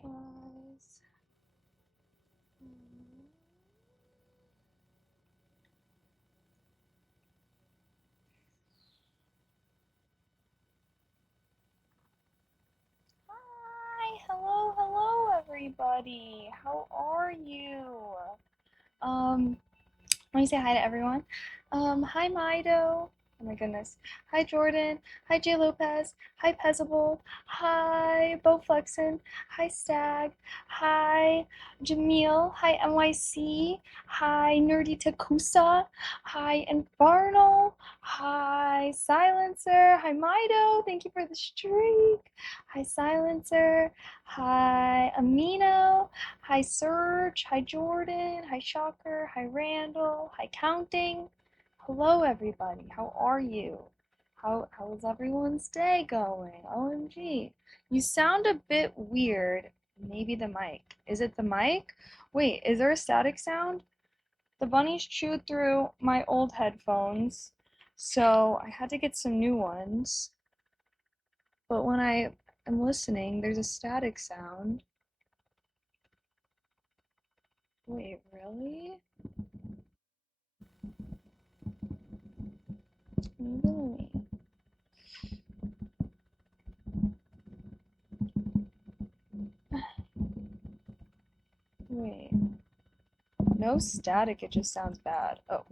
guys. Hi, hello, everybody. How are you? Um, Let me say hi to everyone. Hi Mido. Oh my goodness. Hi Jordan. Hi Jay Lopez. Hi Pezable. Hi Bo Flexen. Hi Stag. Hi Jamil. Hi NYC. Hi Nerdy Takusa. Hi Infarnal. Hi Silencer. Hi Mido. Thank you for the streak. Hi Silencer. Hi Amino. Hi Serge, hi Jordan, hi Shocker, hi Randall, hi Counting. Hello everybody, how are you? How is everyone's day going? OMG. You sound a bit weird. Maybe the mic. Is it the mic? Wait, is there a static sound? The bunnies chewed through my old headphones, so I had to get some new ones. But when I am listening, there's a static sound. Wait, really? Really? Wait. No static, it just sounds bad. Oh.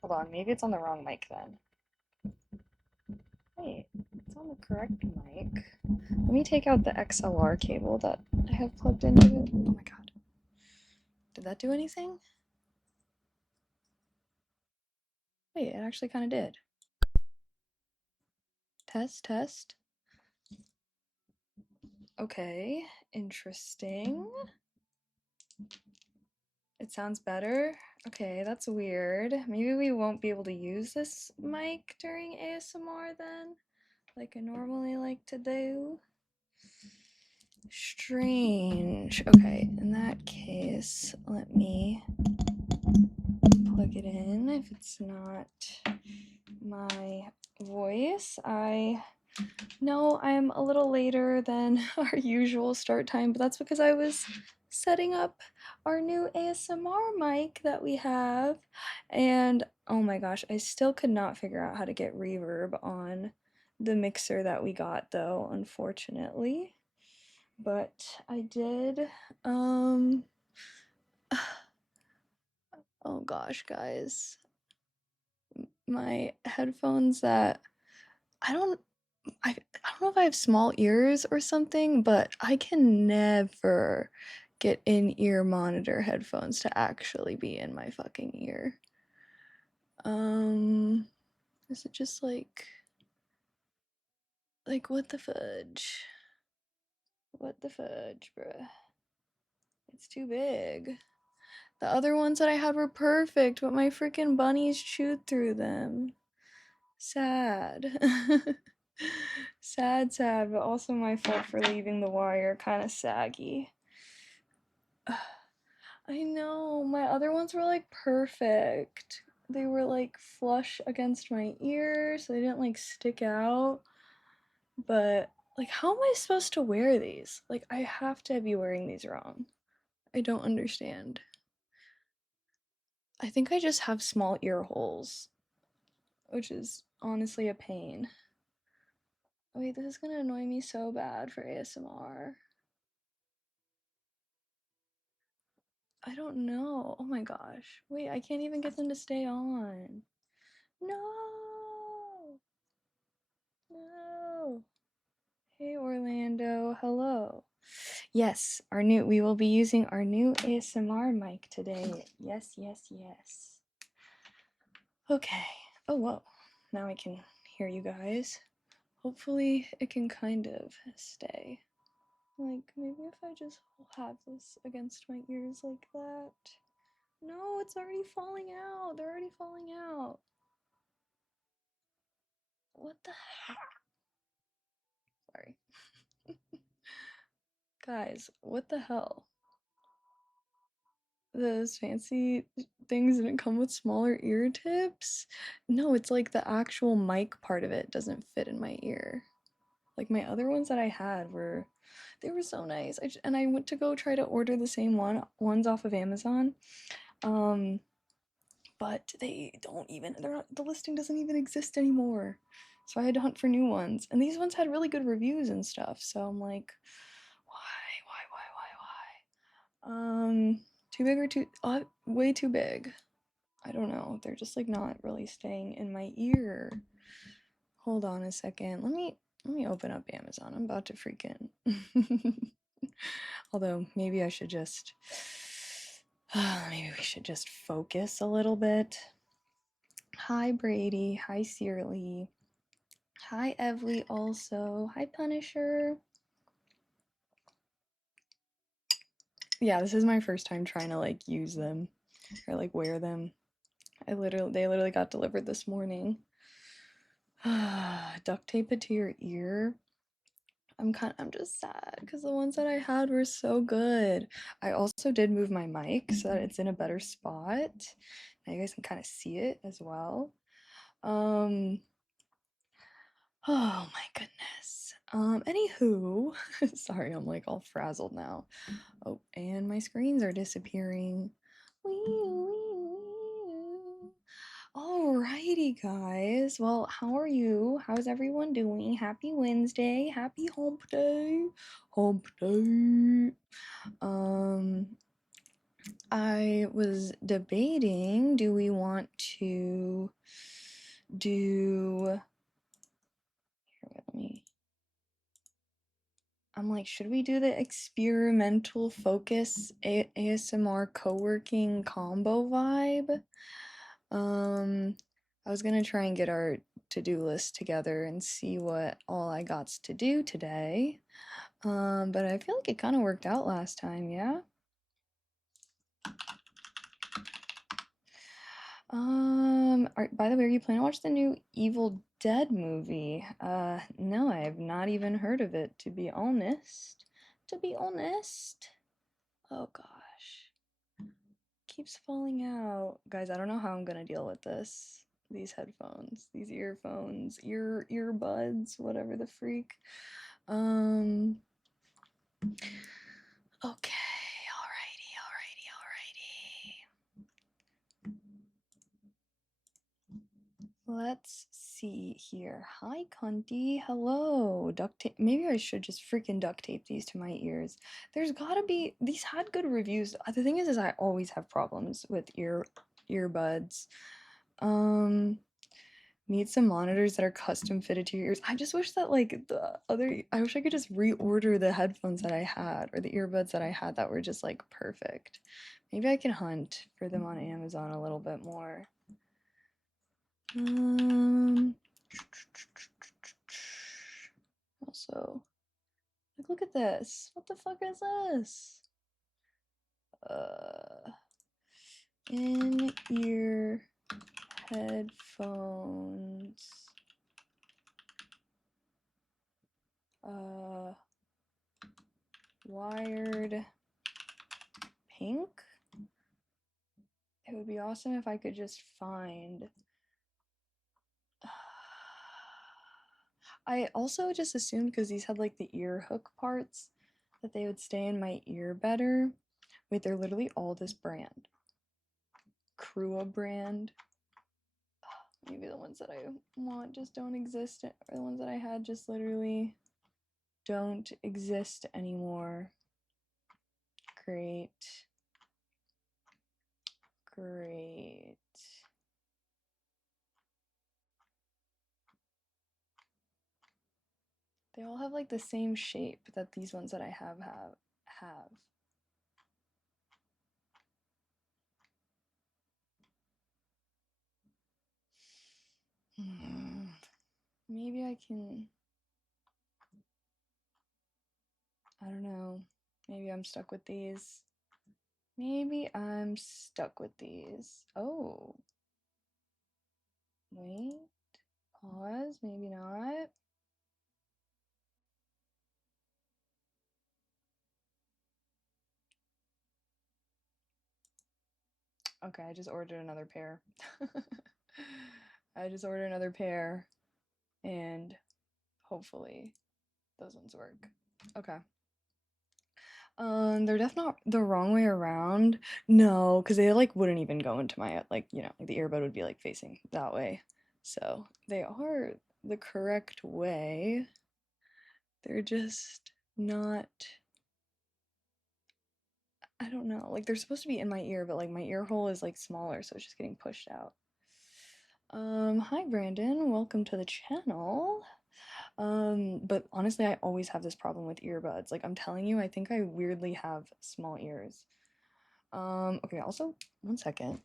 Hold on, maybe it's on the wrong mic then. Wait, it's on the correct mic. Let me take out the XLR cable that I have plugged into it. Oh my god. Did that do anything? Wait, it actually kind of did. Test, test. Okay, interesting. It sounds better. Okay, that's weird. Maybe we won't be able to use this mic during ASMR then, like I normally like to do. Strange. Okay, in that case, let me plug it in. If it's not my voice, I know I'm a little later than our usual start time, but that's because I was setting up our new ASMR mic that we have. And oh my gosh, I still could not figure out how to get reverb on the mixer that we got, though, unfortunately. But I did. Oh gosh, guys. My headphones that I don't I don't know if I have small ears or something, but I can never get in-ear monitor headphones to actually be in my fucking ear. Is it just like what the fudge? What the fudge, bruh? It's too big. The other ones that I had were perfect, but my freaking bunnies chewed through them. Sad. Sad, sad, but also my fault for leaving the wire kind of saggy. I know, my other ones were like perfect. They were like flush against my ear, so they didn't like stick out. But like, how am I supposed to wear these? Like, I have to be wearing these wrong. I don't understand. I think I just have small ear holes, which is honestly a pain. Wait, this is gonna annoy me so bad for ASMR. I don't know. Oh my gosh. Wait, I can't even get them to stay on. No! No! Hey Orlando, hello. Yes, we will be using our new ASMR mic today. Yes, yes, yes. Okay. Oh, whoa. Now I can hear you guys. Hopefully it can kind of stay. Like, maybe if I just have this against my ears like that. No, it's already falling out. They're already falling out. What the heck? Sorry. Guys, what the hell? Those fancy things didn't come with smaller ear tips? No, it's like the actual mic part of it doesn't fit in my ear. Like my other ones that I had they were so nice. And I went to go try to order the same ones off of Amazon. Um, but they don't even they're not the listing doesn't even exist anymore. So I had to hunt for new ones. And these ones had really good reviews and stuff. So I'm like, why? Too big or too way too big. I don't know. They're just like not really staying in my ear. Hold on a second. Let me open up Amazon. I'm about to freaking. Although maybe I should just maybe we should just focus a little bit. Hi Brady. Hi Searly. Hi Evely also. Hi Punisher. Yeah, this is my first time trying to like use them or like wear them. They literally got delivered this morning. Duct tape it to your ear. I'm just sad because the ones that I had were so good. I also did move my mic so that it's in a better spot. Now you guys can kind of see it as well. Um oh my goodness. Anywho, sorry, I'm like all frazzled now. Oh, and my screens are disappearing. Wee, wee, wee. Alrighty, guys. Well, how are you? How's everyone doing? Happy Wednesday. Happy hump day. Hump day. Um, I was debating, do we want to do here, let me I'm like, should we do the experimental focus ASMR co-working combo vibe? I was gonna try and get our to-do list together and see what all I got to do today. But I feel like it kind of worked out last time, yeah? By the way, are you planning to watch the new Evil Dead movie? No, I have not even heard of it, to be honest. To be honest. Oh gosh. Keeps falling out. Guys, I don't know how I'm gonna deal with this. These headphones, these earphones, earbuds, whatever the freak. Um okay, alrighty. Let's see here. Hi, Cunty. Hello. Duct tape. Maybe I should just freaking duct tape these to my ears. There's gotta be. These had good reviews. The thing is I always have problems with earbuds. Um, Need some monitors that are custom fitted to your ears. I just wish that like I wish I could just reorder the headphones that I had or the earbuds that I had that were just like perfect. Maybe I can hunt for them on Amazon a little bit more. Um, Also, like, look at this. What the fuck is this? In ear headphones. Wired pink. It would be awesome if I could just find. I also just assumed because these had like the ear hook parts that they would stay in my ear better. Wait, they're literally all this brand. Crua brand. Maybe the ones that I want just don't exist, or the ones that I had just literally don't exist anymore. Great. Great. They all have like the same shape that these ones that I have. Maybe I can. I don't know. Maybe I'm stuck with these. Maybe I'm stuck with these. Oh. Wait. Pause. Maybe not. Okay, I just ordered another pair. I just ordered another pair and hopefully Those ones work. Okay. They're definitely not the wrong way around. No, because they like wouldn't even go into my like, like the earbud would be like facing that way. So they are the correct way. They're just not, I don't know. Like they're supposed to be in my ear, but like my ear hole is like smaller, so it's just getting pushed out. Hi Brandon, welcome to the channel. But honestly, I always have this problem with earbuds. Like I'm telling you, I think I weirdly have small ears. Okay, also, one second.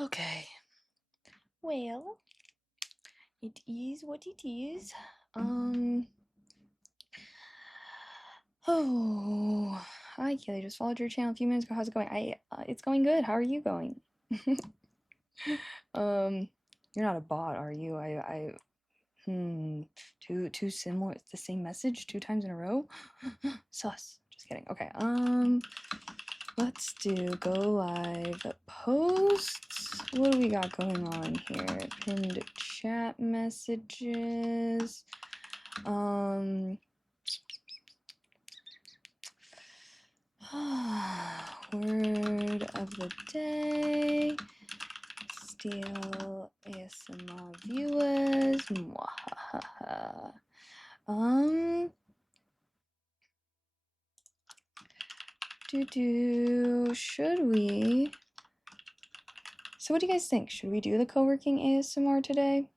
Okay. Well, it is what it is. Oh, hi Kelly. Just followed your channel a few minutes ago. How's it going? It's going good. How are you going? Um, you're not a bot, are you? Two similar, it's the same message 2 times in a row? Sus. Just kidding. Okay, let's do go live posts. What do we got going on here? Pinned chat messages. Word of the day. Steal ASMR viewers. Mwahaha. Should we? So what do you guys think? Should we do the co-working ASMR today?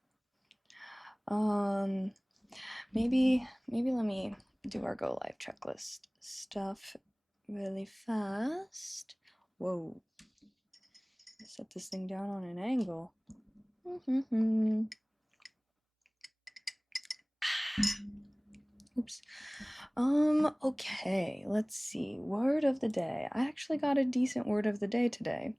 Maybe let me do our go live checklist stuff really fast. Whoa. Set this thing down on an angle. Oops. Okay, let's see. Word of the day. I actually got a decent word of the day today.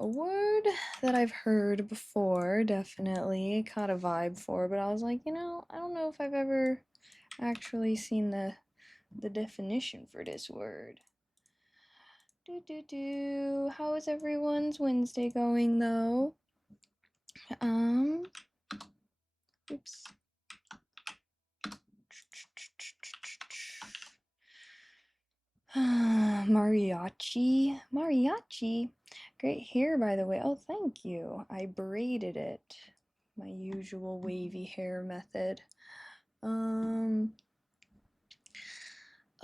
A word that I've heard before, definitely caught a vibe for, but I was like, I don't know if I've ever actually seen the definition for this word. How is everyone's Wednesday going though? Oops. Mariachi. Great hair, by the way. Oh, thank you. I braided it. My usual wavy hair method.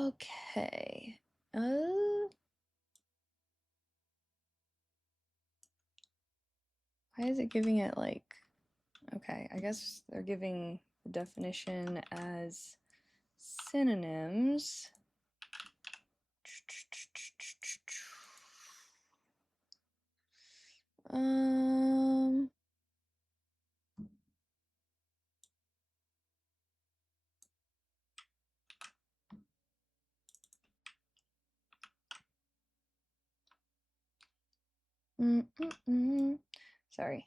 Okay. Why is it giving it like, okay, I guess they're giving the definition as synonyms. Um, Sorry.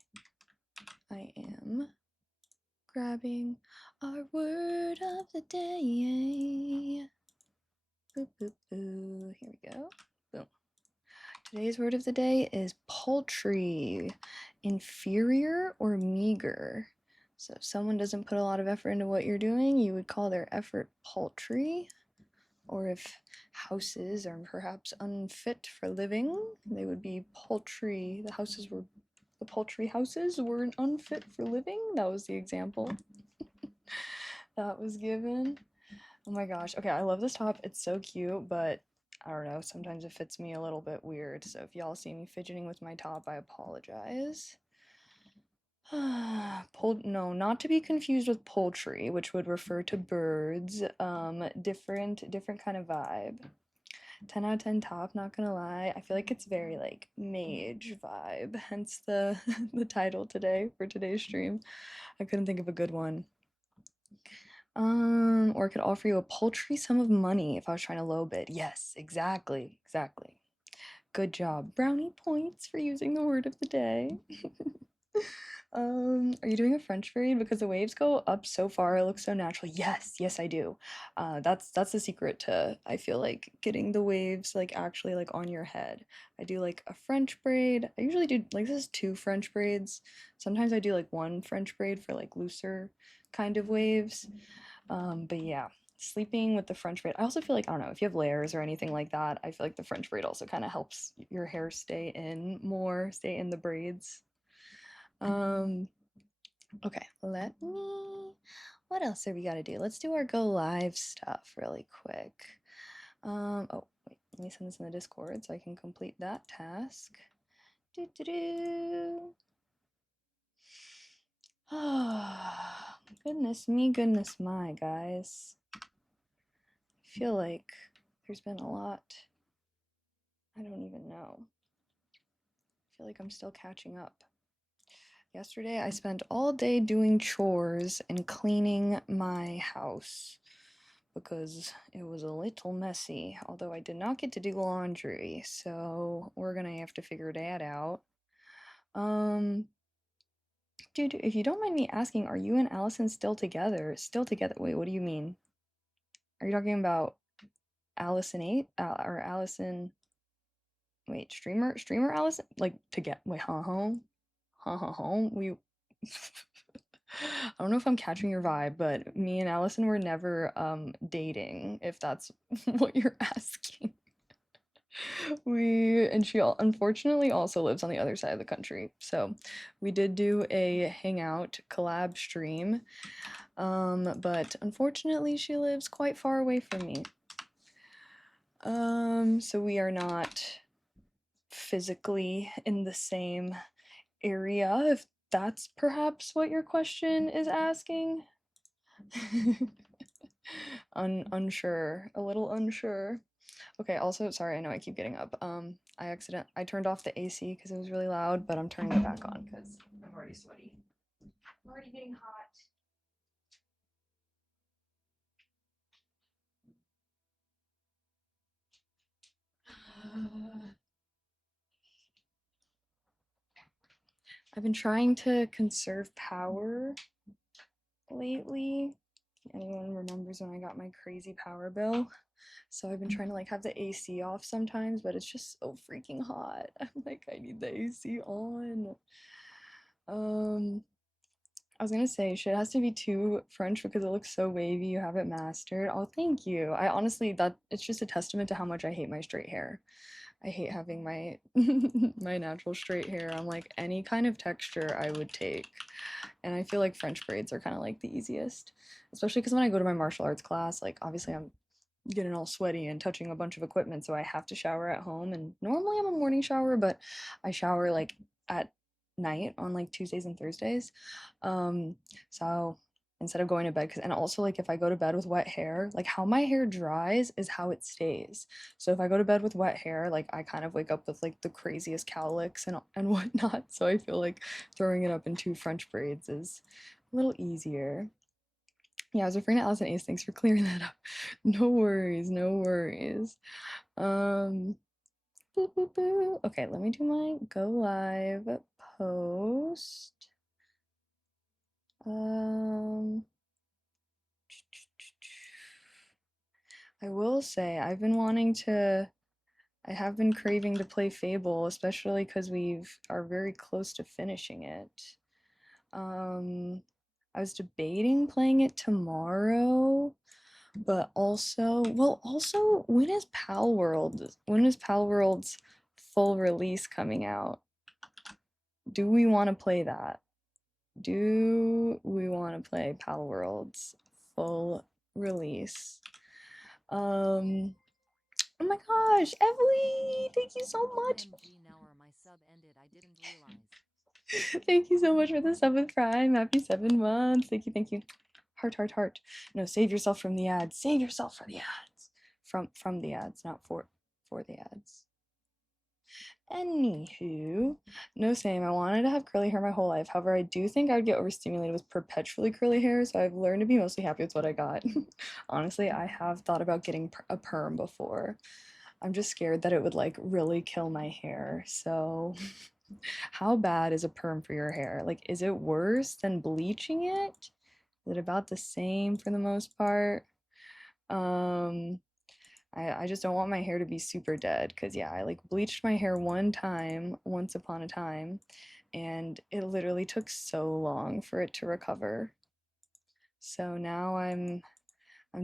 I am grabbing our word of the day. Boop, boop, boo. Here we go. Boom. Today's word of the day is paltry. Inferior or meager. So if someone doesn't put a lot of effort into what you're doing, you would call their effort paltry. Or if houses are perhaps unfit for living, they would be paltry. The paltry houses were unfit for living. That was the example that was given. Oh my gosh. Okay, I love this top. It's so cute, but I don't know. Sometimes it fits me a little bit weird. So if y'all see me fidgeting with my top, I apologize. No, not to be confused with poultry, which would refer to birds. Different kind of vibe. 10 out of 10 top, not gonna lie. I feel like it's very like mage vibe, hence the the title today for today's stream. I couldn't think of a good one. Or I could offer you a paltry sum of money if I was trying to low bid. Yes, exactly, exactly. Good job. Brownie points for using the word of the day. Are you doing a French braid? Because the waves go up so far, it looks so natural. Yes, yes, I do. That's the secret to, I feel like, getting the waves like actually like on your head. I do like a French braid. I usually do like this is two French braids. Sometimes I do like one French braid for like looser kind of waves. But yeah, sleeping with the French braid. I also feel like, I don't know, if you have layers or anything like that, I feel like the French braid also kind of helps your hair stay in more, stay in the braids. Um, okay, what else have we got to do? Let's do our go live stuff really quick. Oh, wait, let me send this in the Discord so I can complete that task. Do do do. Oh, goodness me, goodness my, guys. I feel like there's been a lot. I don't even know. I feel like I'm still catching up. Yesterday, I spent all day doing chores and cleaning my house because it was a little messy, although I did not get to do laundry, so we're gonna have to figure that out. Um, dude, if you don't mind me asking, are you and Allison still together? Still together? Wait, what do you mean? Are you talking about Allison 8? Or Allison. Wait, streamer Allison? Like to get wait, we I don't know if I'm catching your vibe, but me and Allison were never dating, if that's what you're asking. She unfortunately also lives on the other side of the country. So we did do a hangout collab stream. But unfortunately she lives quite far away from me. So we are not physically in the same area, if that's perhaps what your question is asking. Unsure, a little unsure. Okay, also, sorry, I know I keep getting up. I turned off the AC because it was really loud, but I'm turning it back on because I'm already sweaty. I'm already getting hot. I've been trying to conserve power lately. If anyone remembers when I got my crazy power bill? So I've been trying to like have the AC off sometimes, but it's just so freaking hot. I'm like, I need the AC on. Um, I was gonna say shit has to be too French because it looks so wavy. You have it mastered. Oh, thank you. I honestly that it's just a testament to how much I hate my straight hair. I hate having my my natural straight hair. I'm like any kind of texture I would take. And I feel like French braids are kind of like the easiest, especially because when I go to my martial arts class, like obviously I'm getting all sweaty and touching a bunch of equipment, so I have to shower at home. And normally I'm a morning shower, but I shower like at night on like Tuesdays and Thursdays. Um, so instead of going to bed, and also like if I go to bed with wet hair, like how my hair dries is how it stays. So if I go to bed with wet hair, like I kind of wake up with like the craziest cowlicks and whatnot. So I feel like throwing it up in two French braids is a little easier. Yeah, I was referring to Allison Ace. Thanks for clearing that up. No worries, no worries. Um, boo, boo, boo. Okay, let me do my go live post. Um, I will say I have been craving to play Fable, especially because are very close to finishing it. Um, I was debating playing it tomorrow, but also, when is Pal World's full release coming out? Do we want to play that? Do we want to play Pal World's full release? Oh my gosh, Emily, thank you so much. Thank you so much for the 7th Prime. Happy 7 months. Thank you, thank you. Heart, heart, heart. No, save yourself from the ads. Save yourself from the ads. From the ads, not for. for the ads. Anywho, no, same. I wanted to have curly hair my whole life. However, I do think I would get overstimulated with perpetually curly hair, so I've learned to be mostly happy with what I got. Honestly, I have thought about getting a perm before. I'm just scared that it would like really kill my hair. So, how bad is a perm for your hair? Like, is it worse than bleaching it? Is it about the same for the most part? Um, I just don't want my hair to be super dead because, yeah, I like bleached my hair one time, once upon a time, and it literally took so long for it to recover. So now I'm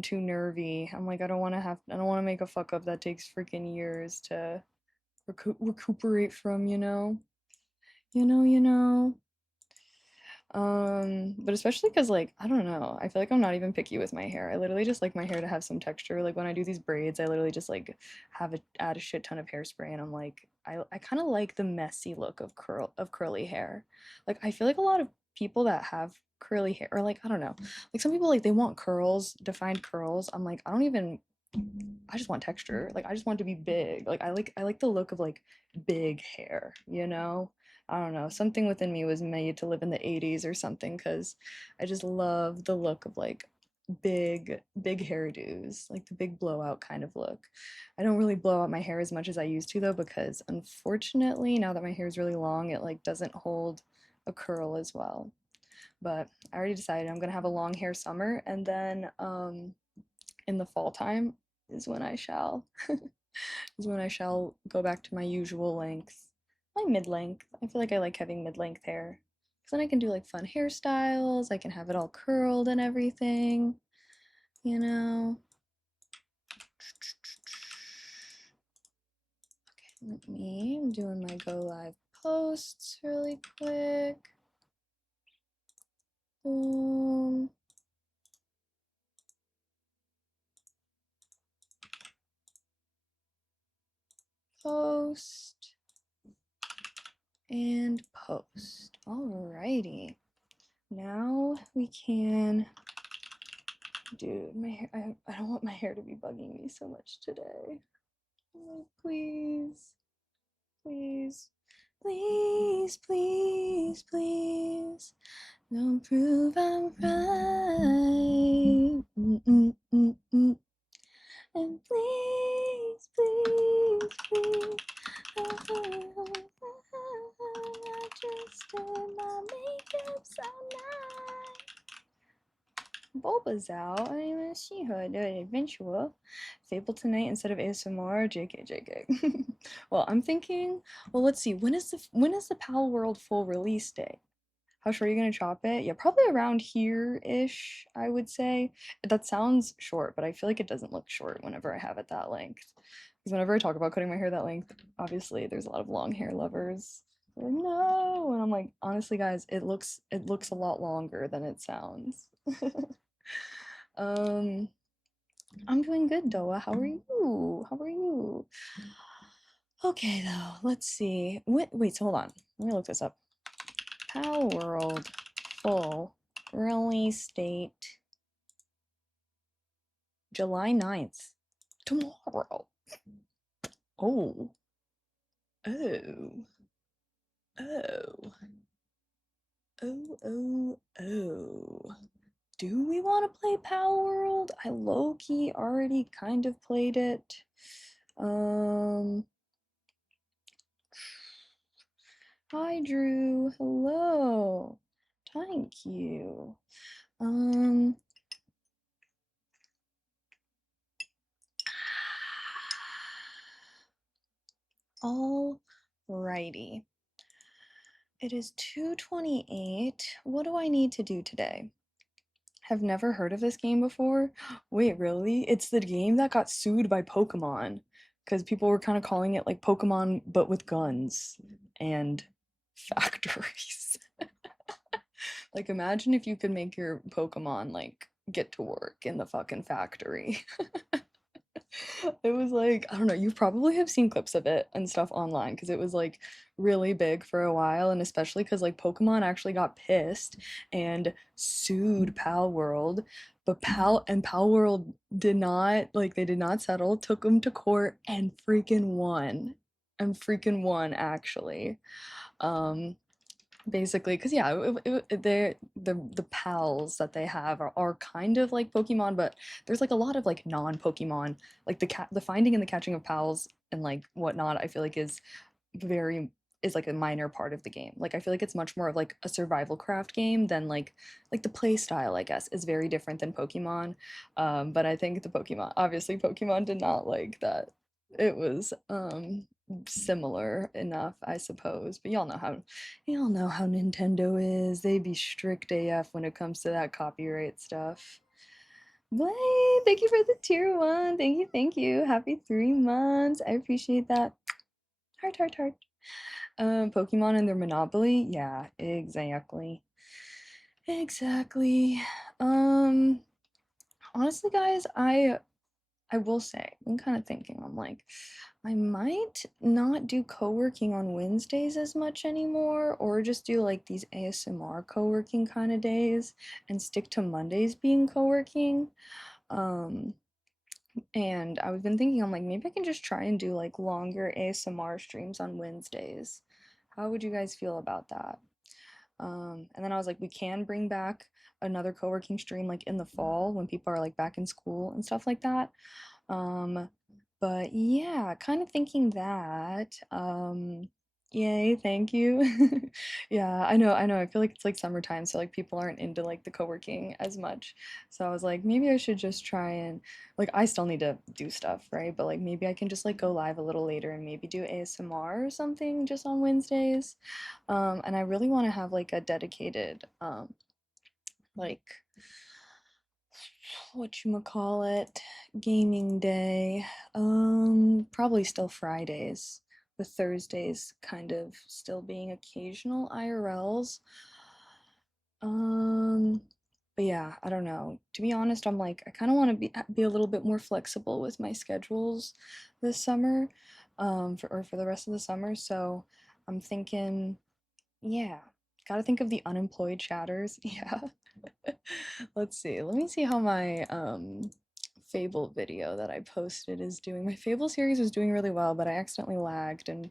too nervy. I'm like, I don't want to make a fuck up that takes freaking years to recuperate from, you know? You know. But especially because like, I don't know, I feel like I'm not even picky with my hair. I literally just like my hair to have some texture. Like when I do these braids, I literally just like add a shit ton of hairspray and I'm like, I kind of like the messy look of curly hair. Like I feel like a lot of people that have curly hair or like I don't know, like some people like they want curls, defined curls. I'm like, I just want texture. Like I just want it to be big. Like I like the look of like big hair, you know? I don't know. Something within me was made to live in the 80s or something cuz I just love the look of like big hairdos, like the big blowout kind of look. I don't really blow out my hair as much as I used to though because unfortunately now that my hair is really long, it like doesn't hold a curl as well. But I already decided I'm going to have a long hair summer and then in the fall time is when I shall is when I shall go back to my usual length, my mid length. I feel like I like having mid length hair because then I can do like fun hairstyles. I can have it all curled and everything, you know. Okay, I'm doing my go live posts really quick. Boom. Post and post. Alrighty. Now we can, dude, my hair, I don't want my hair to be bugging me so much today. Like, please, please, please, please, please, don't prove I'm right. Mm-mm-mm-mm. And please, please, please, I just did my makeup so nice. Bulba's out. I didn't even see her. The adventure. Fable tonight instead of ASMR. JK, JK. Well, I'm thinking. Well, let's see. When is the Pal World full release day? How short are you gonna chop it? Yeah, probably around here-ish, I would say. That sounds short, but I feel like it doesn't look short whenever I have it that length. Because whenever I talk about cutting my hair that length, obviously there's a lot of long hair lovers. They're like, no, and I'm like, honestly, guys, it looks a lot longer than it sounds. Um, I'm doing good, Doa. How are you? How are you? Okay, though, let's see. Wait, so hold on. Let me look this up. Pal World full release date July 9th. Tomorrow. Oh. Oh. Oh. Oh. Do we want to play Pal World? I low-key already kind of played it. Um, Hi Drew. Hello. Thank you. Um, Alrighty. It is 2:28. What do I need to do today? Have never heard of this game before. Wait, really? It's the game that got sued by Pokemon because people were kind of calling it like Pokemon but with guns and factories. Like imagine if you could make your Pokemon like get to work in the fucking factory. It was like, I don't know, you probably have seen clips of it and stuff online because it was like really big for a while, and especially because like Pokemon actually got pissed and sued Pal World, but Pal World did not, like, they did not settle, took them to court and freaking won actually. Um, Basically, because yeah, the pals that they have are kind of like Pokemon, but there's like a lot of like non-Pokemon, like the finding and the catching of pals and like whatnot. I feel like very is like a minor part of the game. Like I feel like it's much more of like a survival craft game than like the play style, I guess, is very different than Pokemon. But I think the Pokemon, obviously Pokemon did not like that. It was similar enough, I suppose. But y'all know how Nintendo is. They be strict AF when it comes to that copyright stuff. But thank you for the tier one. Thank you, thank you. Happy 3 months. I appreciate that. Heart, heart, heart. Pokemon and their Monopoly? Yeah, exactly. Exactly. Um, Honestly, guys, I will say, I'm kind of thinking, I'm like, I might not do co-working on Wednesdays as much anymore, or just do like these ASMR co-working kind of days and stick to Mondays being co-working. Um, and I've been thinking, I'm like, maybe I can just try and do like longer ASMR streams on Wednesdays. How would you guys feel about that? And then I was like, we can bring back another co-working stream like in the fall when people are like back in school and stuff like that. Um, but yeah, kind of thinking that. Yay, thank you. Yeah, I know. I feel like it's like summertime, so like people aren't into like the co-working as much. So I was like, maybe I should just try and like I still need to do stuff, right? But like maybe I can just like go live a little later and maybe do ASMR or something just on Wednesdays. And I really want to have like a dedicated like whatchamacallit, gaming day. Probably still Fridays, with Thursdays kind of still being occasional IRLs. Um, but yeah, I don't know. To be honest, I'm like I kind of want to be a little bit more flexible with my schedules this summer, for the rest of the summer. So I'm thinking, yeah, gotta think of the unemployed chatters. Yeah. Let's see. Let me see how my Fable video that I posted is doing. My Fable series was doing really well, but I accidentally lagged and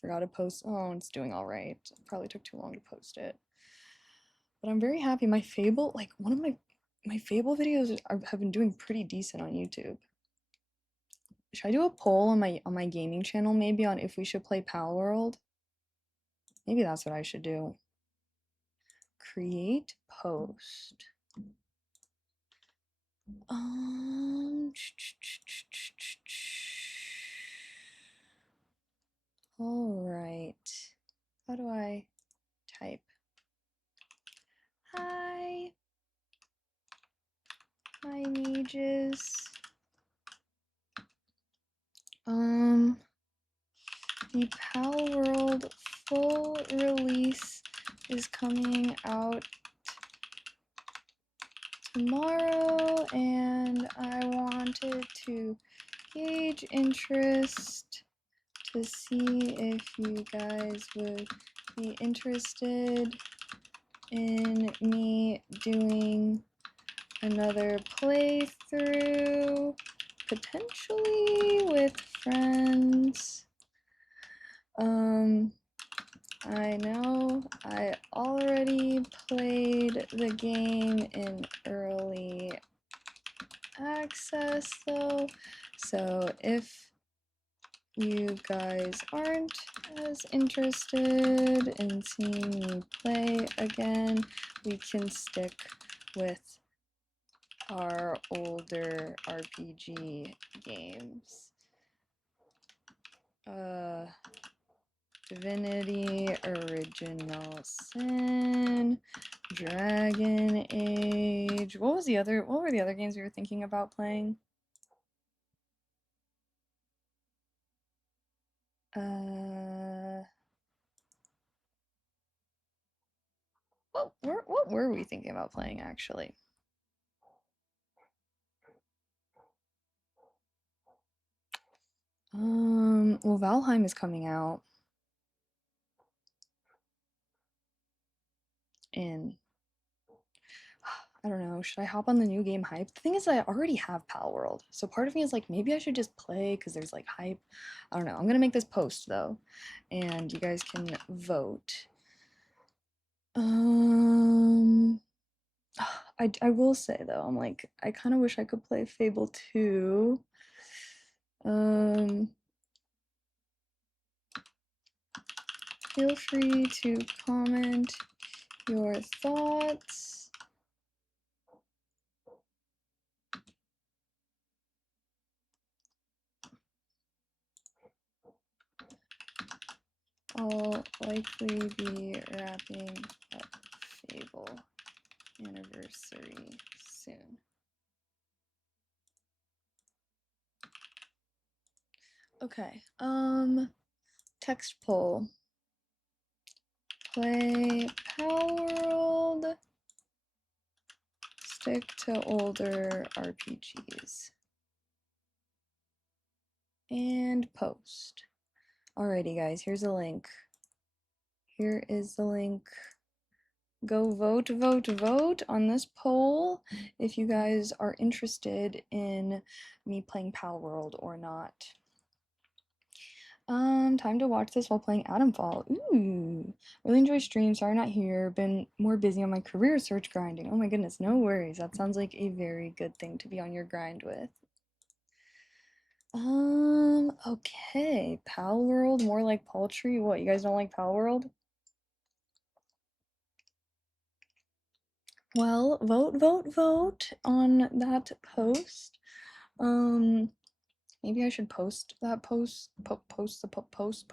forgot to post. Oh, it's doing all right. Probably took too long to post it. But I'm very happy. My Fable, like one of my Fable videos have been doing pretty decent on YouTube. Should I do a poll on my gaming channel maybe on if we should play Pal World? Maybe that's what I should do. Create post. Um, all right. How do I type? Hi, my mages. Um, the Pal World full release is coming out tomorrow, and I wanted to gauge interest to see if you guys would be interested in me doing another playthrough, potentially with friends. Um, I know I already played the game in early access though, so if you guys aren't as interested in seeing me play again, we can stick with our older RPG games. Uh, Divinity, Original Sin, Dragon Age. What were the other games we were thinking about playing? Uh, what were we thinking about playing actually? Well, Valheim is coming out in I don't know, should I hop on the new game hype? The thing is, I already have Pal World, so part of me is like, maybe I should just play because there's like hype. I don't know. I'm gonna make this post though, and you guys can vote. Um, I will say though, I'm like, I kind of wish I could play Fable 2. Um, Feel free to comment your thoughts. I'll likely be wrapping up Fable anniversary soon. Okay. Text poll. Play Power World. Stick to older RPGs. And post. Alrighty, guys, here's a link. Here is the link. Go vote, vote, vote on this poll if you guys are interested in me playing Power World or not. Time to watch this while playing Atomfall. Ooh, really enjoy streams. Sorry not here. Been more busy on my career search grinding. Oh my goodness, no worries. That sounds like a very good thing to be on your grind with. Okay. Pal World, more like Paltry. What, you guys don't like Pal World? Well, vote, vote, vote on that post. Um, maybe I should post that post, post the post.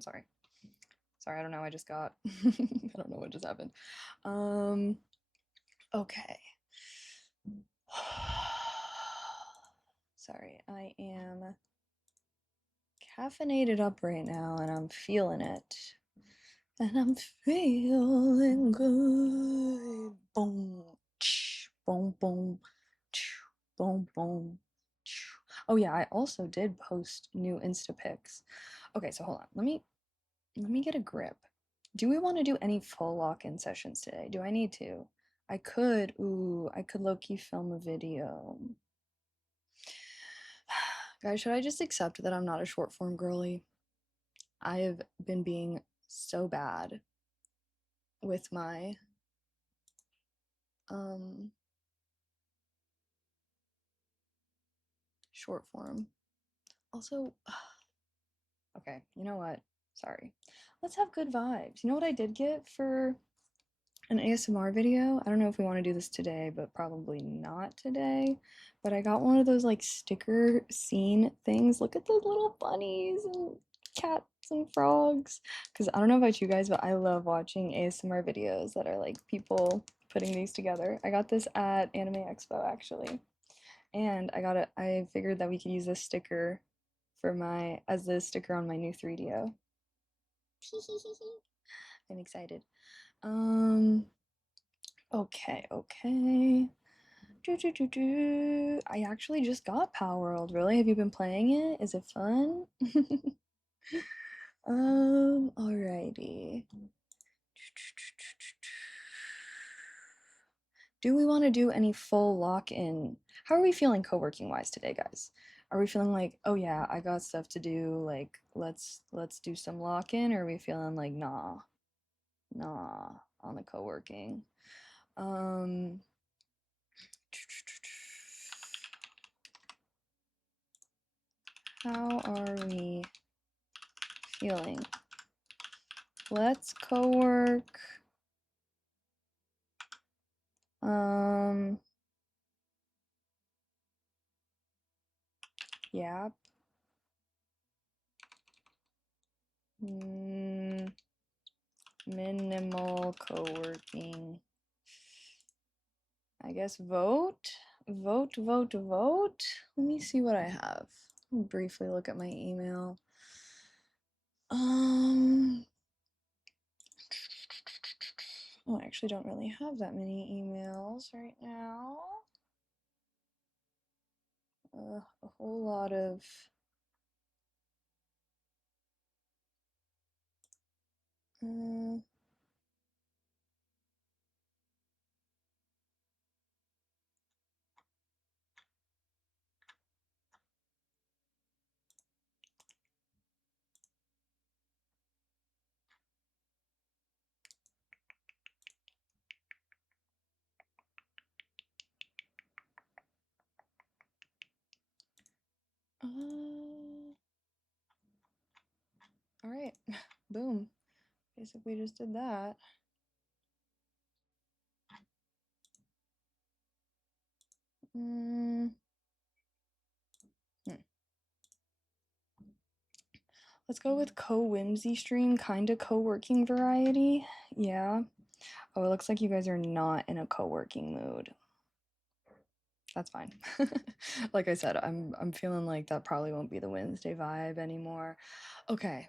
Sorry. Sorry, I don't know. I just got. I don't know what just happened. Okay. Sorry, I am caffeinated up right now and I'm feeling it. And I'm feeling good. Boom, boom, boom, boom, boom. Oh yeah, I also did post new Insta pics. Okay, so hold on. Let me get a grip. Do we want to do any full lock-in sessions today? Do I need to? I could low-key film a video. Guys, should I just accept that I'm not a short form girly? I have been being so bad with my um short form. Also, okay, you know what? Sorry. Let's have good vibes. You know what I did get for an ASMR video? I don't know if we want to do this today, but probably not today. But I got one of those like sticker scene things. Look at the little bunnies and cats and frogs. Because I don't know about you guys, but I love watching ASMR videos that are like people putting these together. I got this at Anime Expo actually. And I figured that we could use this sticker for my as the sticker on my new 3DO. I'm excited. Um okay, okay. I actually just got Power World. Really? Have you been playing it? Is it fun? Alrighty. Do we want to do any full lock-in? How are we feeling co-working wise today, guys? Are we feeling like, oh yeah, I got stuff to do, like let's do some lock-in, or are we feeling like nah on the co-working? Um how are we feeling? Let's co-work. Um, yeah. Mm, minimal co-working. I guess vote. Vote, vote, vote. Let me see what I have. I'll briefly look at my email. Um, oh, I actually don't really have that many emails right now. A whole lot of uh, all right. Boom. Basically just did that. Mm, hmm. Let's go with co-whimsy stream, kinda co-working variety. Yeah. Oh, it looks like you guys are not in a co-working mood. That's fine. Like I said, I'm feeling like that probably won't be the Wednesday vibe anymore. Okay.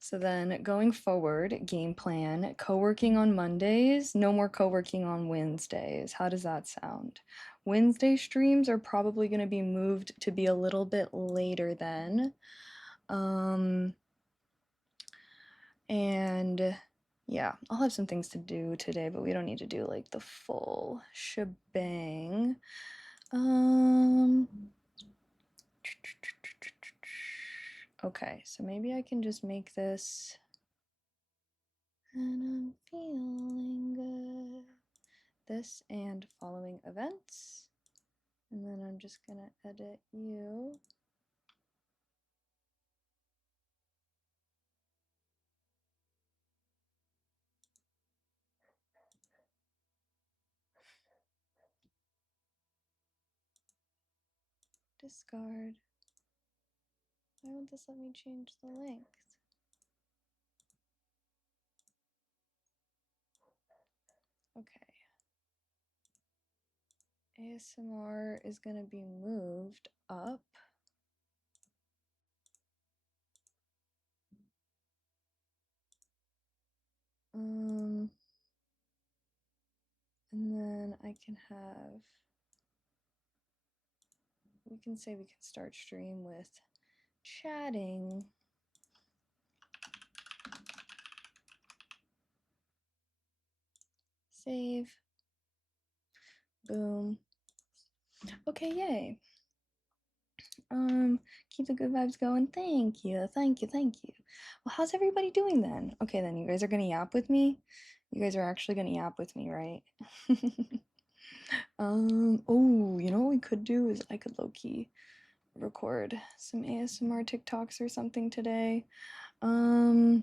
So then going forward, game plan, co-working on Mondays, no more co-working on Wednesdays. How does that sound? Wednesday streams are probably going to be moved to be a little bit later then. Um, and yeah, I'll have some things to do today, but we don't need to do like the full shebang. Um, okay, so maybe I can just make this. And I'm feeling good. This and following events. And then I'm just gonna edit you. Discard. Why won't this let me change the length? Okay. ASMR is gonna be moved up. Um, and then I can have, we can say we can start stream with chatting. Save. Boom. Okay, yay. Keep the good vibes going. Thank you, thank you, thank you. Well, how's everybody doing then? Okay, then you guys are gonna yap with me. You guys are actually gonna yap with me, right? Oh, you know what we could do is I could low-key record some ASMR TikToks or something today. Um,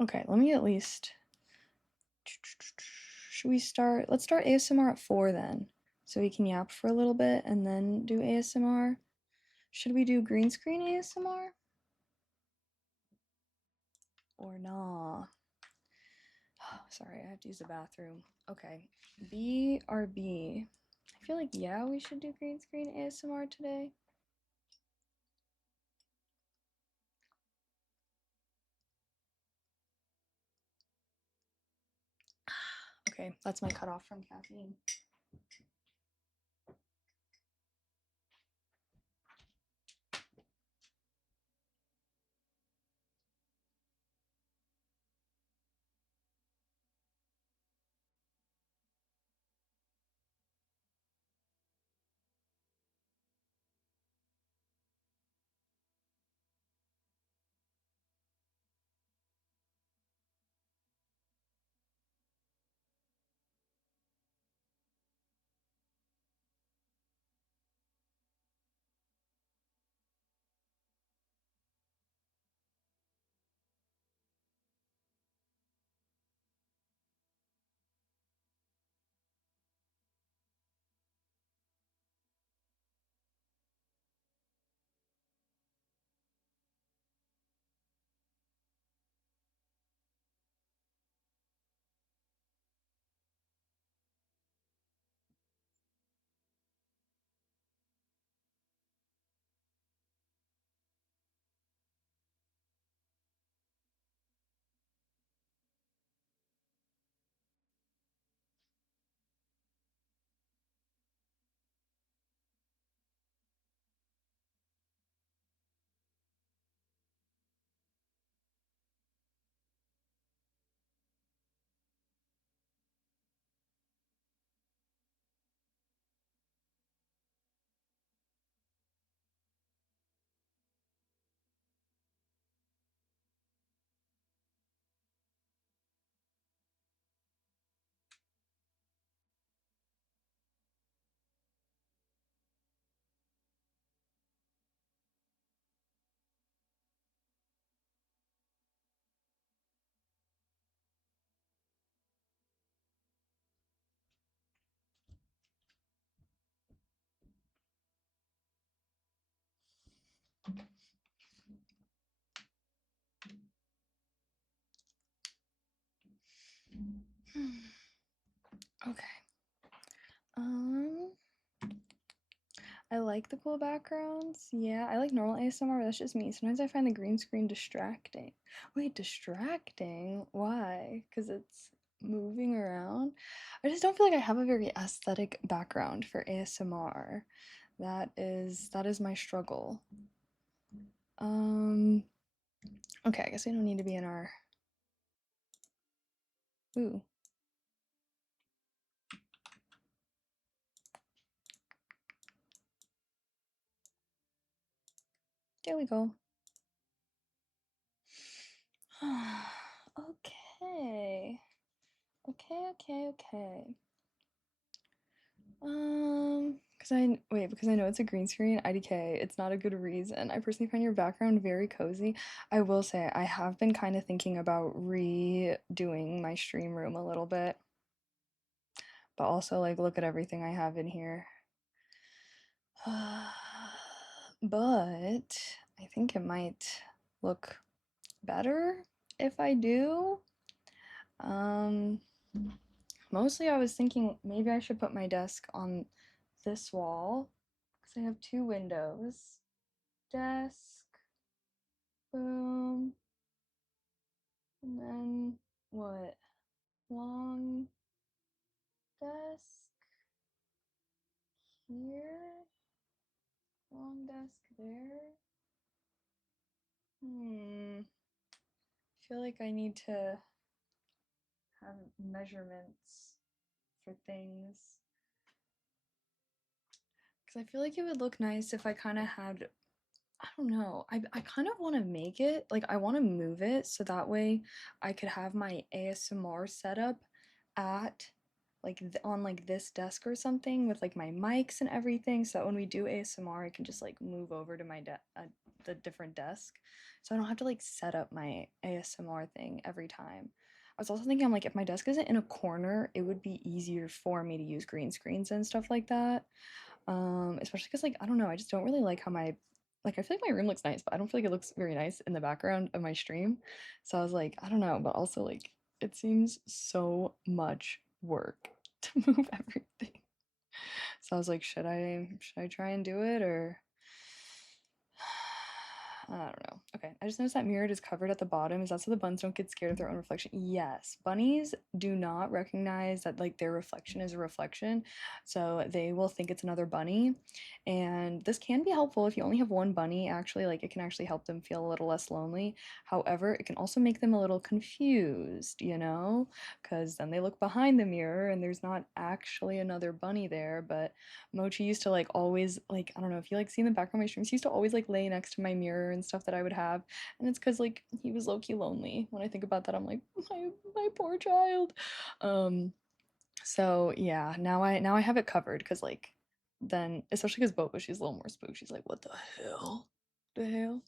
okay, let me at least. Should we start? Let's start ASMR at 4 then, so we can yap for a little bit and then do ASMR. Should we do green screen ASMR? Or nah? Sorry, I have to use the bathroom. Okay, BRB. I feel like, yeah, we should do green screen ASMR today. Okay, that's my cutoff from caffeine. Okay. Um, I like the cool backgrounds. Yeah, I like normal ASMR, but that's just me. Sometimes I find the green screen distracting. Wait, distracting? Why? Because it's moving around? I just don't feel like I have a very aesthetic background for ASMR. That is my struggle. Um, okay, I guess we don't need to be in our. Ooh, there we go. Okay. Okay. Because I know it's a green screen, IDK, it's not a good reason. I personally find your background very cozy. I will say, I have been kind of thinking about redoing my stream room a little bit, but also, like, look at everything I have in here. But I think it might look better if I do. Um, Mostly I was thinking maybe I should put my desk on this wall because I have two windows. Desk, boom, and then what? Long desk here, long desk there. I feel like I need to have measurements for things because I feel like it would look nice if I kind of had, I don't know. I kind of want to make it like I want to move it so that way I could have my ASMR setup at like on like this desk or something with like my mics and everything so that when we do ASMR I can just like move over to the different desk so I don't have to like set up my ASMR thing every time. I was also thinking I'm like if my desk isn't in a corner, it would be easier for me to use green screens and stuff like that. Especially because like I don't know, I just don't really like how my like I feel like my room looks nice, but I don't feel like it looks very nice in the background of my stream. So I was like, I don't know, but also like it seems so much work to move everything. So I was like, should I try and do it or I don't know. Okay, I just noticed that mirror is covered at the bottom. Is that so the buns don't get scared of their own reflection? Yes, bunnies do not recognize that like their reflection is a reflection, so they will think it's another bunny. And this can be helpful if you only have one bunny. Actually, like it can actually help them feel a little less lonely. However, it can also make them a little confused, because then they look behind the mirror and there's not actually another bunny there, but Mochi used to like always like I don't know if you like see in the background of my streams, he used to always like lay next to my mirror and stuff that I would have. And it's because like he was low-key lonely. When I think about that, I'm like, my poor child. Um so yeah, now I have it covered because like then especially because Boba, she's a little more spooked. She's like, what the hell? The hell?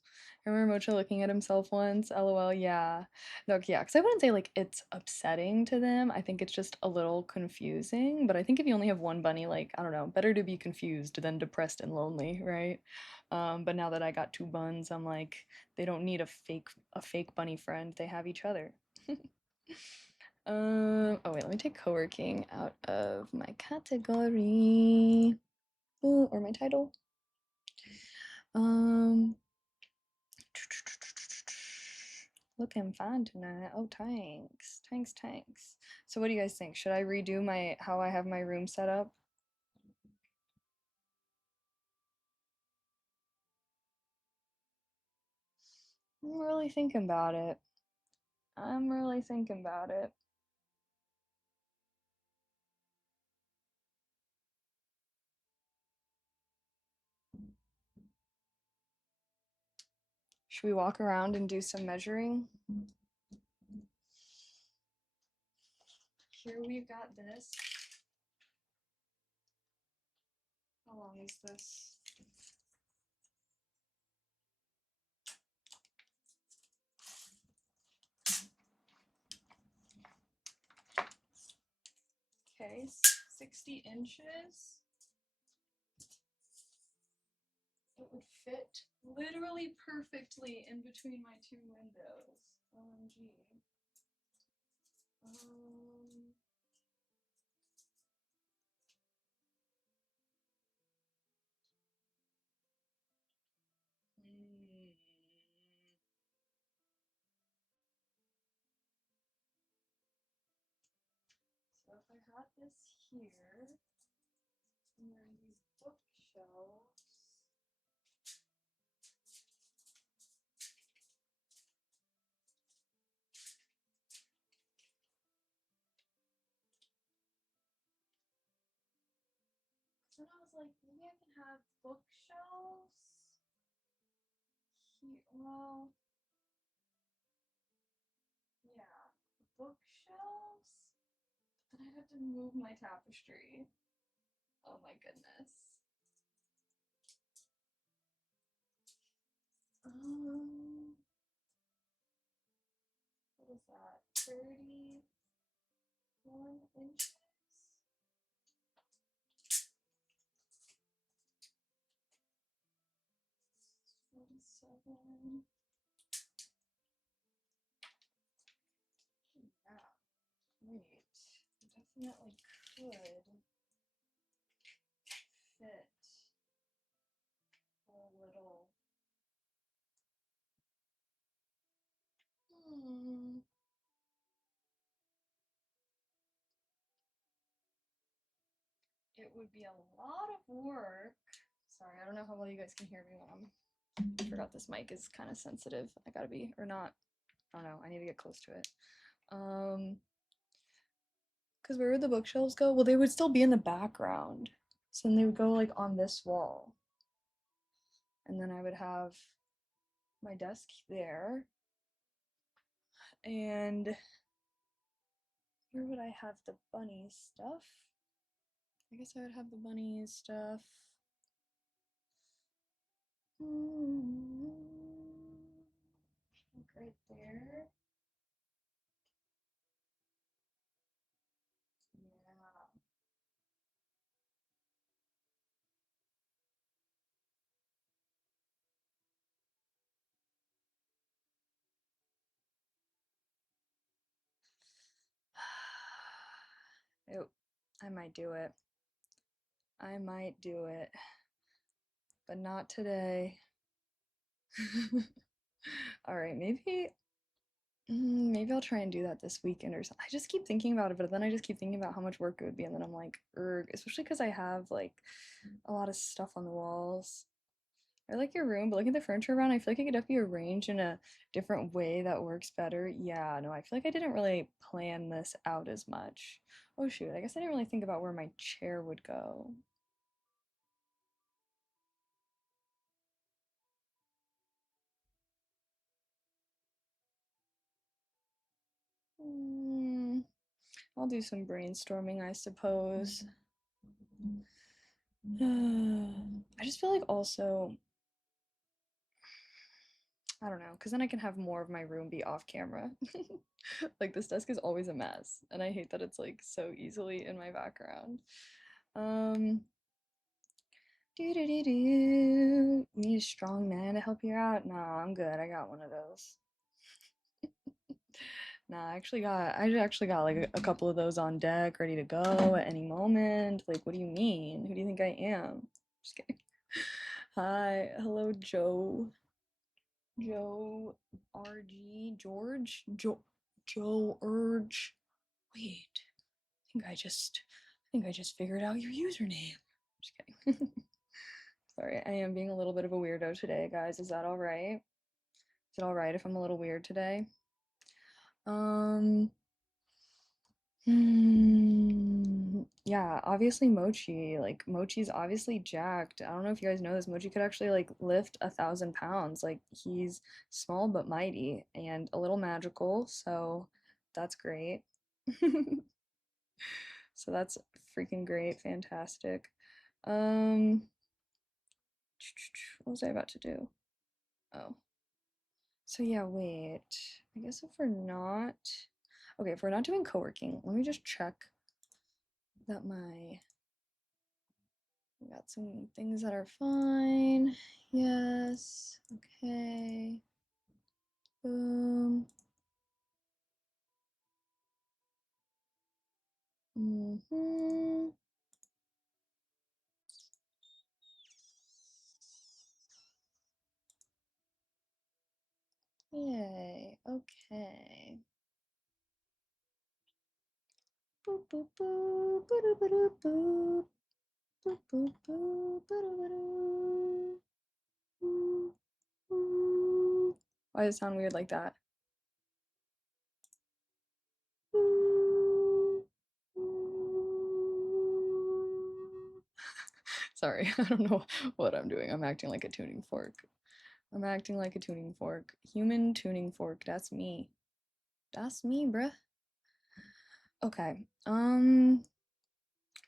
I remember Mocha looking at himself once. LOL, yeah. No, yeah, because I wouldn't say like it's upsetting to them. I think it's just a little confusing. But I think if you only have one bunny, like, I don't know, better to be confused than depressed and lonely, right? But now that I got two buns, I'm like, they don't need a fake bunny friend. They have each other. Oh wait, let me take co-working out of my category. Ooh, or my title. Um, looking fine tonight. Oh, tanks. So what do you guys think? Should I redo how I have my room set up? I'm really thinking about it. I'm really thinking about it. Should we walk around and do some measuring? Here we've got this. How long is this? Okay, 60 inches. it would fit literally perfectly in between my two windows. OMG. Um, hmm. So if I had this here, and then these bookshelves. So then I was like, maybe I can have bookshelves here. Well, yeah, bookshelves. But then I'd have to move my tapestry. Oh my goodness. Um, what is that? 31 inches? 47. Yeah, wait. Definitely could fit a little. Hmm. It would be a lot of work. Sorry, I don't know how well you guys can hear me when I forgot this mic is kind of sensitive. I gotta be, or not. I don't know. I need to get close to it. Because where would the bookshelves go? Well, they would still be in the background. So then they would go like on this wall. And then I would have my desk there. And where would I have the bunny stuff? I guess I would have the bunny stuff. Like right there. Yeah. It, I might do it. I might do it, but not today. All right, maybe I'll try and do that this weekend or something. I just keep thinking about it, but then I just keep thinking about how much work it would be, and then I'm like, erg, especially because I have like a lot of stuff on the walls. I like your room, but looking at the furniture around, I feel like it could definitely be arranged in a different way that works better. Yeah, no, I feel like I didn't really plan this out as much. Oh shoot, I guess I didn't really think about where my chair would go. Hmm, I'll do some brainstorming, I suppose. I just feel like also, I don't know, because then I can have more of my room be off camera. Like this desk is always a mess, and I hate that it's like so easily in my background. Um, do do do do. You need a strong man to help you out? Nah, I'm good. I got one of those. Nah, I actually got like a couple of those on deck, ready to go at any moment. Like, what do you mean? Who do you think I am? Just kidding. Hi, hello, Joe. Joe RG Joe Urge. Wait, I think I just figured out your username. Just kidding. Sorry, I am being a little bit of a weirdo today, guys. Is that all right? Is it all right if I'm a little weird today? Um, yeah, obviously Mochi, like Mochi's obviously jacked. I don't know if you guys know this. Mochi could actually like lift 1,000 pounds. Like he's small but mighty and a little magical, so that's great. So that's freaking great, fantastic. Um, what was I about to do? Oh, so yeah, wait. I guess if we're not, okay, if we're not doing co-working, let me just check that my We got some things that are fine. Yes. Okay. Boom. Mm-hmm. Yay. Okay. Boop boop boop. Boop boop boop. Boop boop boop. Boop boop boop. Why does it sound weird like that? Sorry, I don't know what I'm doing. I'm acting like a tuning fork. I'm acting like a tuning fork. Human tuning fork. That's me. That's me, bruh. Okay.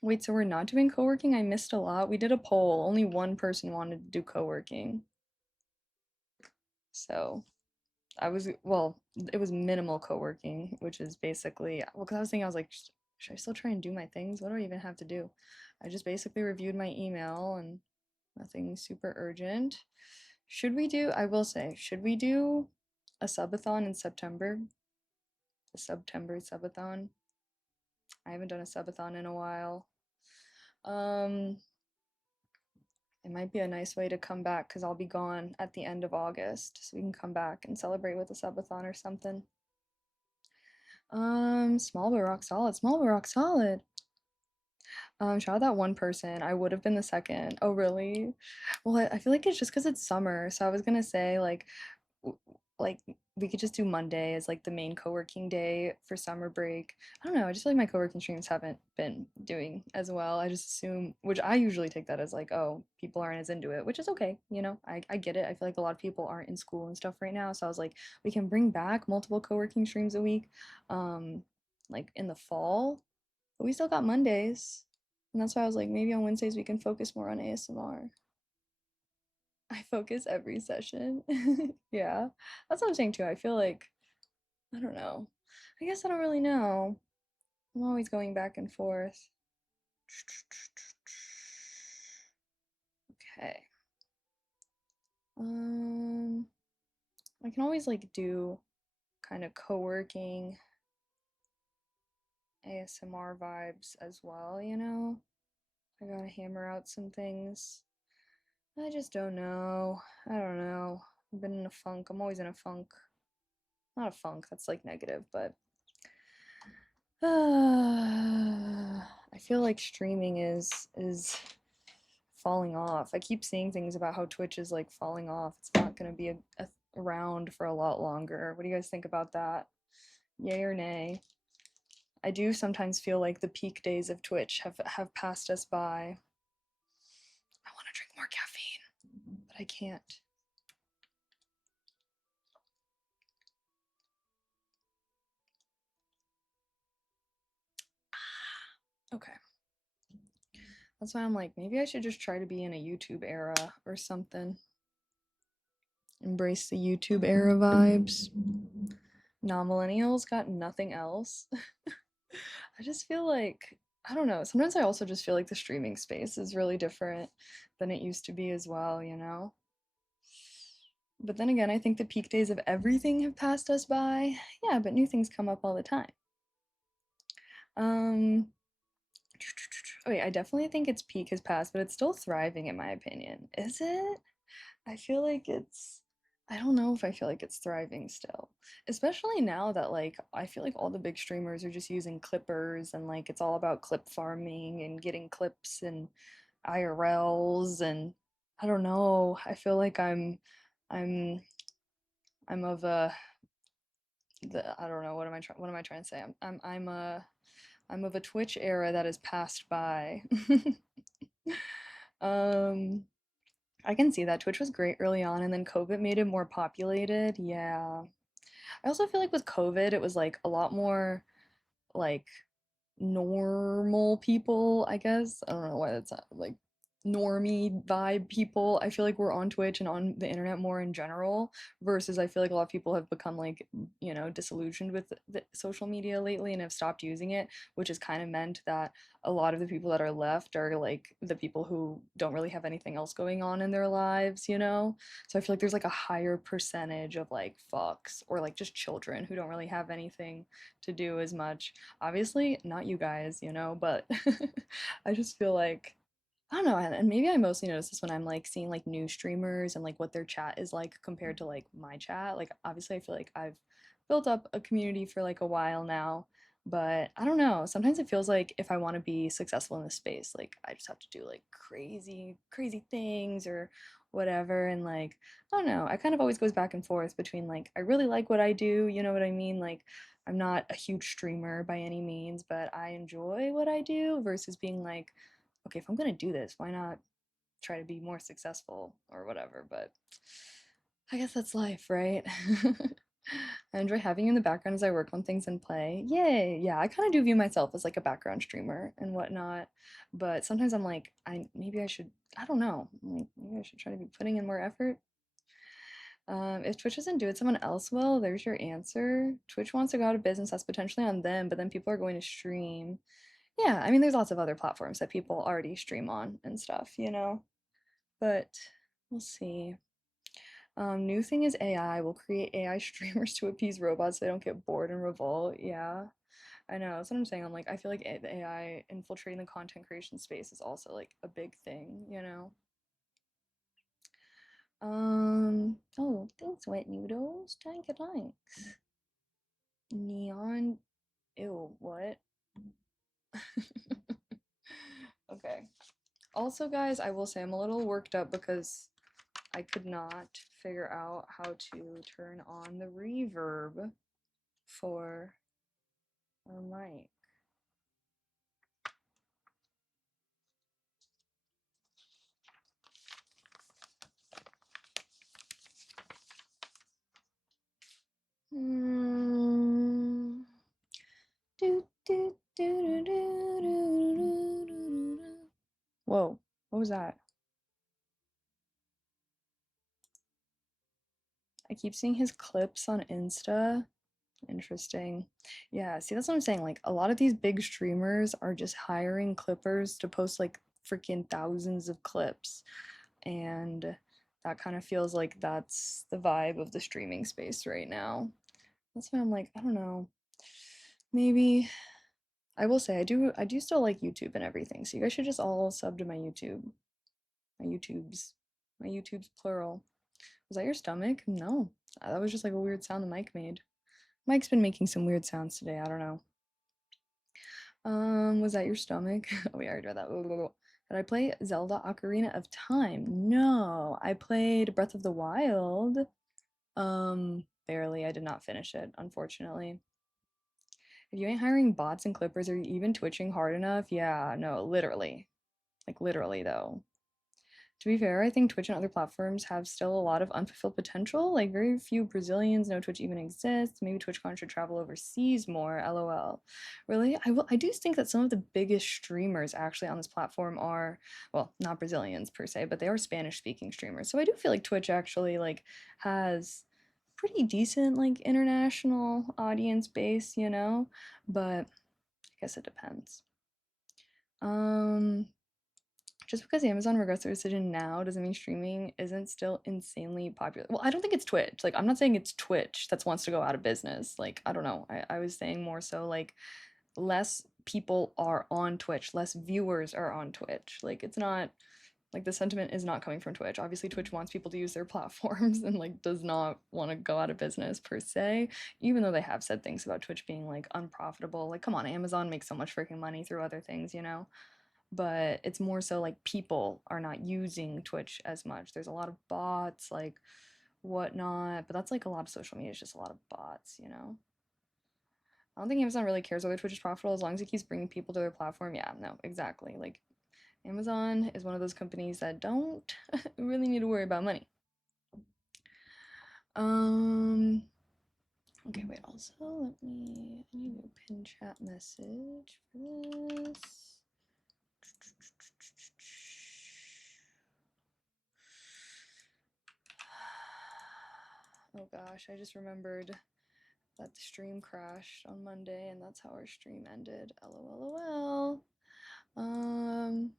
Wait, so we're not doing co-working? I missed a lot. We did a poll. Only one person wanted to do co-working. So I was, well, it was minimal co-working, which is basically, well, because I was thinking, I was like, should I still try and do my things? What do I even have to do? I just basically reviewed my email and nothing super urgent. Should we do, I will say, should we do a subathon in September? A September subathon? I haven't done a subathon in a while. Um, it might be a nice way to come back because I'll be gone at the end of August, so we can come back and celebrate with a subathon or something. Small but rock solid. Small but rock solid. Shout out that one person. I would have been the second. Oh, really? Well, I feel like it's just because it's summer. So I was gonna say like we could just do Monday as like the main co-working day for summer break. I don't know. I just feel like my co-working streams haven't been doing as well. I just assume, which I usually take that as like, oh, people aren't as into it, which is okay. I get it. I feel like a lot of people aren't in school and stuff right now. So I was like, we can bring back multiple co-working streams a week, um, like in the fall, but we still got Mondays. And that's why I was like, maybe on Wednesdays we can focus more on ASMR. I focus every session. Yeah. That's what I'm saying too. I feel like, I don't know. I guess I don't really know. I'm always going back and forth. Okay. Um, I can always like do kind of co-working ASMR vibes as well, you know? I gotta hammer out some things. I just don't know. I don't know. I've been in a funk. I'm always in a funk. Not a funk, that's like negative, but I feel like streaming is falling off. I keep seeing things about how Twitch is like falling off. It's not going to be around for a lot longer. What do you guys think about that? Yay or nay? I do sometimes feel like the peak days of Twitch have passed us by. I want to drink more caffeine, but I can't. Okay. That's why I'm like, maybe I should just try to be in a YouTube era or something. Embrace the YouTube era vibes. Non-millennials got nothing else. I just feel like, I don't know. Sometimes I also just feel like the streaming space is really different than it used to be as well, you know? But then again, I think the peak days of everything have passed us by. Yeah, but new things come up all the time. Um, oh wait, I definitely think its peak has passed, but it's still thriving in my opinion. Is it? I feel like it's I don't know if I feel like it's thriving still. Especially now that like I feel like all the big streamers are just using clippers and like it's all about clip farming and getting clips and IRLs and I don't know. I feel like I'm I'm of a I don't know what am I trying to say? I'm of a Twitch era that has passed by. um I can see that Twitch was great early on and then COVID made it more populated. Yeah. I also feel like with COVID, it was like a lot more like normal people, I guess. I don't know why that's not, like normie vibe people. I feel like we're on Twitch and on the internet more in general, versus I feel like a lot of people have become like, disillusioned with the social media lately and have stopped using it, which has kind of meant that a lot of the people that are left are like the people who don't really have anything else going on in their lives, you know? So I feel like there's like a higher percentage of like fucks or like just children who don't really have anything to do as much. Obviously, not you guys, but I just feel like I don't know, and maybe I mostly notice this when I'm like seeing like new streamers and like what their chat is like compared to like my chat. Like obviously I feel like I've built up a community for like a while now, but I don't know. Sometimes it feels like if I want to be successful in this space, like I just have to do like crazy, crazy things or whatever. And like, I don't know. I kind of always goes back and forth between like I really like what I do, you know what I mean? Like I'm not a huge streamer by any means, but I enjoy what I do versus being like okay, if I'm gonna do this, why not try to be more successful or whatever? But I guess that's life, right? I enjoy having you in the background as I work on things and play. Yay! Yeah, I kind of do view myself as like a background streamer and whatnot. But sometimes I'm like, maybe I should. I don't know. Like, maybe I should try to be putting in more effort. If Twitch doesn't do it, someone else will. There's your answer. Twitch wants to go out of business. That's potentially on them, but then people are going to stream. Yeah, I mean, there's lots of other platforms that people already stream on and stuff, But we'll see. New thing is AI. We'll create AI streamers to appease robots so they don't get bored and revolt. Yeah, I know. That's what I'm saying. I'm like, I feel like the AI infiltrating the content creation space is also like a big thing. Oh, thanks, wet noodles. Thank you, thanks. Neon. Ew, what? Okay. Also, guys, I will say I'm a little worked up because I could not figure out how to turn on the reverb for our mic. Hmm. Do, do, do, do, do, do, do, do, do. Whoa, what was that? I keep seeing his clips on Insta. Interesting. Yeah, see, that's what I'm saying. Like, a lot of these big streamers are just hiring clippers to post like freaking thousands of clips. And that kind of feels like that's the vibe of the streaming space right now. That's why I'm like, I don't know. Maybe I will say I do still like YouTube and everything. So you guys should just all sub to my YouTube. My YouTubes. My YouTubes plural. Was that your stomach? No. That was just like a weird sound the mic made. Mike's been making some weird sounds today. I don't know. Was that your stomach? Oh, we already read that. Did I play Zelda Ocarina of Time? No. I played Breath of the Wild. Barely. I did not finish it, unfortunately. If you ain't hiring bots and clippers, are you even twitching hard enough? Yeah, no, literally. Like literally though. To be fair, I think Twitch and other platforms have still a lot of unfulfilled potential. Like very few Brazilians know Twitch even exists. Maybe TwitchCon should travel overseas more. LOL. Really? I do think that some of the biggest streamers actually on this platform are, well, not Brazilians per se, but they are Spanish speaking streamers. So I do feel like Twitch actually like has pretty decent like international audience base. But I guess it depends. Um just because Amazon regrets their decision now doesn't mean streaming isn't still insanely popular. Well, I don't think it's Twitch. Like, I'm not saying it's Twitch that wants to go out of business. Like, I don't know. I was saying more so like less people are on Twitch, less viewers are on Twitch. Like, it's not like the sentiment is not coming from Twitch. Obviously, Twitch wants people to use their platforms and like does not want to go out of business per se, even though they have said things about Twitch being like unprofitable. Like, come on, Amazon makes so much freaking money through other things. But it's more so like people are not using Twitch as much. There's a lot of bots, like whatnot, but that's like a lot of social media, it's just a lot of bots. I don't think Amazon really cares whether Twitch is profitable as long as it keeps bringing people to their platform. Yeah, no, exactly. Like Amazon is one of those companies that don't really need to worry about money. Um, okay, wait, also I need a pin chat message for this. Oh gosh, I just remembered that the stream crashed on Monday, and that's how our stream ended. LOLOL. Um,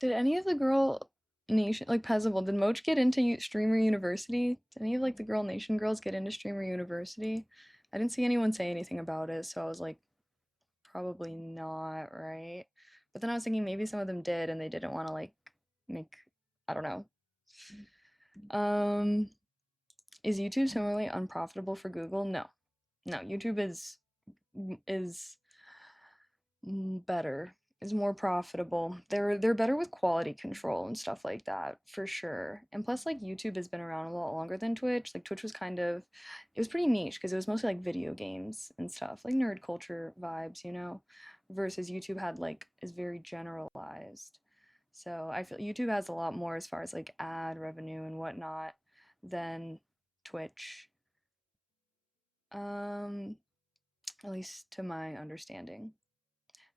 did any of the girl nation like Peasable? Did Moch get into Streamer University? Did any of like the girl nation girls get into Streamer University? I didn't see anyone say anything about it, so I was like, probably not, right? But then I was thinking maybe some of them did, and they didn't want to like make. I don't know. Um, is YouTube similarly unprofitable for Google? No, no. YouTube is better, is more profitable. They're better with quality control and stuff like that for sure. And plus, like YouTube has been around a lot longer than Twitch. Like Twitch was kind of, it was pretty niche because it was mostly like video games and stuff, like nerd culture vibes, you know. Versus YouTube had like is very generalized. So I feel YouTube has a lot more as far as like ad revenue and whatnot than Twitch. Um, at least to my understanding.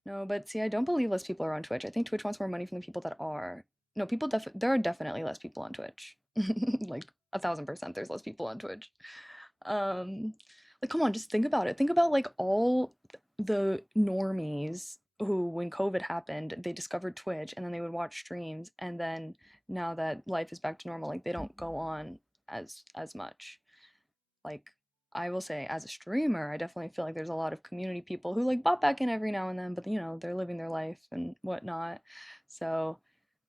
No, but see, I don't believe less people are on Twitch. I think Twitch wants more money from the people that are. No, there are definitely less people on Twitch. Like 1,000% there's less people on Twitch. Um like come on, just think about it. Think about like all the normies who when COVID happened, they discovered Twitch and then they would watch streams and then now that life is back to normal, like they don't go on as much. Like I will say as a streamer, I definitely feel like there's a lot of community people who like bop back in every now and then, but you know, they're living their life and whatnot. So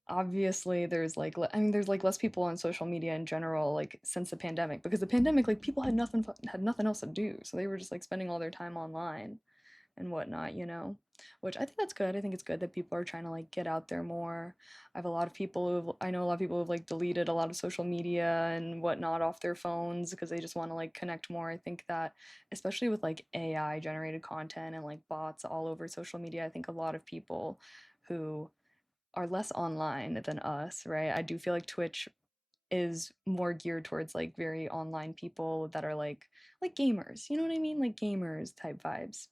obviously there's like I mean there's like less people on social media in general like since the pandemic because the pandemic like people had nothing else to do. So they were just like spending all their time online and whatnot, you know, which I think that's good. I think it's good that people are trying to like get out there more. I know a lot of people who've like deleted a lot of social media and whatnot off their phones because they just want to like connect more. I think that especially with like AI generated content and like bots all over social media, I think a lot of people who are less online than us, right? I do feel like Twitch is more geared towards like very online people that are like gamers. You know what I mean? Like gamers type vibes.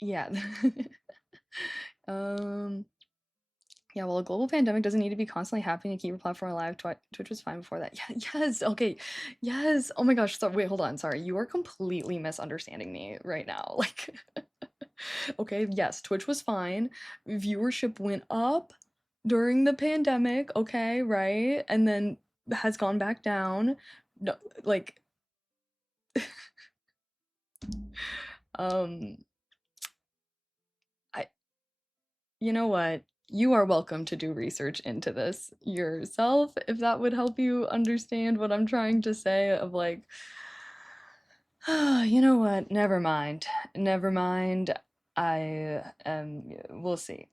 Yeah. um, yeah, well, a global pandemic doesn't need to be constantly happening to keep a platform alive. Twitch was fine before that. Yeah, yes, okay, yes. Oh my gosh, so wait, hold on. Sorry, you are completely misunderstanding me right now. Like, okay, yes, Twitch was fine. Viewership went up during the pandemic, okay, right? And then has gone back down. No, like, um, I you know what? You are welcome to do research into this yourself if that would help you understand what I'm trying to say of like, you know what? Never mind. Never mind. We'll see.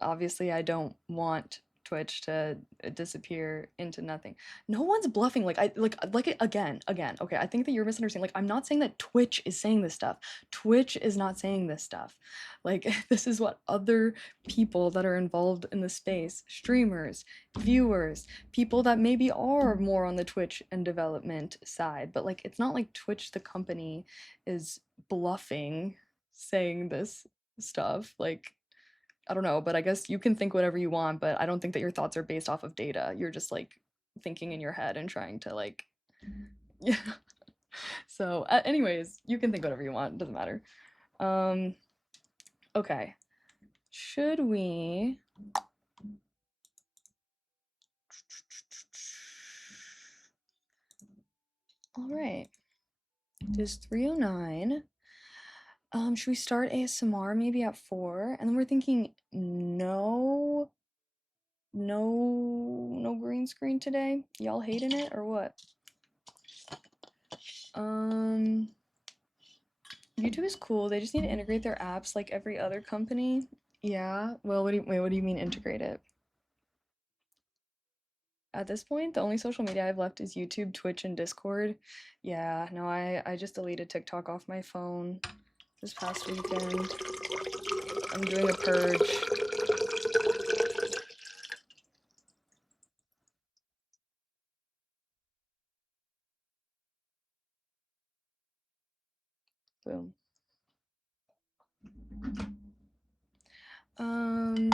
Obviously I don't want Twitch to disappear into nothing. No one's bluffing. Again. Okay, I think that you're misunderstanding. Like I'm not saying that Twitch is saying this stuff. Twitch is not saying this stuff. Like this is what other people that are involved in the space, streamers, viewers, people that maybe are more on the Twitch and development side, but like it's not like Twitch the company is bluffing saying this stuff. Like I don't know, but I guess you can think whatever you want, but I don't think that your thoughts are based off of data. You're just like thinking in your head and trying to like yeah. So, anyways, you can think whatever you want, doesn't matter. Um okay. Should we All right. It is 3:09. Should we start ASMR maybe at 4? And then we're thinking no green screen today. Y'all hating it or what? Um YouTube is cool. They just need to integrate their apps like every other company. Yeah. Well, what do you mean integrate it? At this point, the only social media I've left is YouTube, Twitch, and Discord. Yeah, no, I just deleted TikTok off my phone this past weekend. I'm doing a purge. Boom. Um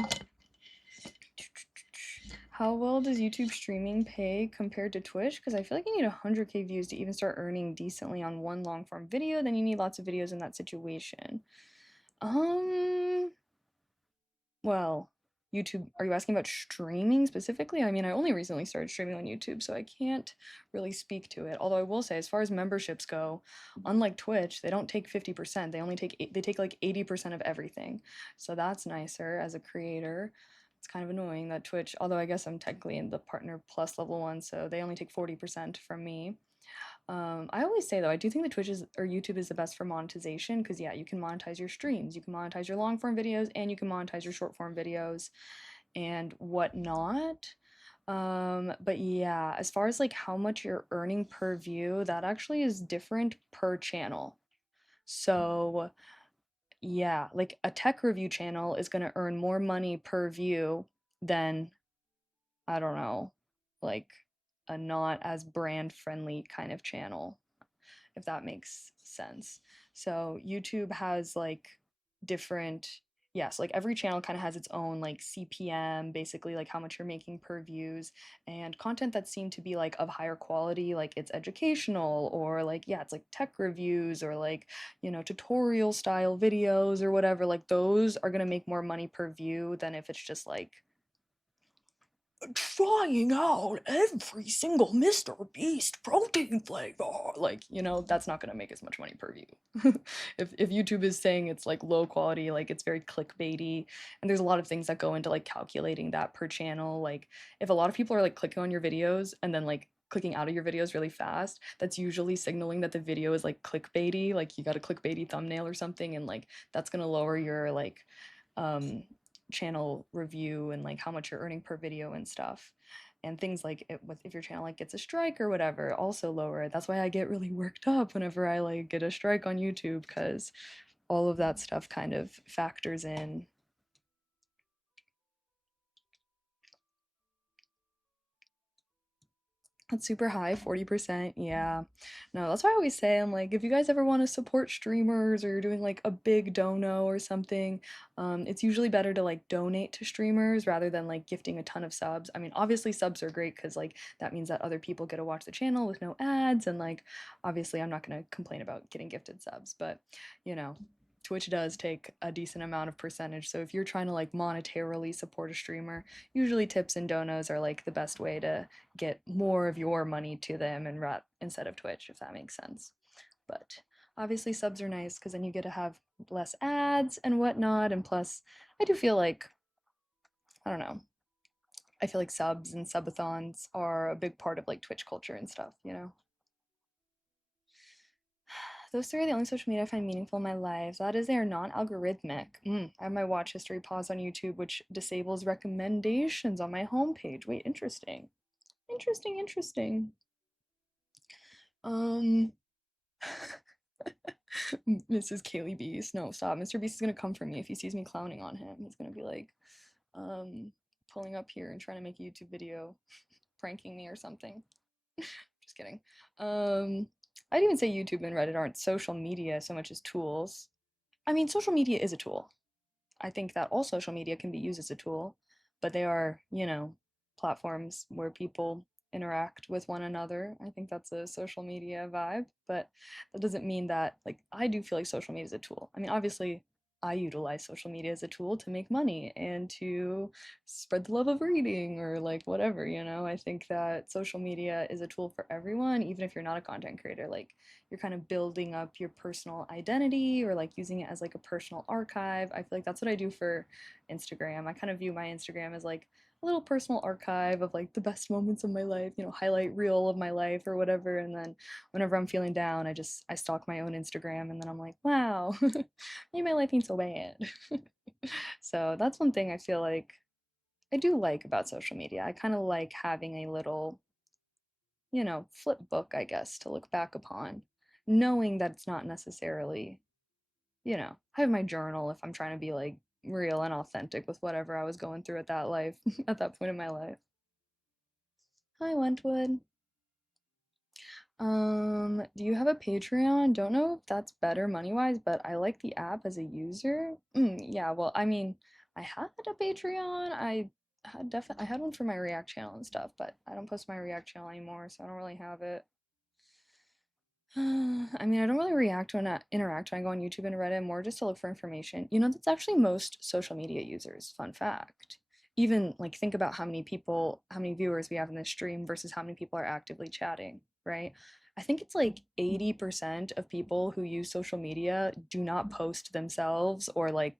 How well does YouTube streaming pay compared to Twitch? Because I feel like you need 100K views to even start earning decently on one long form video. Then you need lots of videos in that situation. Um, well, YouTube, are you asking about streaming specifically? I mean, I only recently started streaming on YouTube, so I can't really speak to it. Although I will say, as far as memberships go, unlike Twitch, they don't take 50%. They only take they take like 80% of everything. So that's nicer as a creator. It's kind of annoying that Twitch, although I guess I'm technically in the partner plus level one, so they only take 40% from me. I always say though, I do think that Twitch is or YouTube is the best for monetization because yeah, you can monetize your streams, you can monetize your long form videos, and you can monetize your short form videos and whatnot. But yeah, as far as like how much you're earning per view, that actually is different per channel. So yeah, like a tech review channel is gonna earn more money per view than I don't know, like a not as brand friendly kind of channel, if that makes sense. So YouTube has like different, yes, like every channel kind of has its own like CPM, basically like how much you're making per views, and content that seem to be like of higher quality, like it's educational or like yeah, it's like tech reviews or like, you know, tutorial style videos or whatever, like those are going to make more money per view than if it's just like trying out every single Mr. Beast protein flavor. Like, you know, that's not gonna make as much money per view. If YouTube is saying it's like low quality, like it's very clickbaity, and there's a lot of things that go into like calculating that per channel. Like if a lot of people are like clicking on your videos and then like clicking out of your videos really fast, that's usually signaling that the video is like clickbaity, like you got a clickbaity thumbnail or something, and like that's gonna lower your like um channel review and like how much you're earning per video and stuff, and things like it, with if your channel like gets a strike or whatever also lower it. That's why I get really worked up whenever I like get a strike on YouTube, because all of that stuff kind of factors in. That's super high, 40%. Yeah. No, that's why I always say, I'm like, if you guys ever want to support streamers or you're doing like a big dono or something, it's usually better to like donate to streamers rather than like gifting a ton of subs. I mean, obviously subs are great because like that means that other people get to watch the channel with no ads. And like, obviously, I'm not going to complain about getting gifted subs, but you know, Twitch does take a decent amount of percentage. So if you're trying to like monetarily support a streamer, usually tips and donos are like the best way to get more of your money to them and instead of Twitch, if that makes sense. But obviously subs are nice because then you get to have less ads and whatnot. And plus, I do feel like, I don't know, I feel like subs and subathons are a big part of like Twitch culture and stuff, you know? Those three are the only social media I find meaningful in my life. That is, they are non-algorithmic. I have my watch history paused on YouTube, which disables recommendations on my homepage. Wait, interesting. Interesting, interesting. Um, Mrs. Kaylee Beast. No, stop. Mr. Beast is gonna come for me if he sees me clowning on him. He's gonna be like, um, pulling up here and trying to make a YouTube video, pranking me or something. Just kidding. I'd even say YouTube and Reddit aren't social media so much as tools. I mean, social media is a tool. I think that all social media can be used as a tool, but they are, you know, platforms where people interact with one another. I think that's a social media vibe, but that doesn't mean that, like, I do feel like social media is a tool. I mean, obviously, I utilize social media as a tool to make money and to spread the love of reading or like whatever, you know. I think that social media is a tool for everyone, even if you're not a content creator. Like, you're kind of building up your personal identity or like using it as like a personal archive. I feel like that's what I do for Instagram. I kind of view my Instagram as like a little personal archive of like the best moments of my life, you know, highlight reel of my life or whatever. And then whenever I'm feeling down, I stalk my own Instagram and then I'm like, wow, maybe my life ain't so bad. So that's one thing I feel like I do like about social media. I kind of like having a little, you know, flip book, I guess, to look back upon, knowing that it's not necessarily, you know, I have my journal if I'm trying to be like real and authentic with whatever I was going through at that life, at that point in my life. Hi, Wentwood. Do you have a Patreon? Don't know if that's better money-wise, but I like the app as a user. Yeah, well, I mean, I had a Patreon. I I had one for my React channel and stuff, but I don't post my React channel anymore, so I don't really have it. I mean, I don't really react when I interact when I go on YouTube and Reddit, more just to look for information. You know, that's actually most social media users. Fun fact. Even like think about how many people, how many viewers we have in this stream versus how many people are actively chatting, right? I think it's like 80% of people who use social media do not post themselves or like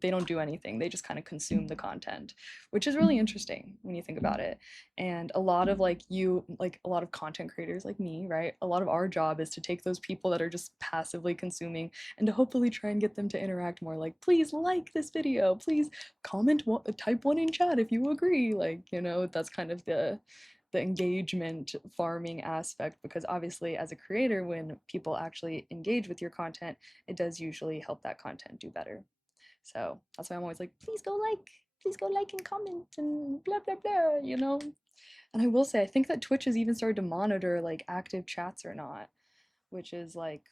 they don't do anything. They just kind of consume the content, which is really interesting when you think about it. And a lot of like a lot of content creators like me, right? A lot of our job is to take those people that are just passively consuming and to hopefully try and get them to interact more, like please like this video, please comment one, type one in chat if you agree, like, you know, that's kind of the engagement farming aspect, because obviously as a creator, when people actually engage with your content, it does usually help that content do better. So that's why I'm always like, please go like and comment and blah blah blah, you know. And I will say, I think that Twitch has even started to monitor like active chats or not, which is like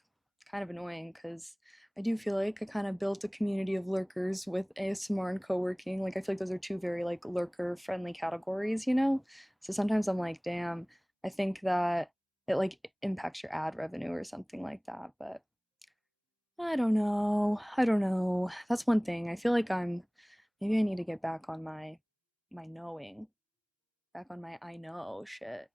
kind of annoying because I do feel like I kind of built a community of lurkers with ASMR and co-working. Like I feel like those are two very like lurker friendly categories, you know? So sometimes I'm like, damn, I think that it like impacts your ad revenue or something like that, but I don't know. I don't know. That's one thing. I feel like maybe I need to get back on my knowing, back on my I know shit.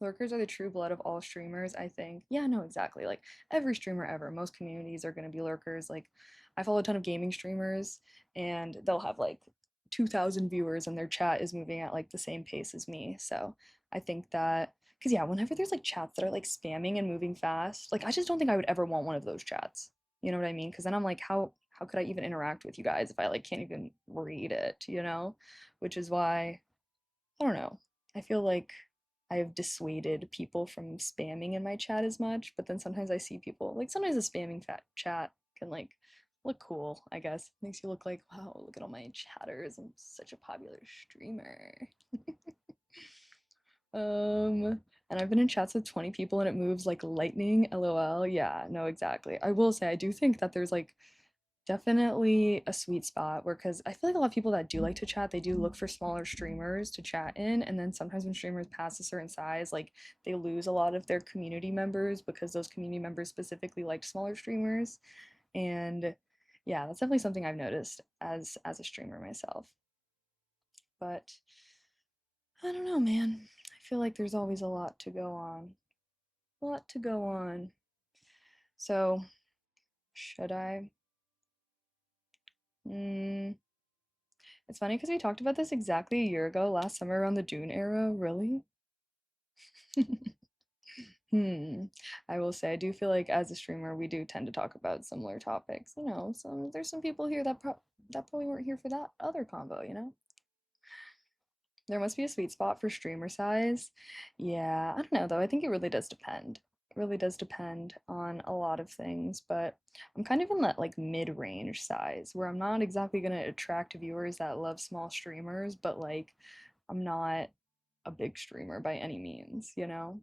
Lurkers are the true blood of all streamers, I think. Yeah, no, exactly. Like every streamer ever, most communities are going to be lurkers. Like I follow a ton of gaming streamers and they'll have like 2,000 viewers and their chat is moving at like the same pace as me. So I think that, because yeah, whenever there's like chats that are like spamming and moving fast, like I just don't think I would ever want one of those chats. You know what I mean? Because then I'm like, how could I even interact with you guys if I like can't even read it, you know? Which is why I don't know. I feel like I have dissuaded people from spamming in my chat as much, but then sometimes I see people like sometimes a spamming fat chat can like look cool, I guess. Makes you look like, wow, look at all my chatters. I'm such a popular streamer. And I've been in chats with 20 people and it moves like lightning, lol. Yeah, no, exactly. I will say I do think that there's like definitely a sweet spot where, because I feel like a lot of people that do like to chat, they do look for smaller streamers to chat in, and then sometimes when streamers pass a certain size, like they lose a lot of their community members because those community members specifically liked smaller streamers. And yeah, that's definitely something I've noticed as a streamer myself. But I don't know, man. I feel like there's always a lot to go on. A lot to go on. So, should I? Mm, it's funny because we talked about this exactly a year ago, last summer around the Dune era. Really? Hmm. I will say, I do feel like as a streamer, we do tend to talk about similar topics. You know, there's some people here that probably weren't here for that other combo. You know, there must be a sweet spot for streamer size. Yeah, I don't know though. I think it really does depend. It really does depend on a lot of things, but I'm kind of in that like mid-range size where I'm not exactly gonna attract viewers that love small streamers, but like I'm not a big streamer by any means, you know?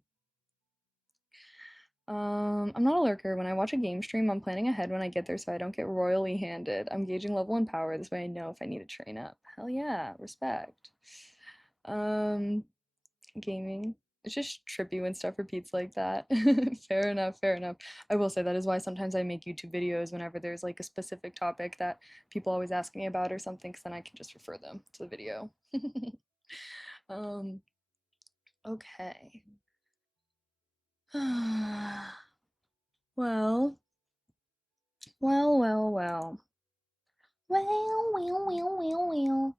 I'm not a lurker. When I watch a game stream, I'm planning ahead when I get there so I don't get royally handed. I'm gauging level and power. This way I know if I need to train up. Hell yeah, respect. Um, Gaming. It's just trippy when stuff repeats like that. Fair enough, fair enough. I will say that is why sometimes I make YouTube videos whenever there's like a specific topic that people always ask me about or something, because then I can just refer them to the video. Um, okay. Well, well, well, well. Well, well, well, well, well.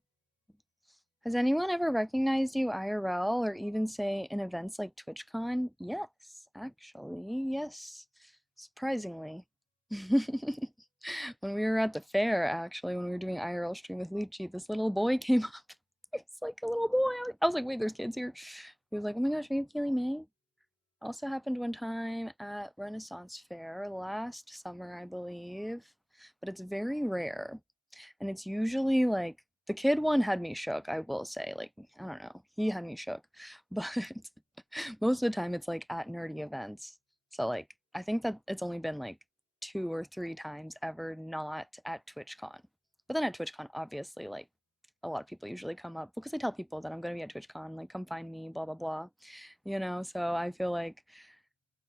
Has anyone ever recognized you IRL or even say in events like TwitchCon? Yes, actually, yes. Surprisingly. When we were at the fair, actually, when we were doing IRL stream with Lucci, this little boy came up. It's like a little boy. I was like, wait, there's kids here. He was like, oh my gosh, are you Keely May? Also happened one time at Renaissance Fair last summer, I believe, but it's very rare. And it's usually like the kid one had me shook, I will say. Like, I don't know, he had me shook. But most of the time it's like at nerdy events. So like I think that it's only been like 2 or 3 times ever not at TwitchCon. But then at TwitchCon, obviously, like a lot of people usually come up because I tell people that I'm gonna be at TwitchCon, like come find me, blah blah blah. So I feel like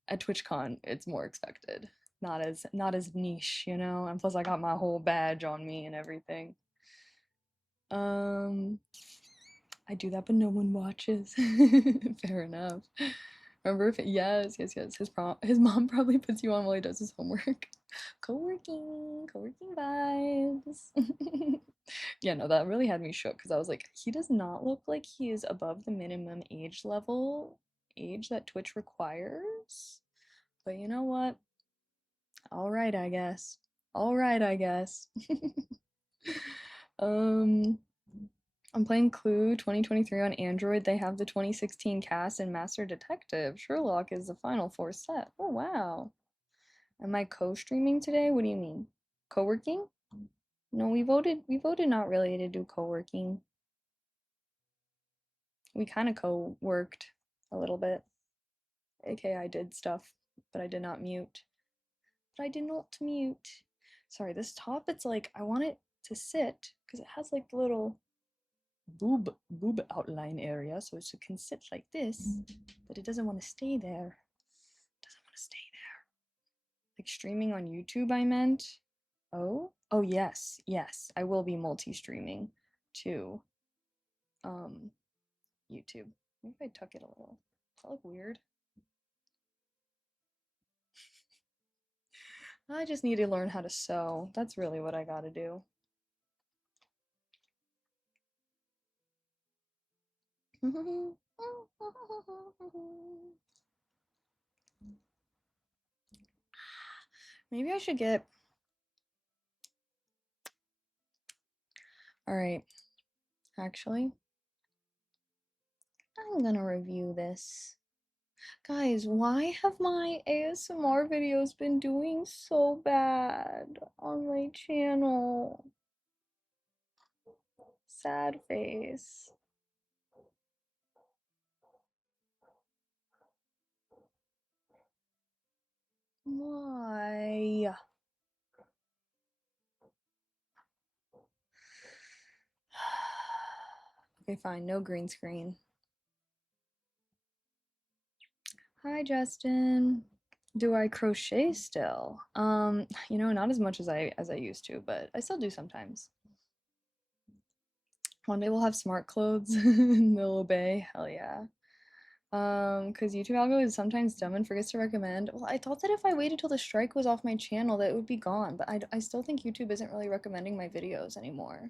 at TwitchCon it's more expected. Not as niche, and plus I got my whole badge on me and everything. Um I do that, but no one watches. Fair enough. Remember if yes, yes, yes. His mom probably puts you on while he does his homework. Co-working vibes. Yeah, no, that really had me shook because I was like, he does not look like he is above the minimum age that Twitch requires. But you know what? All right, I guess. All right, I guess. um, I'm playing Clue 2023 on Android. They have the 2016 cast and Master Detective. Sherlock is the final four set. Oh, wow. Am I co-streaming today? What do you mean? Co-working? No, we voted not really to do co-working. We kind of co-worked a little bit. AKA I did stuff, but I did not mute. But I did not mute. Sorry, this top, it's like I want it to sit because it has like the little boob outline area, so it can sit like this, but it doesn't want to stay there. It doesn't want to stay there. Like streaming on YouTube, I meant. Oh yes, yes. I will be multi-streaming to um YouTube. Maybe if I tuck it a little. Does that look weird? I just need to learn how to sew. That's really what I gotta do. Maybe I should get. All right, actually, I'm gonna review this. Guys, why have my ASMR videos been doing so bad on my channel? Sad face. Why? Okay, fine, no green screen. Hi, Justin. Do I crochet still? Not as much as I used to, but I still do sometimes. One day we'll have smart clothes and they'll obey. Hell yeah. Because YouTube algo is sometimes dumb and forgets to recommend. Well, I thought that if I waited till the strike was off my channel, that it would be gone, but I still think YouTube isn't really recommending my videos anymore.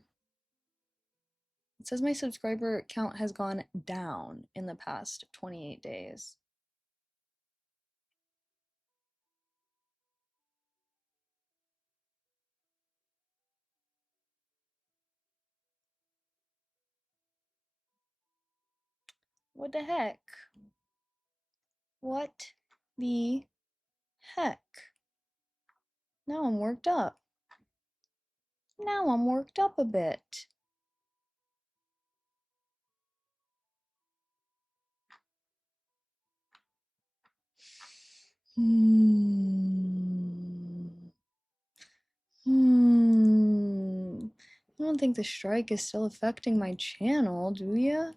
It says my subscriber count has gone down in the past 28 days. What the heck? What the heck? Now I'm worked up. Now I'm worked up a bit. Hmm. Hmm. You don't think the strike is still affecting my channel, do ya?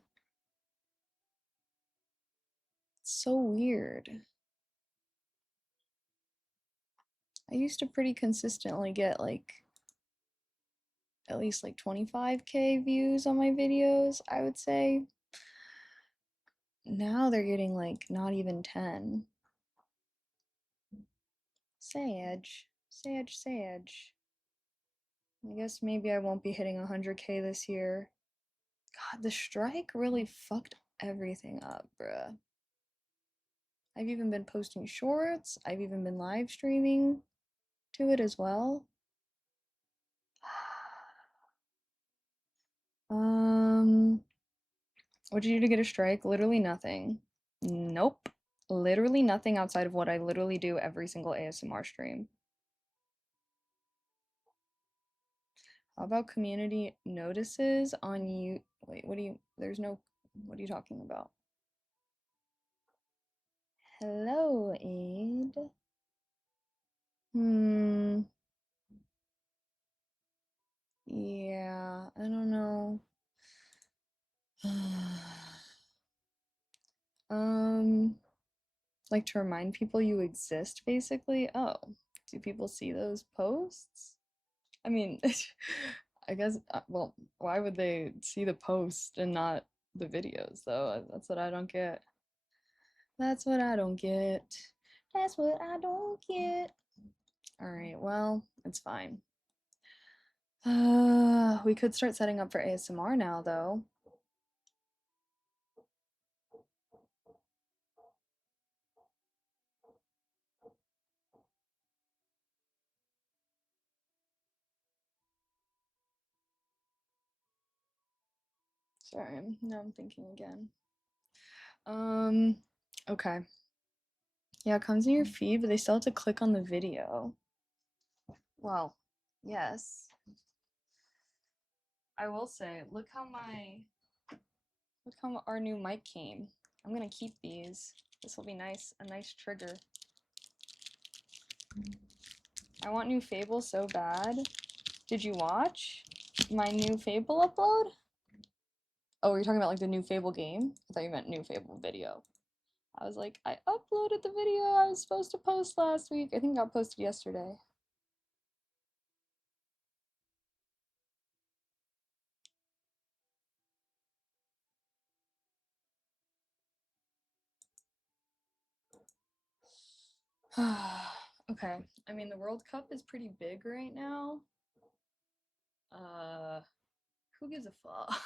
It's so weird. I used to pretty consistently get like at least like 25K views on my videos, I would say. Now they're getting like not even 10. Sage. Sage, Sage. I guess maybe I won't be hitting 100K this year. God, the strike really fucked everything up, bruh. I've even been posting shorts. I've even been live streaming to it as well. Um, what did you do to get a strike? Literally nothing. Nope. Literally nothing outside of what I literally do every single ASMR stream. How about community notices on you? Wait, there's no, what are you talking about? Hello, Aid. Hmm. Yeah, I don't know. Like to remind people you exist, basically. Oh, do people see those posts? I mean, I guess, well, why would they see the post and not the videos, though? That's what I don't get. That's what I don't get. That's what I don't get. All right, well, it's fine. We could start setting up for ASMR now, though. Sorry, now I'm thinking again. Um, okay. Yeah, it comes in your feed, but they still have to click on the video. Well, yes. I will say, look how our new mic came. I'm gonna keep these. This will be nice, a nice trigger. I want new Fable so bad. Did you watch my new Fable upload? Oh, you're talking about like the new Fable game? I thought you meant new Fable video. I was like, I uploaded the video I was supposed to post last week. I think it got posted yesterday. Okay. I mean, the World Cup is pretty big right now. Uh, who gives a fuck?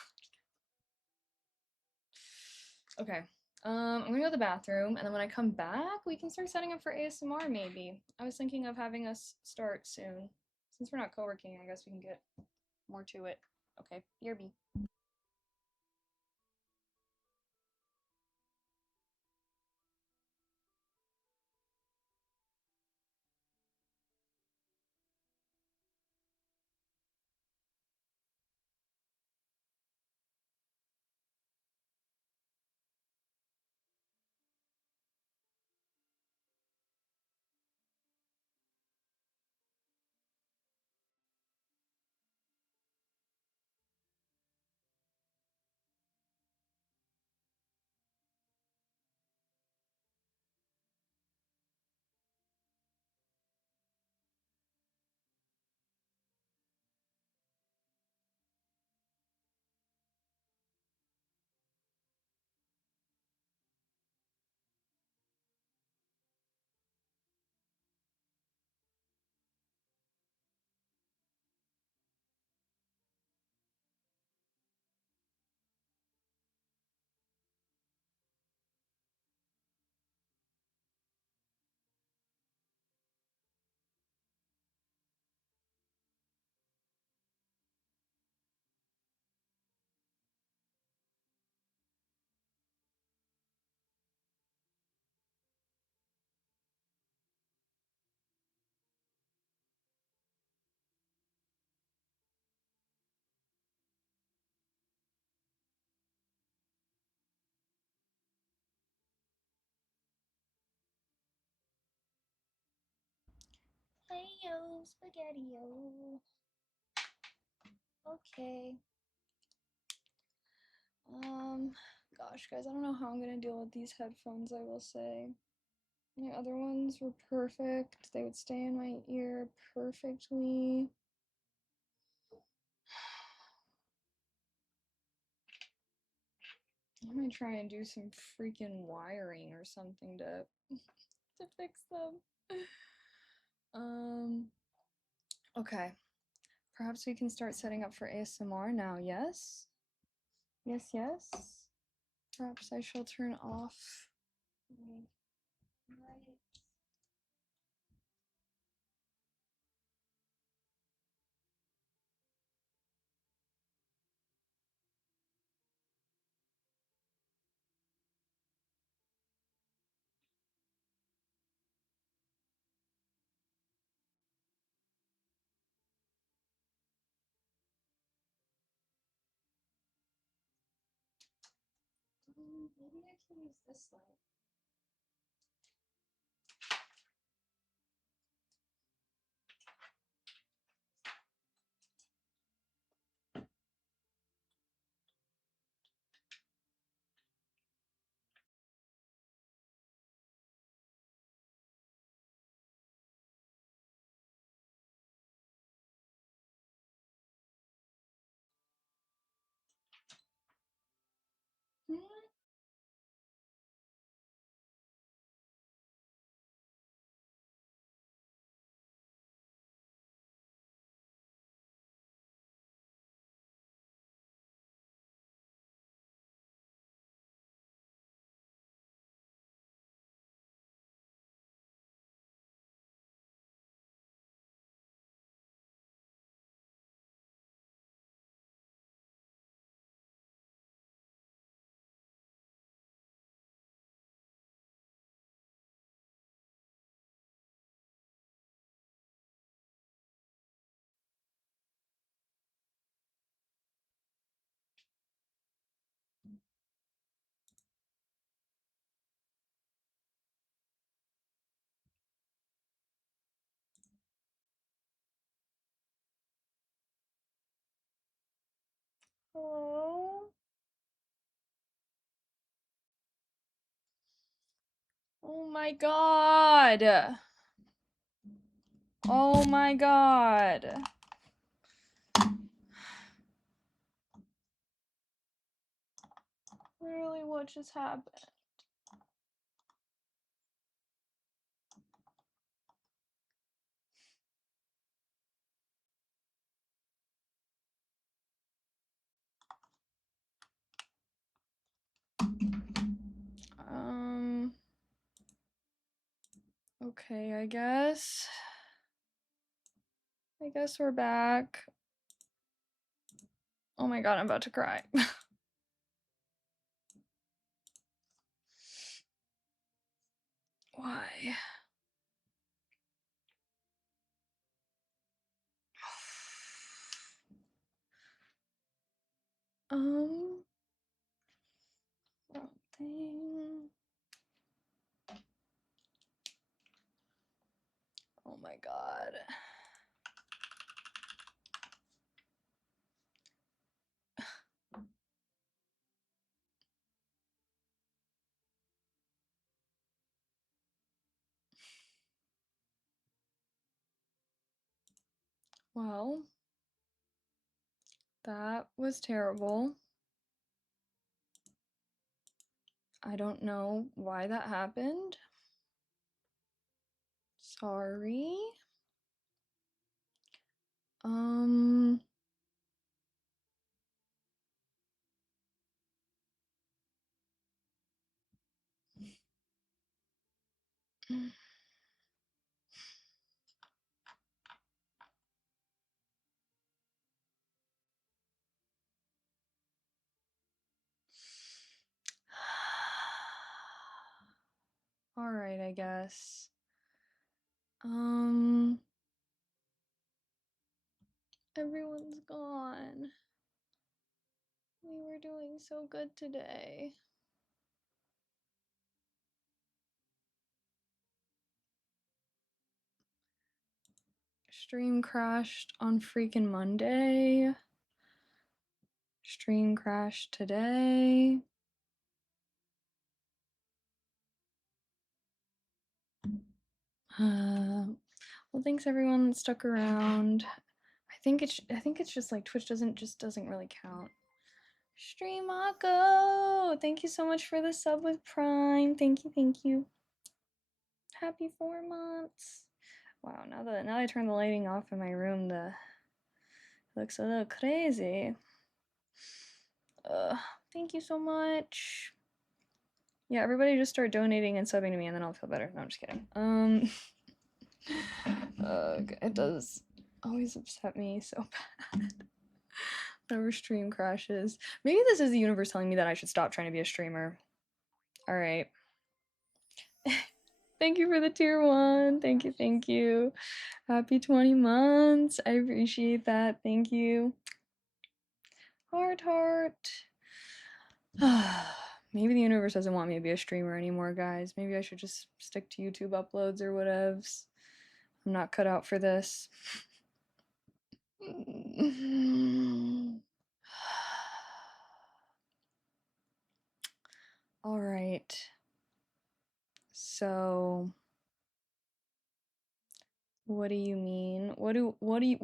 Okay. I'm gonna go to the bathroom, and then when I come back, we can start setting up for ASMR maybe. I was thinking of having us start soon. Since we're not co-working, I guess we can get more to it. Okay, BRB. Hey yo, spaghetti yo. Okay. Um, Gosh, guys, I don't know how I'm gonna deal with these headphones, I will say. My other ones were perfect. They would stay in my ear perfectly. I'm gonna try and do some freaking wiring or something to fix them. Um, okay. Perhaps we can start setting up for ASMR now, yes? Yes, yes. Perhaps I shall turn off my light. Maybe I can use this light. Hello? Oh my god. Oh my god. Literally, what just happened? Um, okay, I guess. I guess we're back. Oh my god, I'm about to cry. Why? Um, thing. Oh my god. Well, that was terrible. I don't know why that happened. Sorry. Um, all right, I guess. Um, everyone's gone. We were doing so good today. Stream crashed on freaking Monday. Stream crashed today. Well, thanks everyone that stuck around. I think it's just like Twitch doesn't really count. Stream Mako! Thank you so much for the sub with Prime. Thank you, thank you. Happy 4 months. Wow, now that I turn the lighting off in my room, the looks a little crazy. Thank you so much. Yeah, everybody just start donating and subbing to me and then I'll feel better. No, I'm just kidding. It does always upset me so bad whenever stream crashes. Maybe this is the universe telling me that I should stop trying to be a streamer. Alright. Thank you for the tier 1. Thank you, thank you. Happy 20 months. I appreciate that. Thank you. Heart, heart. Maybe the universe doesn't want me to be a streamer anymore, guys. Maybe I should just stick to YouTube uploads or whatevs. I'm not cut out for this. All right. So, what do you mean? What do you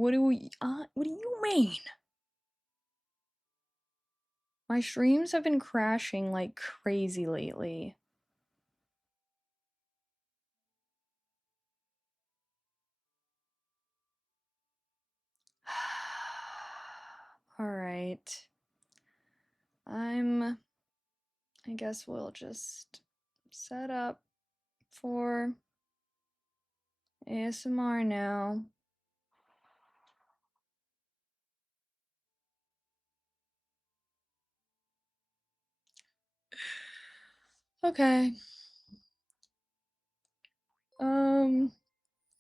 mean? My streams have been crashing like crazy lately. All right. I guess we'll just set up for ASMR now. Okay.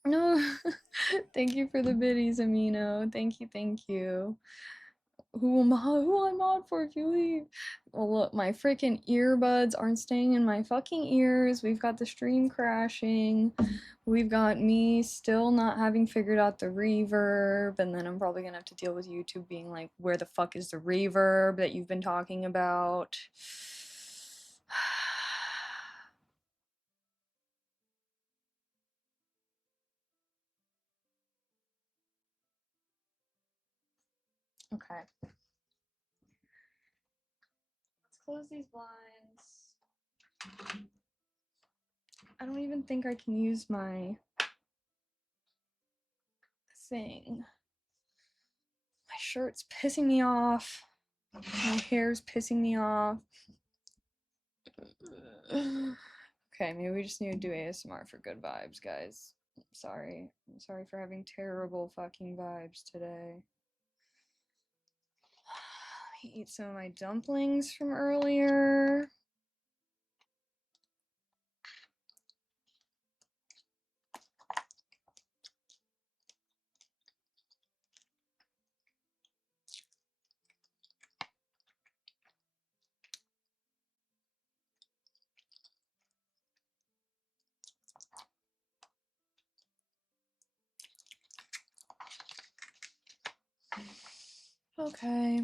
No. Thank you for the biddies, Amino. Thank you, thank you. who will I mod for if you leave? Well, look, my freaking earbuds aren't staying in my fucking ears. We've got the stream crashing. We've got me still not having figured out the reverb, and then I'm probably gonna have to deal with YouTube being like, where the fuck is the reverb that you've been talking about? Okay, let's close these blinds. I don't even think I can use my thing. My shirt's pissing me off. My hair's pissing me off. Okay, maybe we just need to do ASMR for good vibes, guys. I'm sorry. I'm sorry for having terrible fucking vibes today. Let me eat some of my dumplings from earlier. Okay.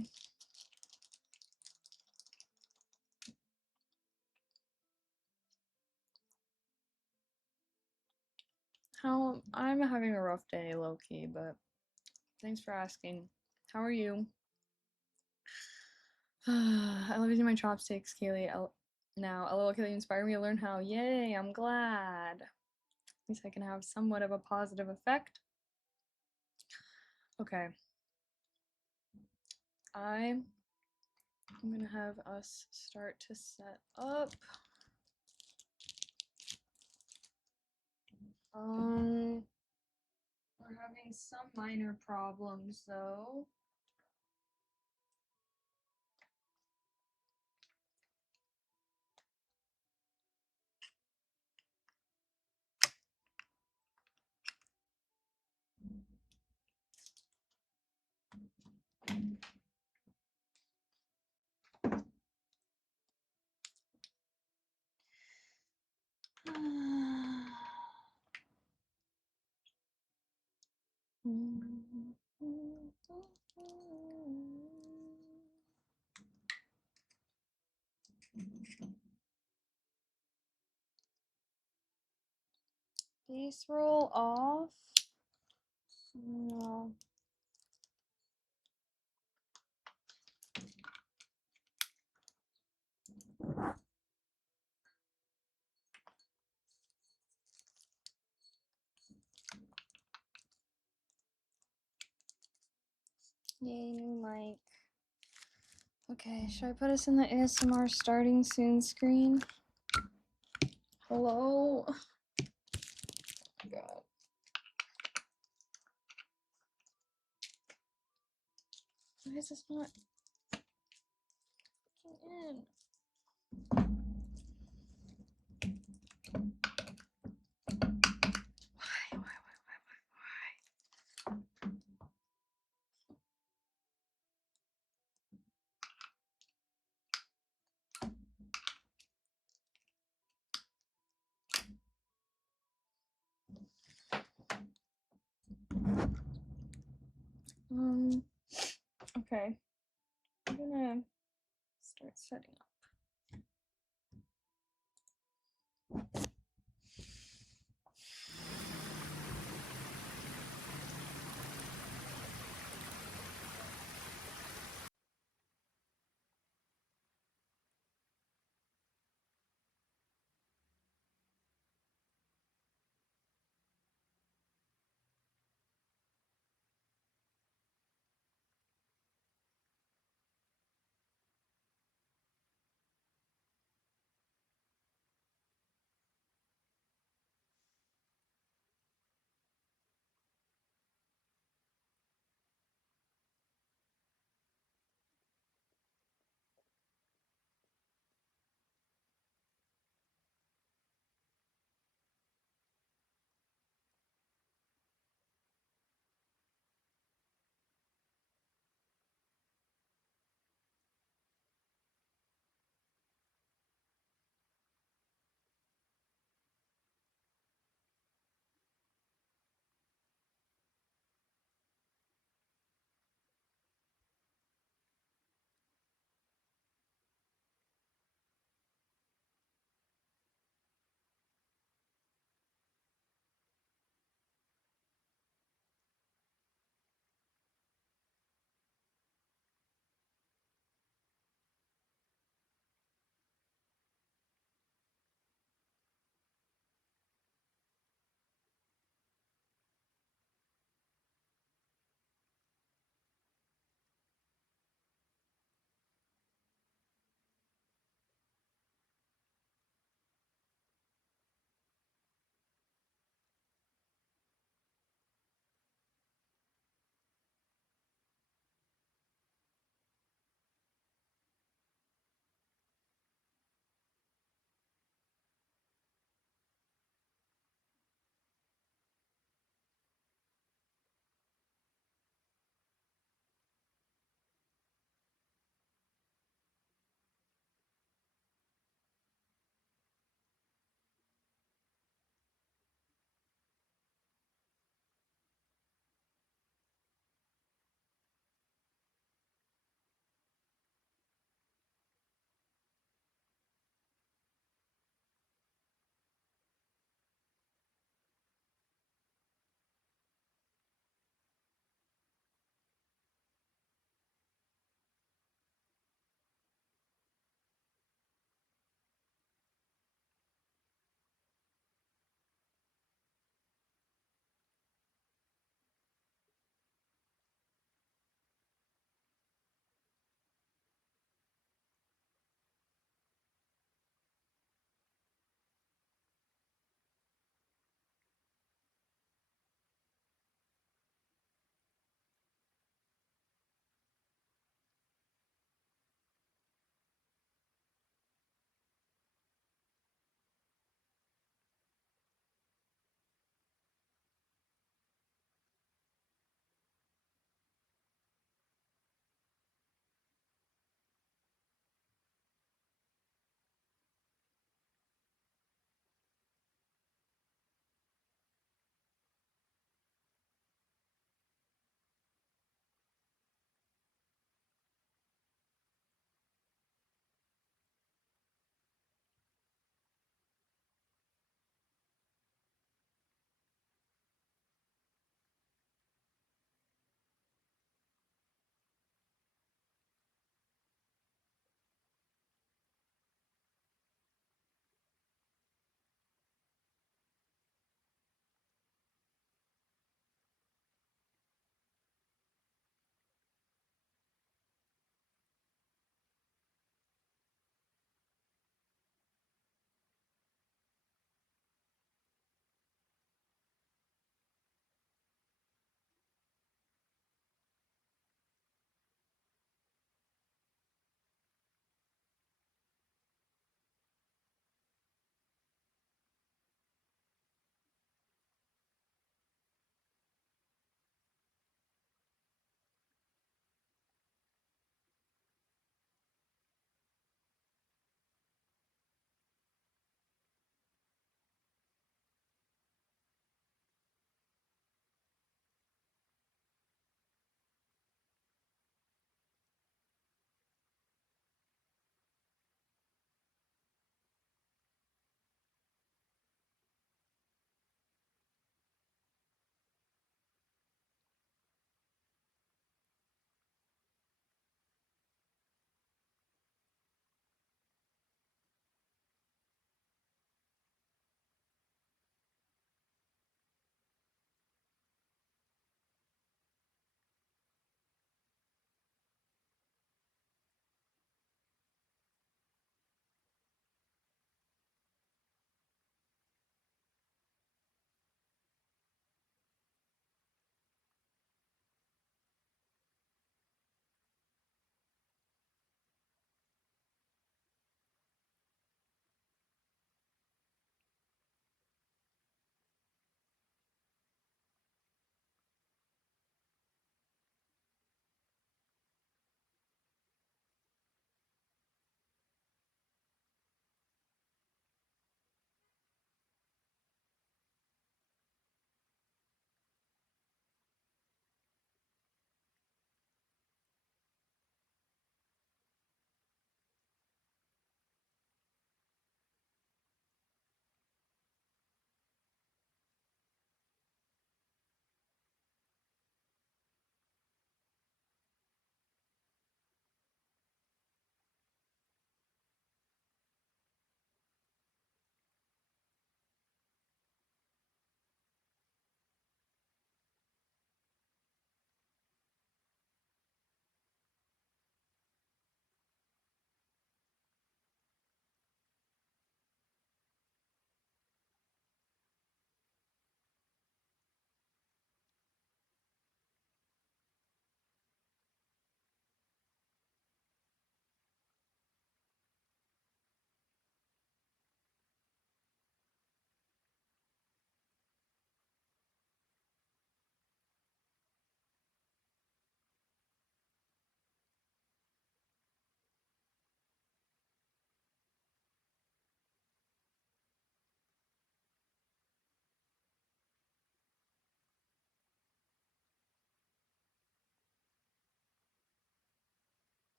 I'm having a rough day, low key, but thanks for asking. How are you? I love using my chopsticks, Kaylee. Now, LOL, Kaylee inspired me to learn how. Yay, I'm glad. At least I can have somewhat of a positive effect. Okay. I'm gonna have us start to set up. We're having some minor problems though. Base roll off. No. Yay, new mic. Okay, should I put us in the ASMR starting soon screen? Hello? Oh my god. Why is this not in? Why? Okay. I'm gonna start setting up.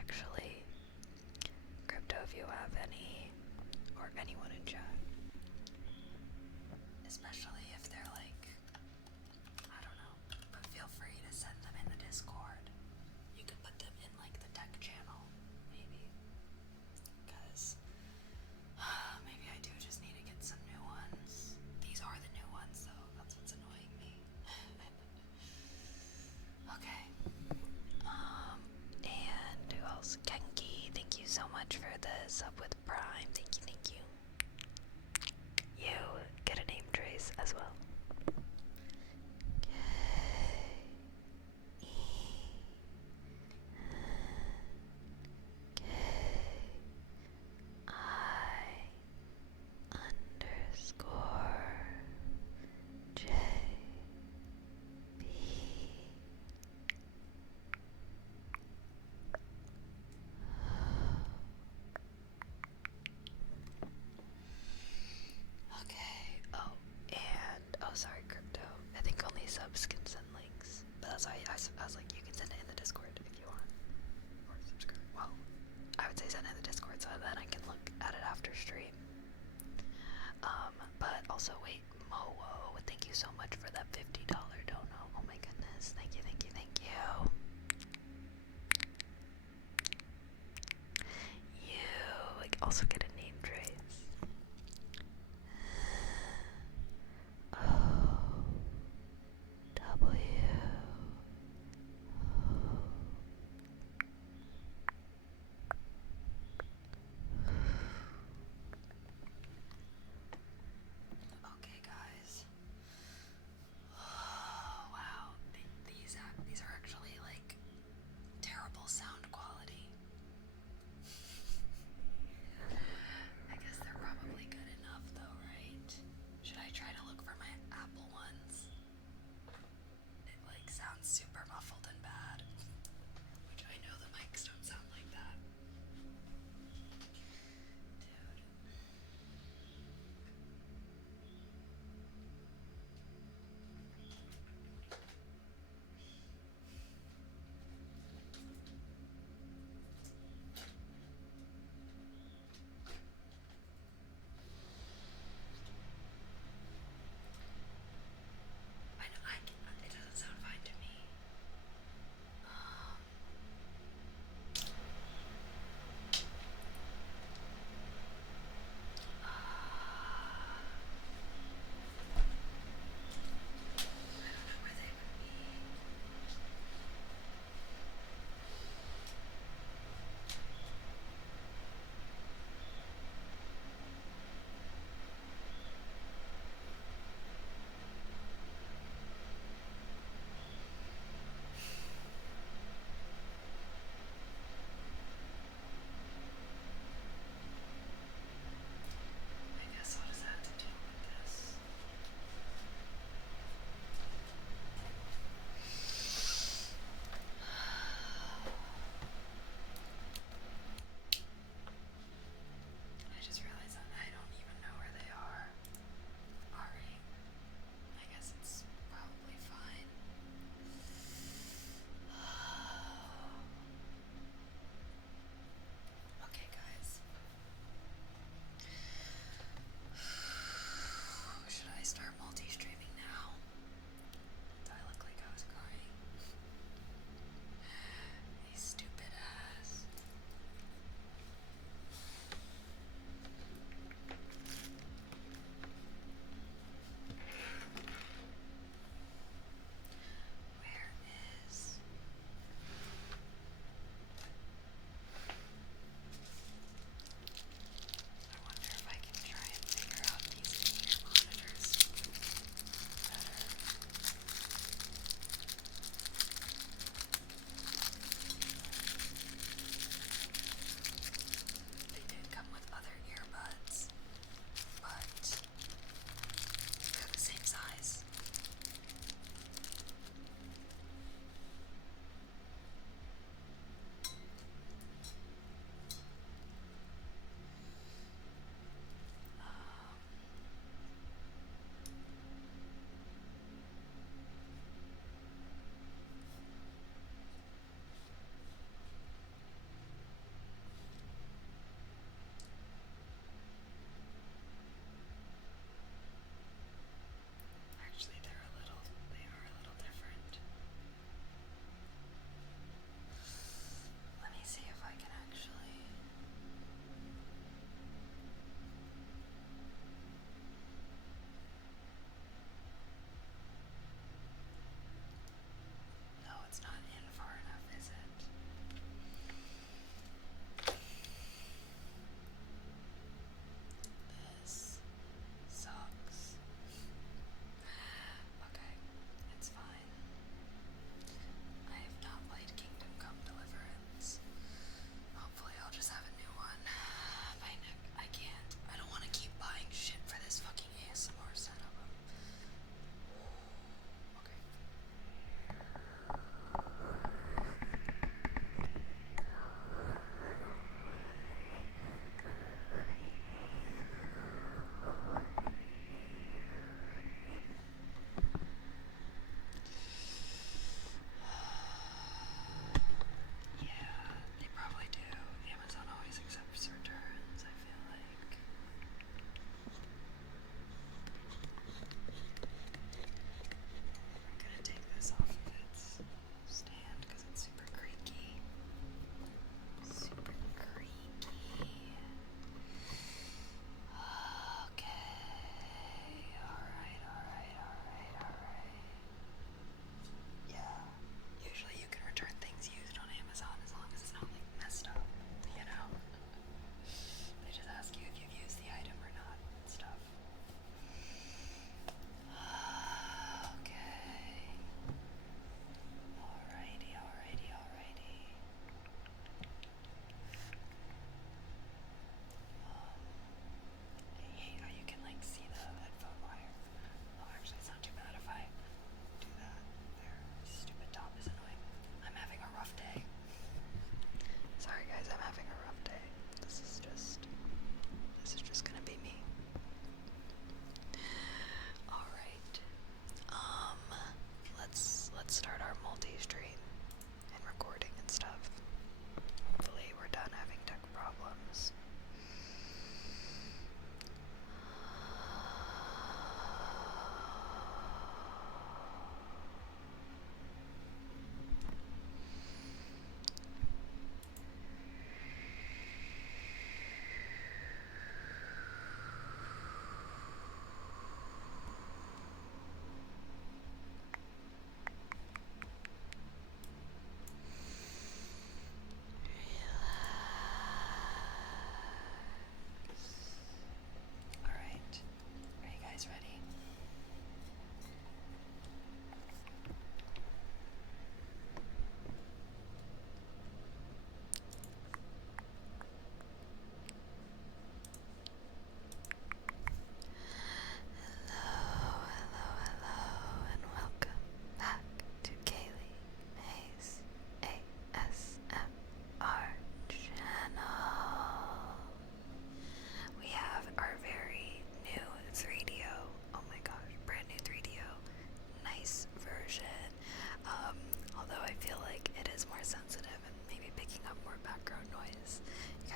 actually. Crypto, if you have any, or anyone in chat, especially if they're like, I don't know, but feel free to send them in the Discord. You can put them in like the tech channel, maybe, because maybe I do just need to get some new ones. These are the new ones though, that's what's annoying me. Okay. And who else? Genki, thank you so much for the sub with Prime. Thank you, thank you. You get a name trace as well. K_I__JB. Okay. Oh, and sorry, Crypto. I think only subs can send links, but that's why I was like, you can send it in the Discord if you want, or subscribe. Well, I would say send it in the Discord so then I can look at it after stream. But also wait, Mowo, thank you so much for that $50 dono. Oh my goodness, thank you, thank you, thank you. You also get a name trace. O W. Okay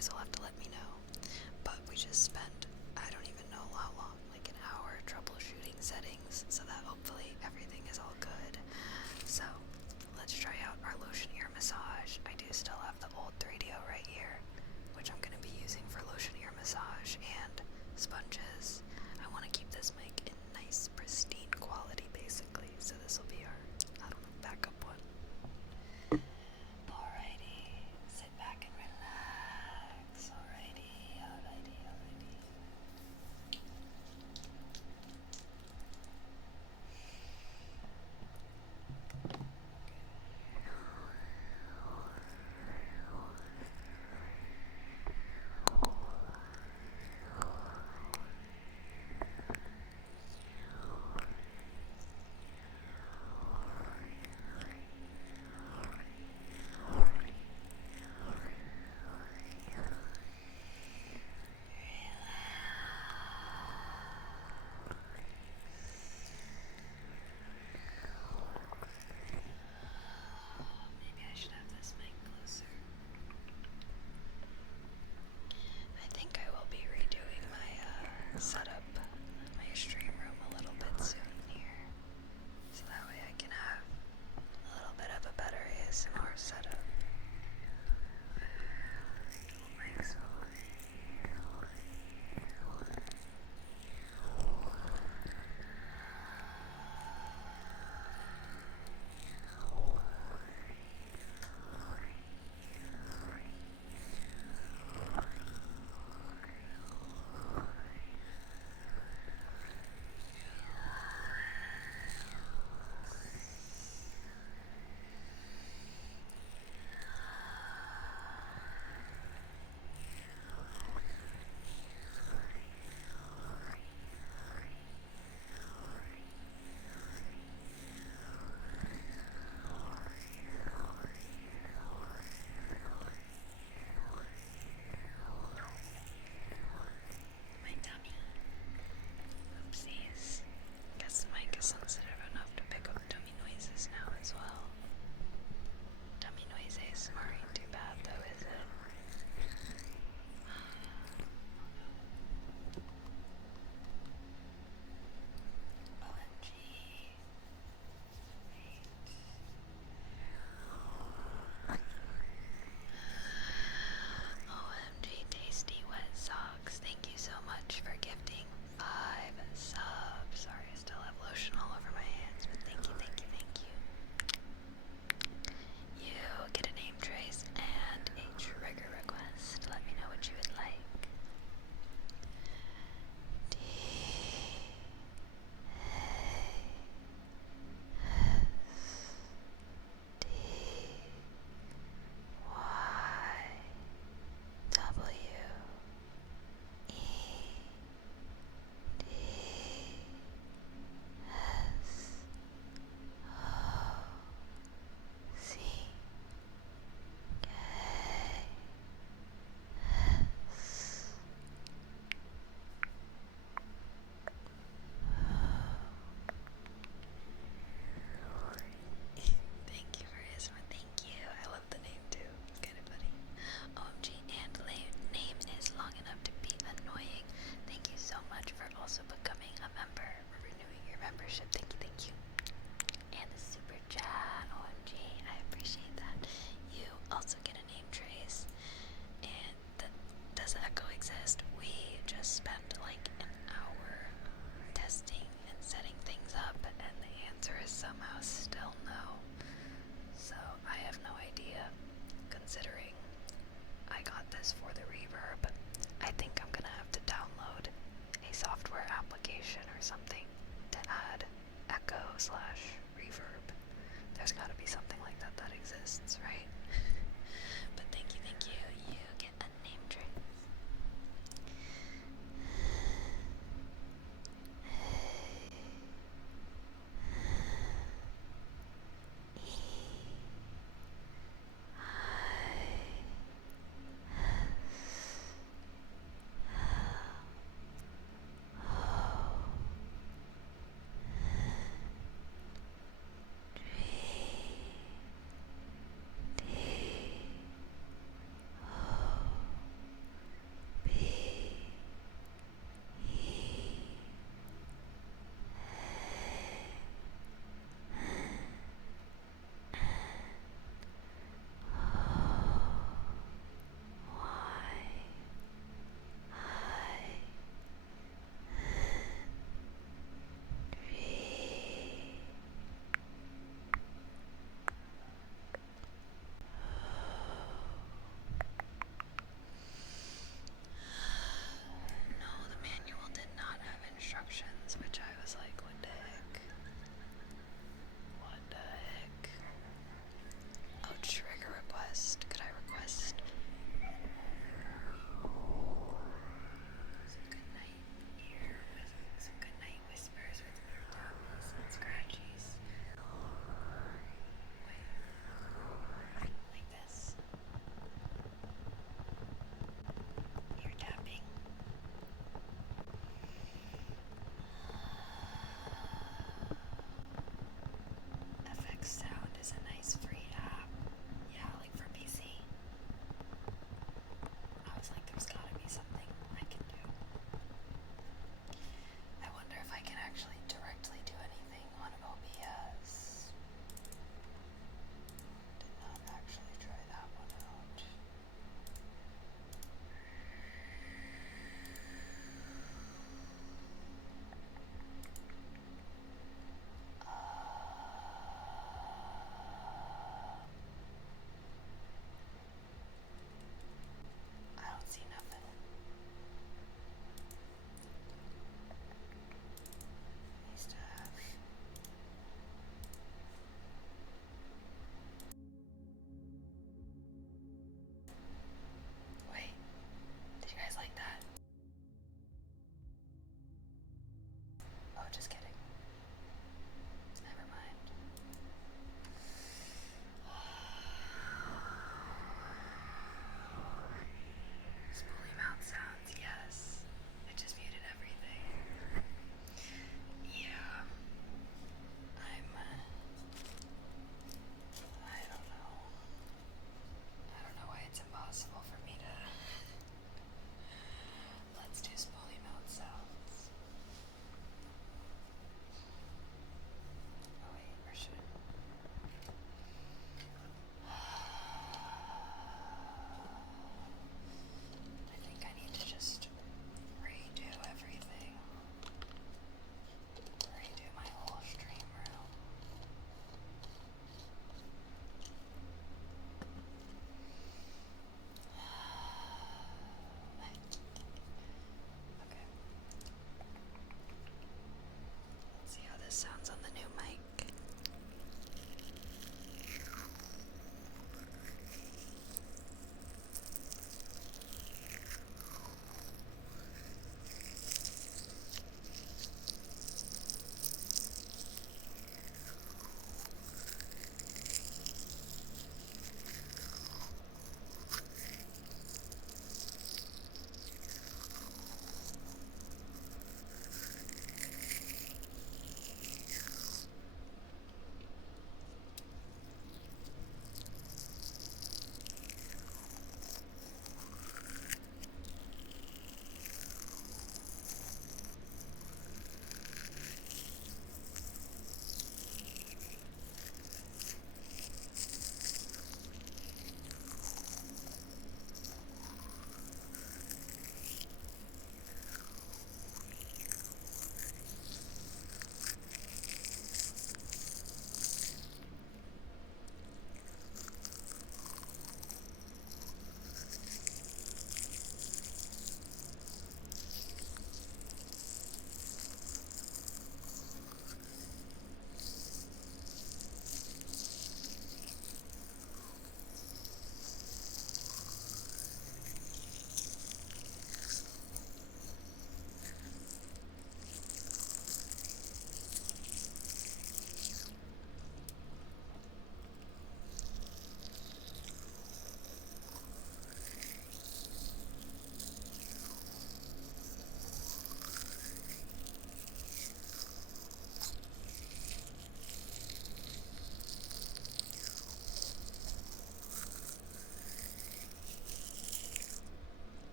guys will have to let me know. But we just spent, I don't even know how long, like an hour troubleshooting settings so that hopefully everything is all good. So let's try out our lotion ear massage. I do still have the old 3DO right here, which I'm going to be using for lotion ear massage and sponges. I want to keep this mic in nice pristine quality basically, so this will be our, I don't know, backup one. Alrighty, sit back and relax. Alrighty. Maybe I should have this mic closer. I think I will be redoing my setup, my stream room a little bit soon here, so that way I can have a little bit of a better ASMR setup. My tummy. Oopsies. Guess the mic is sensitive enough to pick up tummy noises now as well. Tummy noise ASMR ain't too bad though, is it? OMG. OMG tasty wet socks. Thank you so much for gifting 5 subs. Sorry, I still have lotion all over my hands, but thank you. You get a name trace and a trigger request. Let me know what you would like. D D Y W E D S O C K S. Thank you for ASMR. Thank you. I love the name too. It's kind of funny. OMG, and name is long enough to be annoying. Thank you so much for also becoming a member, for renewing your membership. Thank you. And the super chat. OMG, I appreciate that. You also get a name trace. And does Echo exist? We just spent like an hour testing and setting things up, and the answer is somehow still no. So I have no idea, considering I got this for the reverb. I think I'm gonna have to download a software application or something to add echo / reverb. There's gotta be something like that that exists, right? But thank you. You get a name trace. D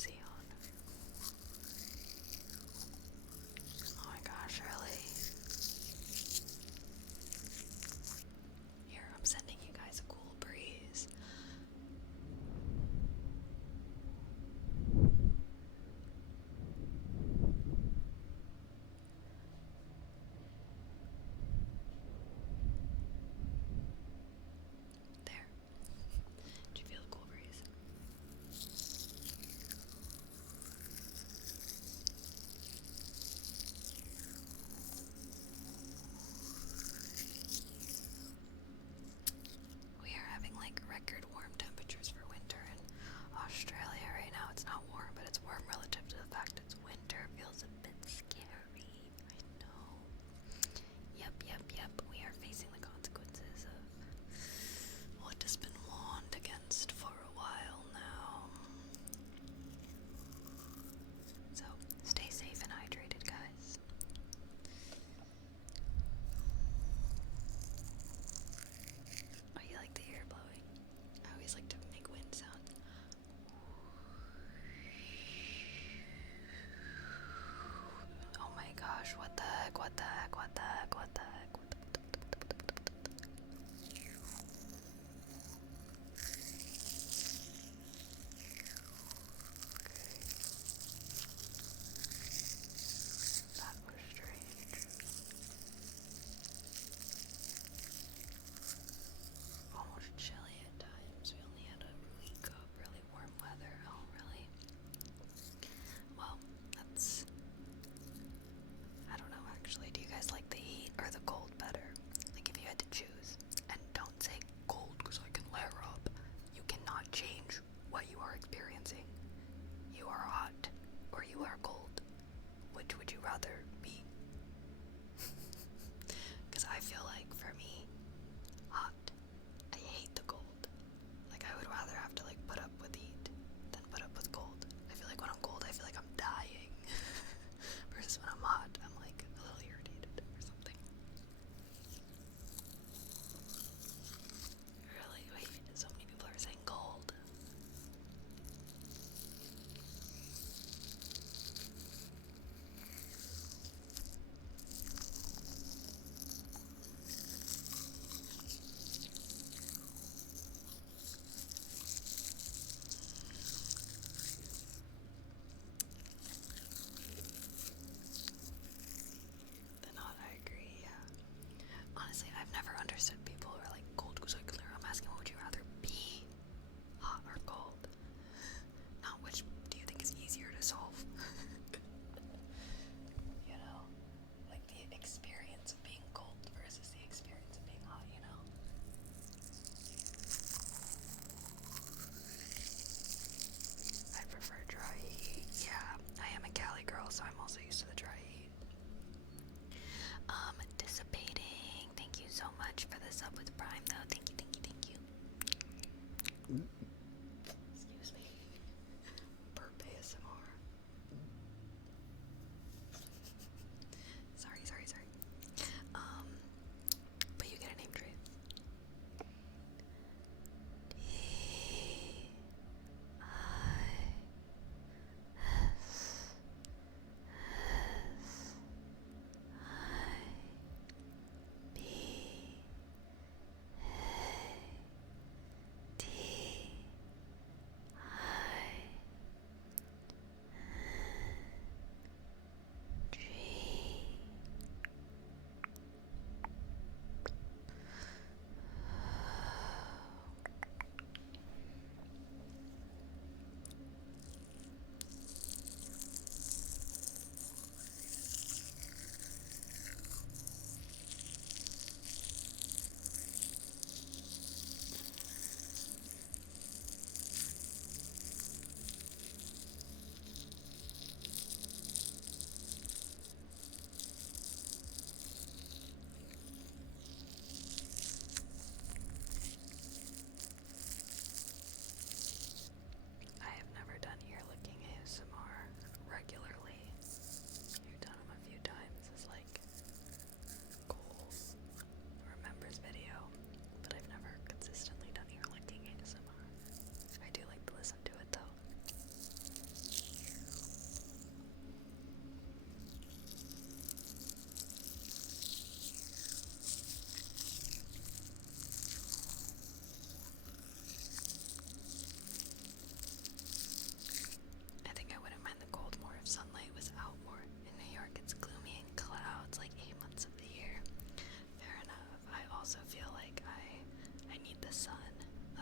cozy on. Oh my gosh, really? Here, I'm sending you guys a cool breeze. There. Did you feel the cool breeze? We are having like record warm temperatures for winter in Australia right now. It's not warm, but it's warm relative to the fact it's winter. Feels a bit scary. I know. Yep. We are facing the consequences of what has been warned against for a while now. So, stay safe and hydrated, guys. Oh, you like the air blowing? I always like to make wind sounds. Oh my gosh, what the heck, what the heck, what the heck, what the heck, what the That was strange. Almost chilly at times. We only had a week of really warm weather. Oh, really? Well, that's... I don't know, actually. Do you guys like the heat or the cold better? Like, if you had to choose. And don't say cold, because I can layer up. You cannot change what you are experiencing. You are hot, or you are cold. Which would you rather be? Because I feel like, for me, hot. I hate the cold. Like, I would rather have to, like, put up with heat than put up with cold. I feel like when I'm cold, I feel like I'm dying. Versus when I'm hot, I'm, like, a little irritated or something. Really? Wait, so many people are saying cold. Then hot, I agree, yeah. Honestly, I've never understood people who are like cold because I clear. I'm asking, what would you rather be? Hot or cold? Not which do you think is easier to solve? You know? Like the experience of being cold versus the experience of being hot, you know? I prefer dry heat. Yeah, I am a Cali girl, so I'm also used to the dry heat. Dissipating. Thank you so much for the sub with Prime, though. Thank you. Excuse me. Burp ASMR. Sorry. But you get a name trade.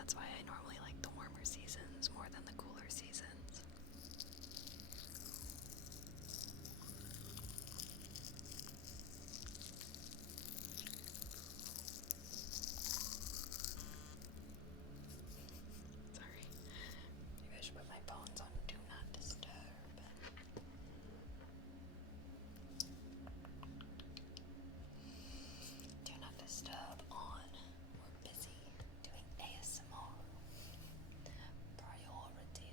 That's why I normally like the warmer seasons more than the cooler seasons. Sorry. Maybe I should put my phones on Do Not Disturb. Do Not Disturb on. We're busy doing ASMR. Priority.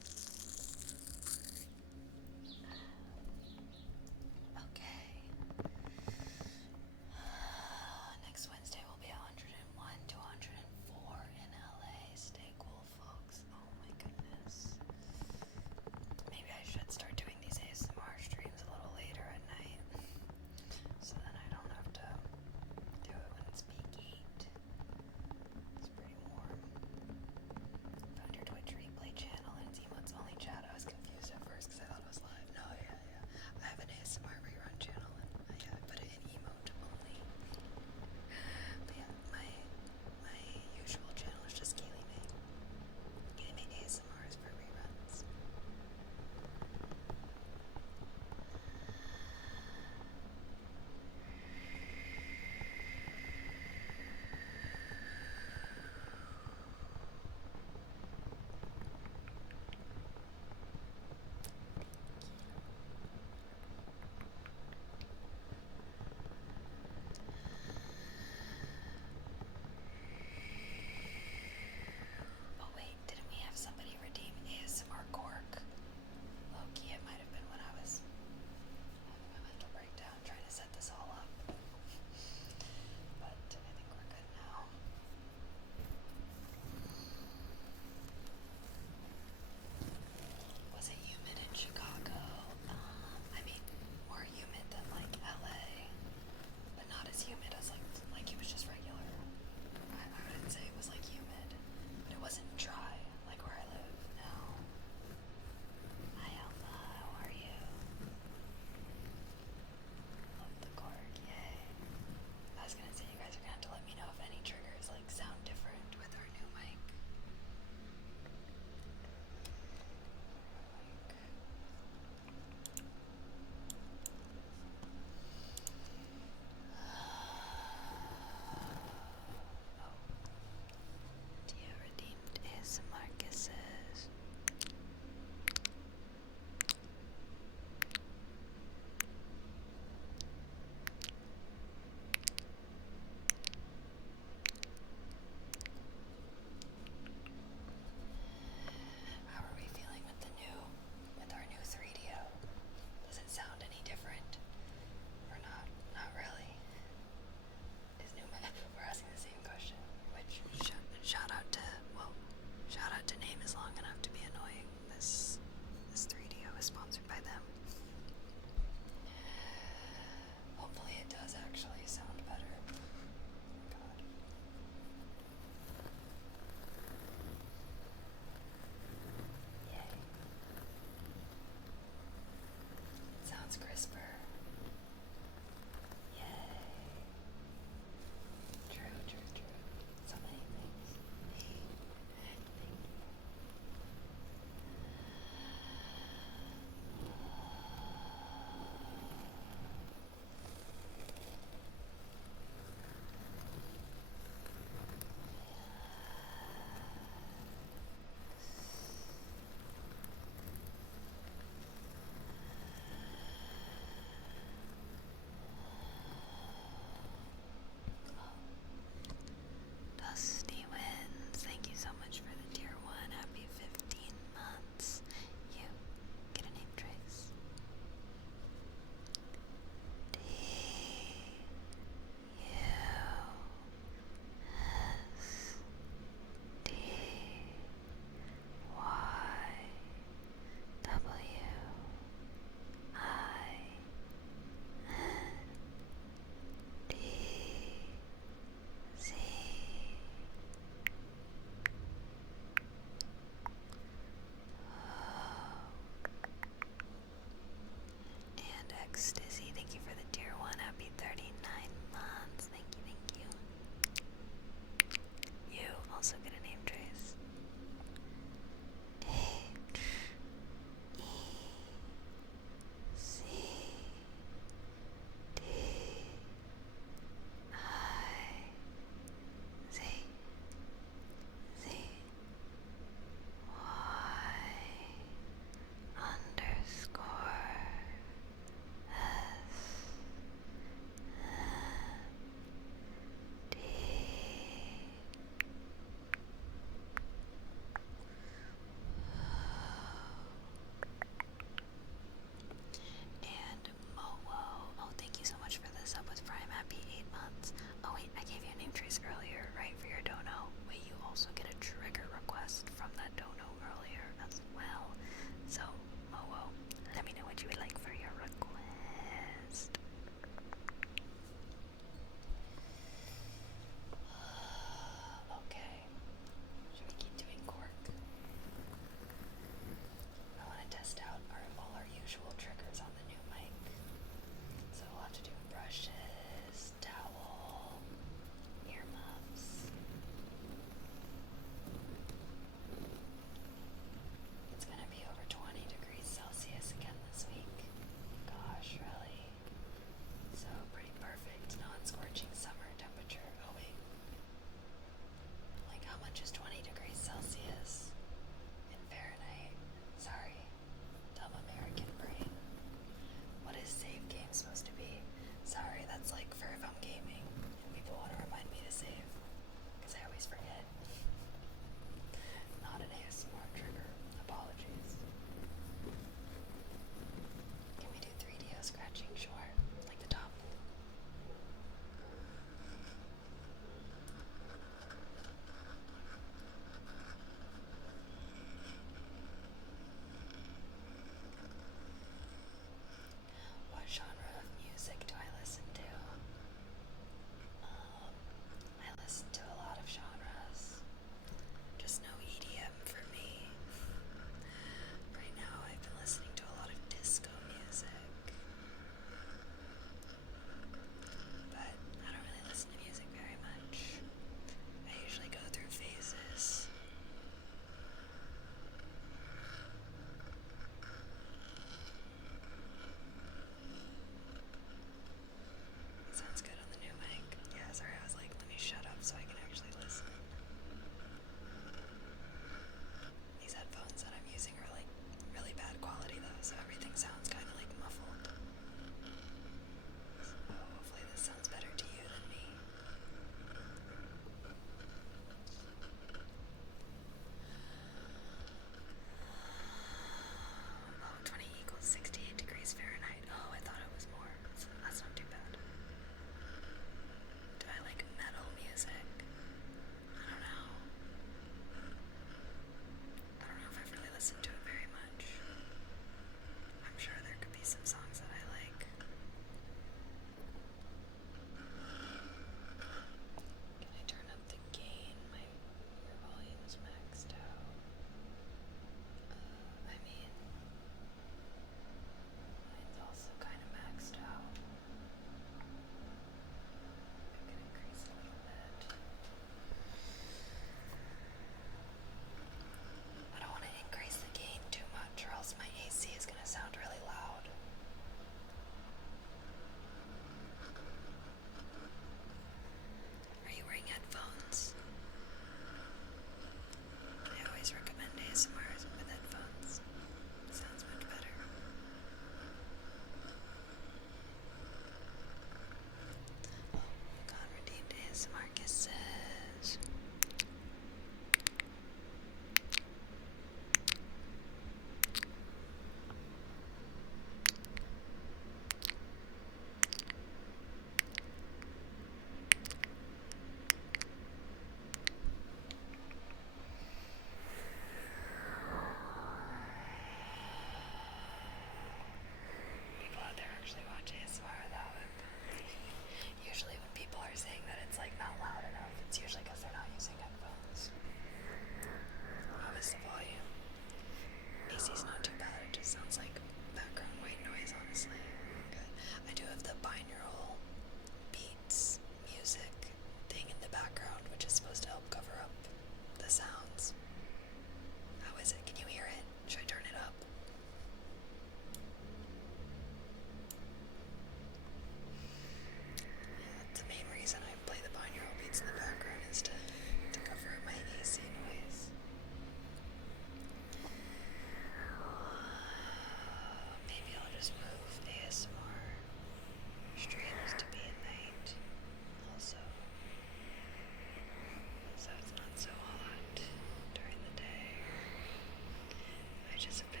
I just have been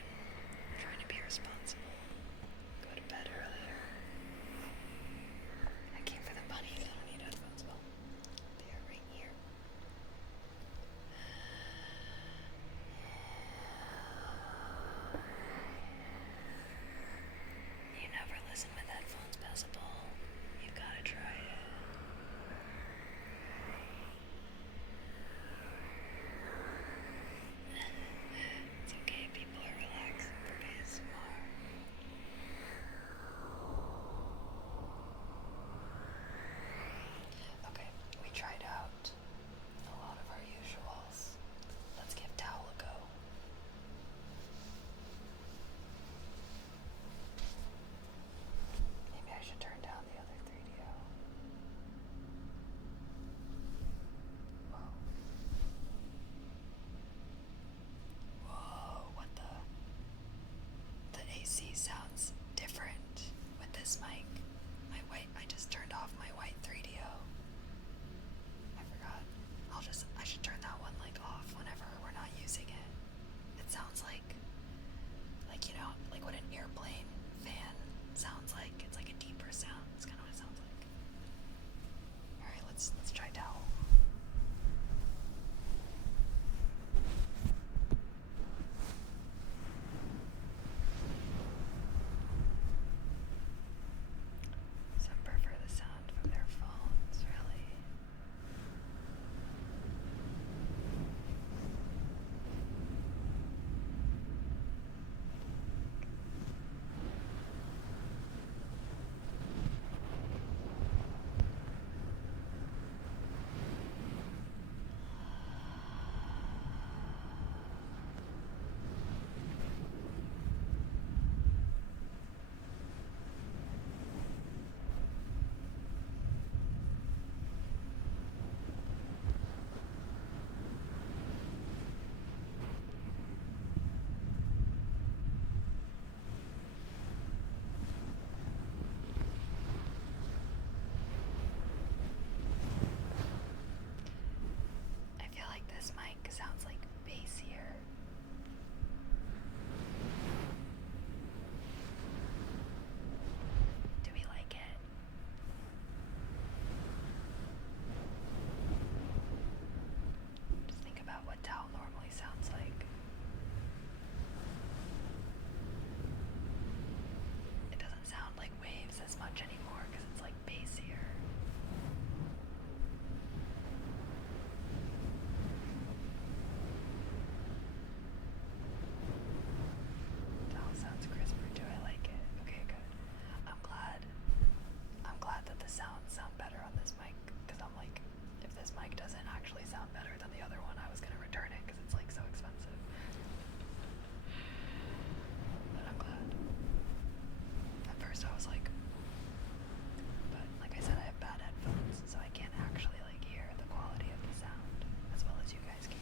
trying to be responsible. Go to bed earlier. I came for the bunnies. I don't need headphones. Well, they are right here. You never listen with headphones possible. You gotta try it. It's okay, people are relaxing for ASMR. Okay, we tried out a lot of our usuals. Let's give towel a go. Maybe I should turn down the other 3DO. Whoa. Whoa, what the AC sounds different with this mic. I just turned off my white 3DO. I forgot. I should turn that one like off whenever we're not using it. It sounds like what an airplane fan sounds like. It's like a deeper sound. That's kind of what it sounds like. All right, let's try towel. Some prefer the sound from their phones, really. I feel like this mic sounds like bassier. Do we like it? Just think about what towel normally sounds like. It doesn't sound like waves as much anymore because it's like bassier. Towel sounds crisper. Do I like it? Okay, good. I'm glad that the sounds sound better on this mic because I'm like, if this mic doesn't actually sound better than the other one, I was gonna return it because it's like so expensive. But I'm glad. At first I was like, but like I said, I have bad headphones, so I can't actually like hear the quality of the sound as well as you guys can.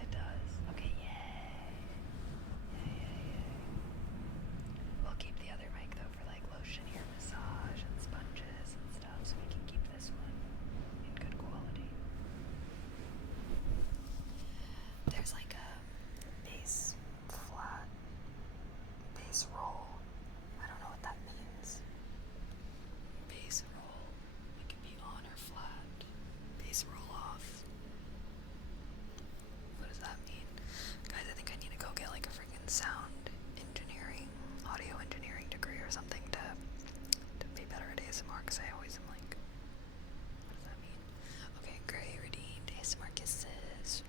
It does. Okay, yay. Yay. We'll keep the other mic though for like lotion ear massage and sponges and stuff, so we can keep this one in good quality. There's like a bass flat, bass roll. I don't know what that means. Bass roll. It can be on or flat. Bass roll off. What does that mean? Guys, I think I need to go get like a freaking sound engineering, audio engineering degree or something to be better at ASMR because I always am like, what does that mean? Okay, Gray redeemed ASMR kisses.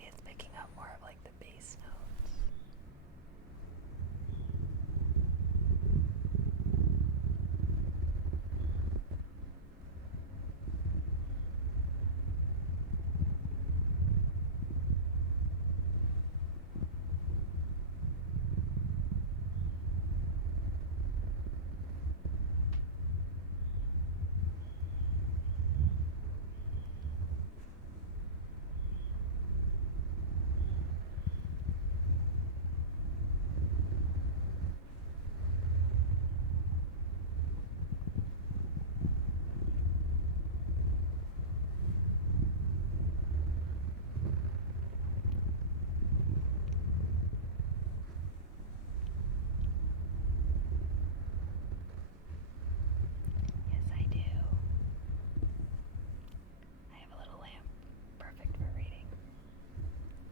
maybe it's picking up more of like the bass notes. Yes, I do. I have a little lamp, perfect for reading.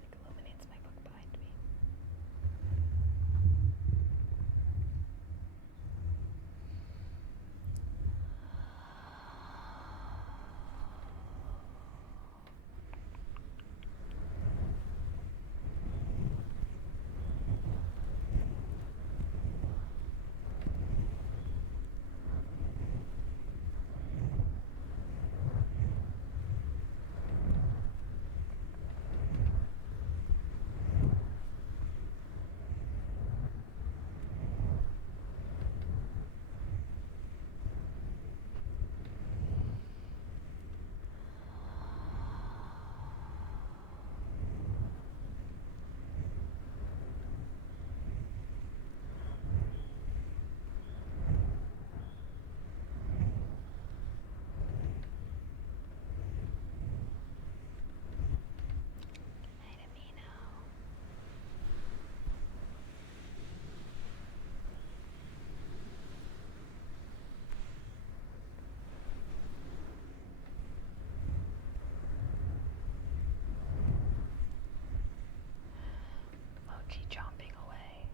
Like illuminates my book behind me. Night, Amino. Mochi chomping away.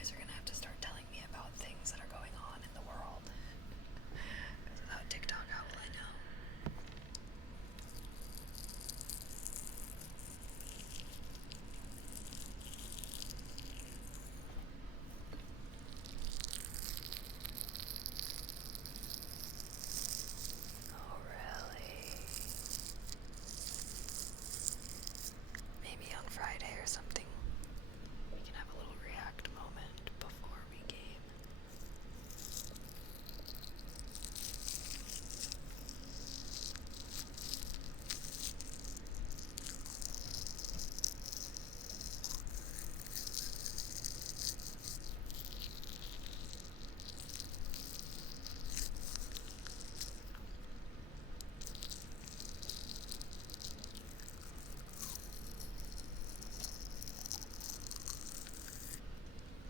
guys are gonna have to start telling me about things that are going on in the world. Because without TikTok, how will I know? Oh, really? Maybe on Friday or something, we can have a little react moment before we game.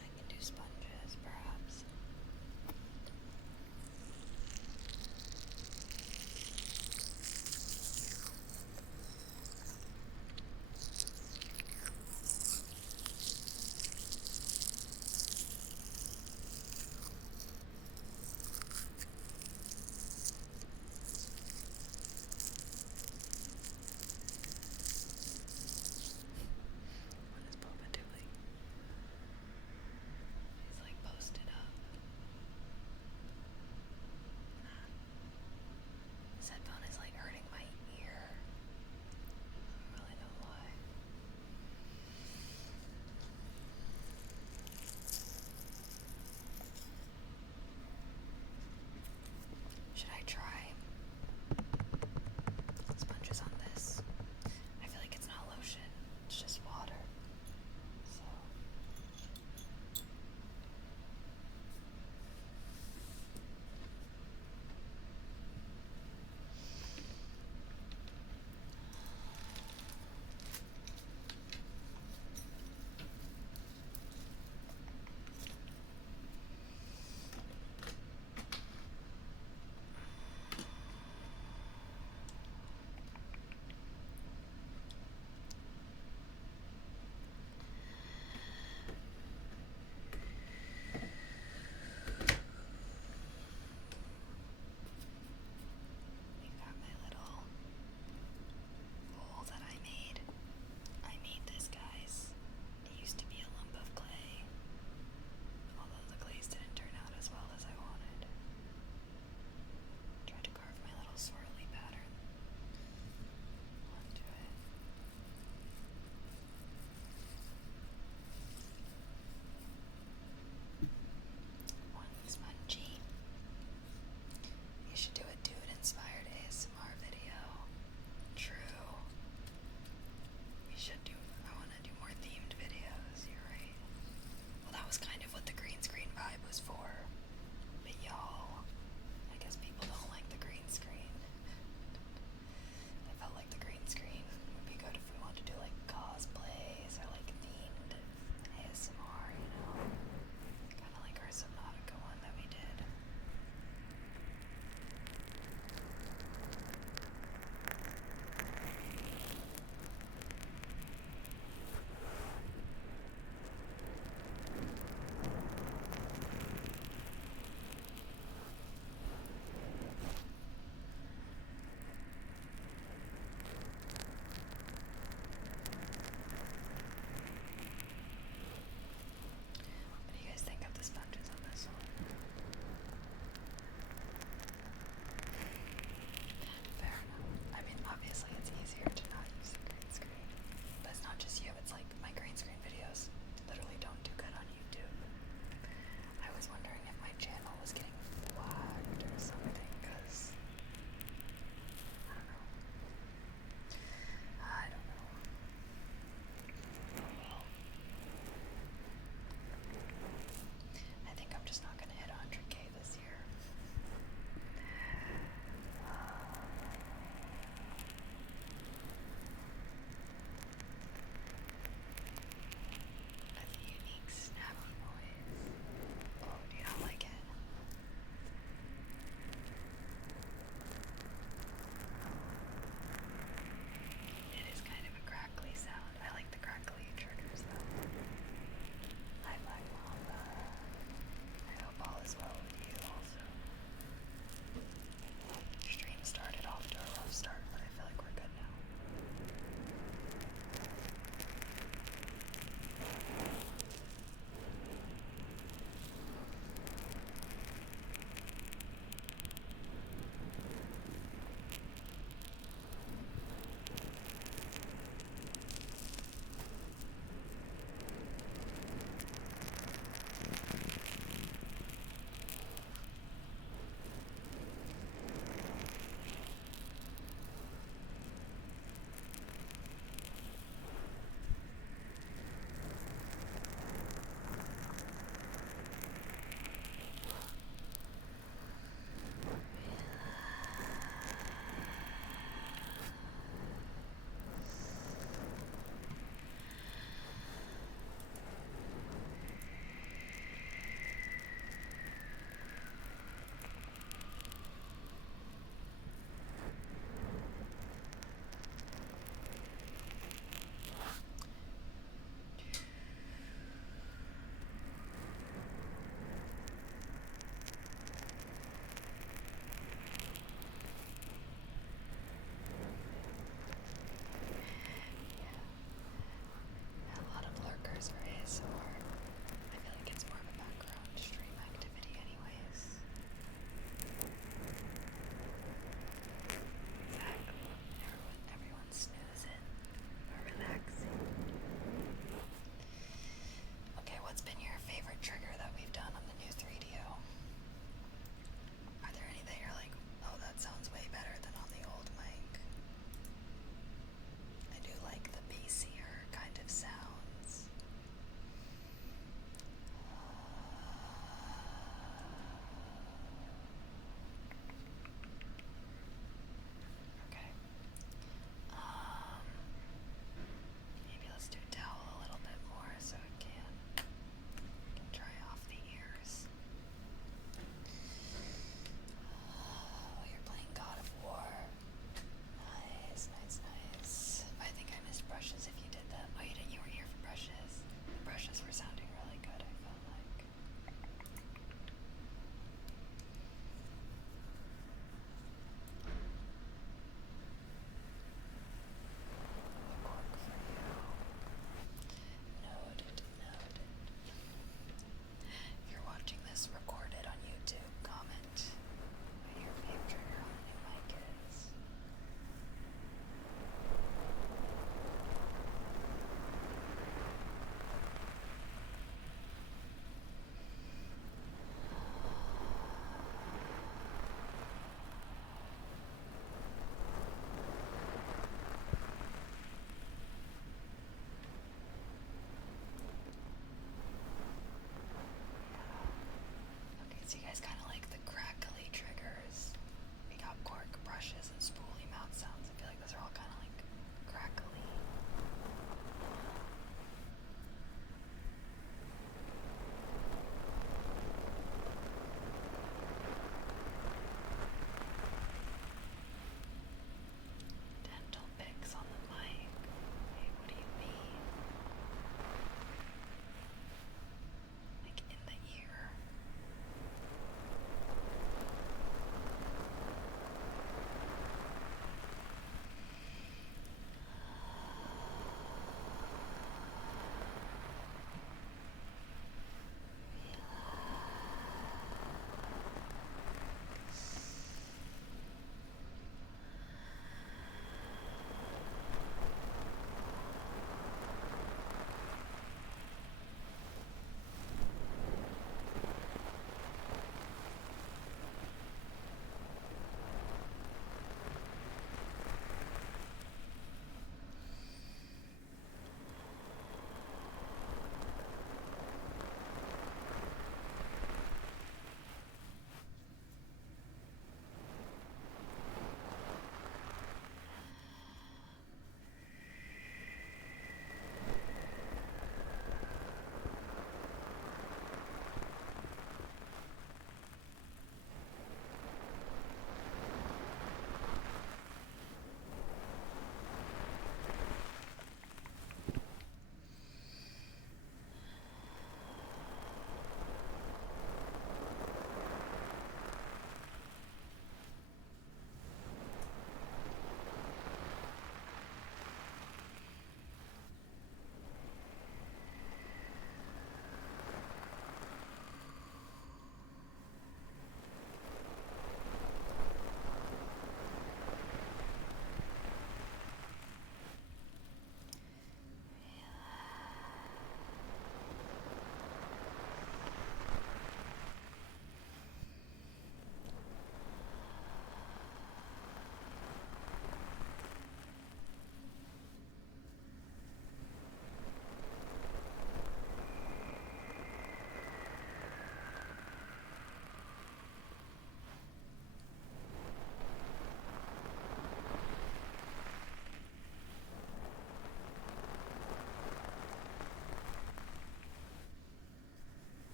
I can do sponges, perhaps. What is Boba doing? He's like posted up. This headphone is like hurting my ear. I don't really know why. Should I try sponges on this? I feel like it's not lotion, it's just water. So we've got my little bowl that I made. I made this, guys. It used to be a lump of clay, although the glaze didn't turn out as well as I wanted. Tried to carve my little swirly pattern onto it. One spongy. You should do a dude-inspired ASMR video. True. We should do. I want to do more themed videos. You're right. Well, that was kind of what the green screen vibe was for. But y'all, I guess people don't like the green screen. I felt like the green screen would be good if we wanted to do like cosplays or like themed ASMR, you know? Kind of like our Subnautica one that we did. What do you guys think of the sponges on this one? Fair enough. I mean, obviously it's easier to not use the green screen. But it's not just you, it's like my green screen videos literally don't do good on YouTube. I was wondering if my channel was getting flagged or something, because I don't know. I don't know. Oh well. I think I'm just not gonna hit 100K this year. A unique snap noise. Oh yeah.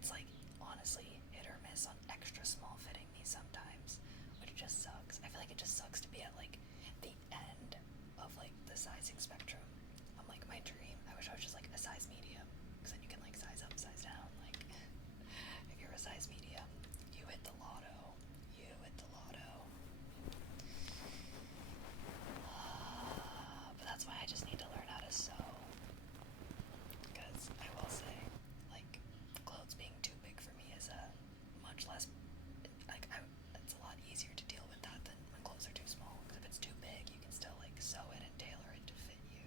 it's like honestly hit or miss on extra small fitting me sometimes, which just sucks. I feel like it just sucks to be at like the end of like the sizing spectrum. I'm like, my dream, I wish I was just like a size medium, because then you can like size up, size down. Like if you're a size medium, you hit the lotto. You hit the lotto. But that's why I just need to learn how to sew. Because I will say, like, clothes being too big for me is a much less, like, it's a lot easier to deal with that than when clothes are too small. Because if it's too big, you can still, like, sew it and tailor it to fit you.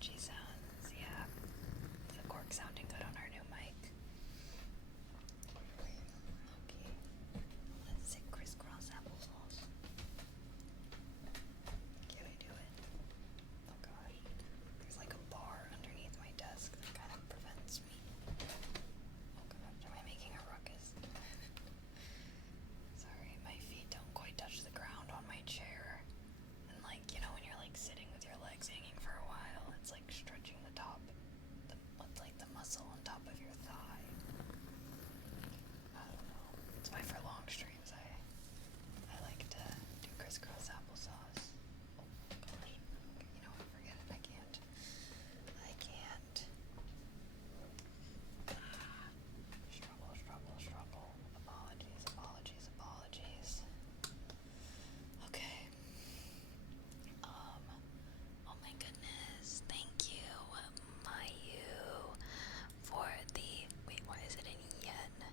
scratchy sounds. Yeah. Is the cork sounding good on our new mic? Okay. Let's say crisscross applesauce. Can we do it? Oh gosh. There's like a bar underneath my desk that kind of prevents me. Oh gosh, am I making a ruckus? Sorry, my feet don't quite touch the ground on my chair. And like, you know, when you're like sitting with your legs hanging for a while, it's like stretching the top, like the muscle on top of your thigh. I don't know. That's why for long streams I like to do crisscross applesauce. Oh gosh. You know what, forget it. I can't. Struggle. Apologies. Okay. Oh my goodness. Thank you, youu, for the, wait, why is it in yen?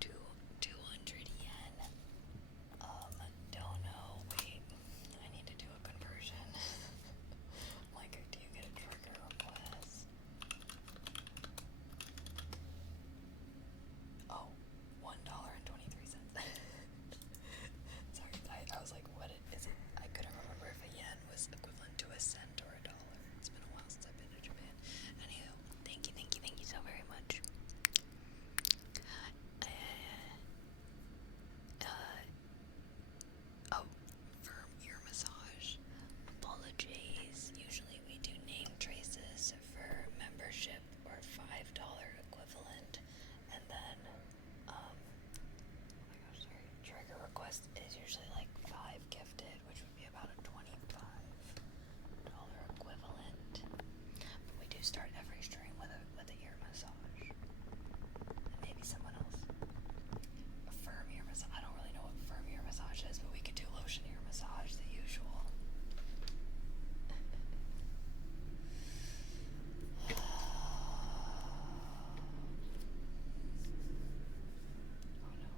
200 yen. Don't know. Wait, I need to do a conversion. Like, do you get a trigger request? Oh, $1.23. Sorry, I was like, what is it? I couldn't remember if a yen was equivalent to a cent or a dollar. It's been a while since I've been to Japan. Anywho, thank you so very much. Oh, firm ear massage. Apologies. Usually we do name traces for membership or $5 equivalent, and then oh my gosh, sorry. Trigger request is usually like 5 gifted, which would be about a $25 equivalent. But we do start every stream with a ear massage, and maybe someone else. A firm ear massage. I don't really know what firm ear massage is, but we could do lotion ear massage, the usual. Oh no.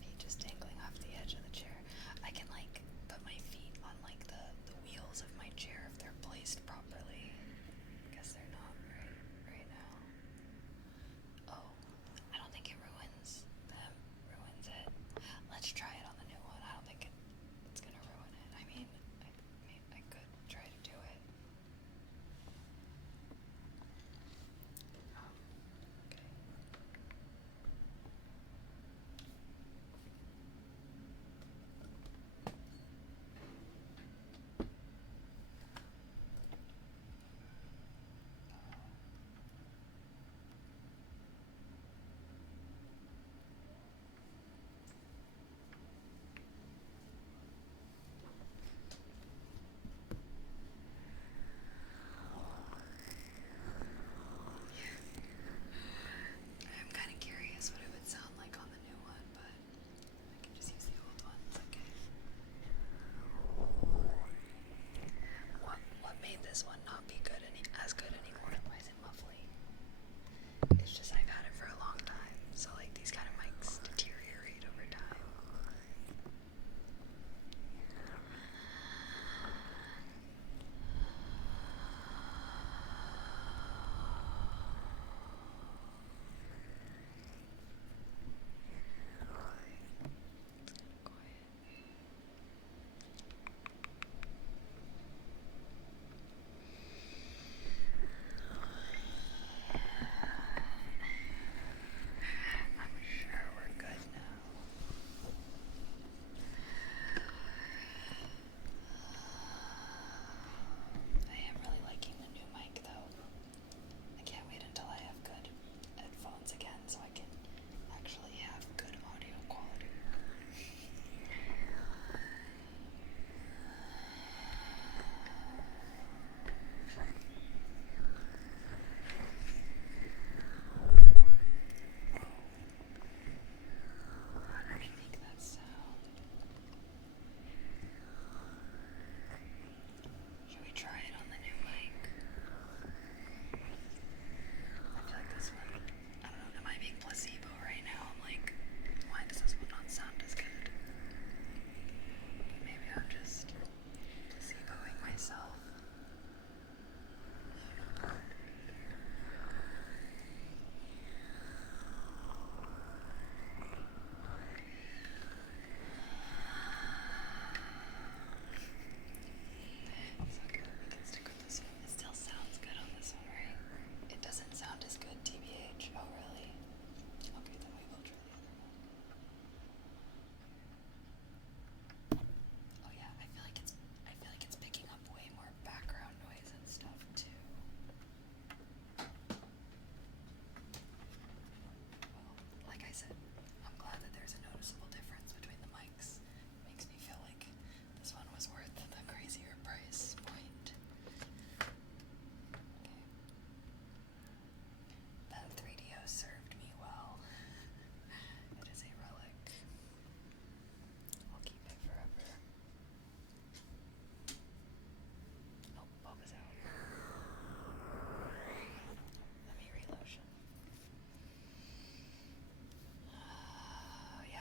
Feet just dangling off the edge of the chair. I can like put my feet on like the wheels of my chair if they're placed properly. Guess they're not right now. Oh, I don't think it ruins it. Let's try it on the new one. I don't think it's gonna ruin it. I mean, I could try to do it. Okay. I'm kind of curious what it would sound like on the new one, but I can just use the old ones. Okay. What made this one not be as good anymore? Why is it muffly? It's just I've had it for a long time, so like these kind of mics deteriorate over time.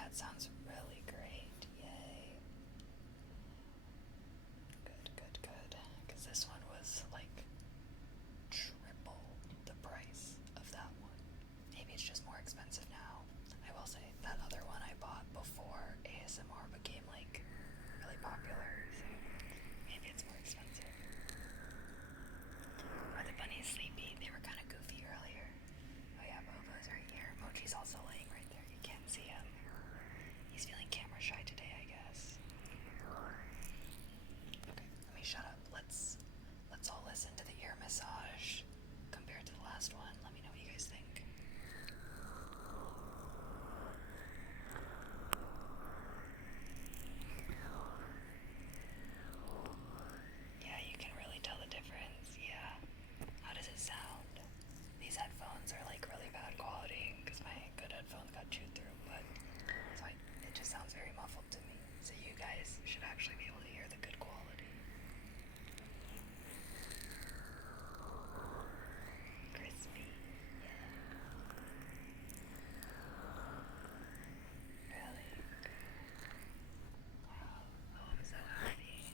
that sounds really great. Yay. Good. Because this one was like triple the price of that one. Maybe it's just more expensive now. I will say that other one I bought before ASMR became like really popular, so maybe it's more expensive. Are the bunnies sleepy? They were kind of goofy earlier. Oh yeah, Bobo's right here. Mochi's also laying right there. You can't see him. He's feeling camera shy today, I guess. Okay, let me shut up. Let's all listen to the ear massage compared to the last one. Let me know what you guys think. Yeah, you can really tell the difference. Yeah. How does it sound? These headphones are like really bad quality because my good headphones got chewed through, but so it just sounds very muffled to me. So you guys should actually be able to hear the good quality. Crispy. Yeah. Really? Wow. Oh, I'm so happy.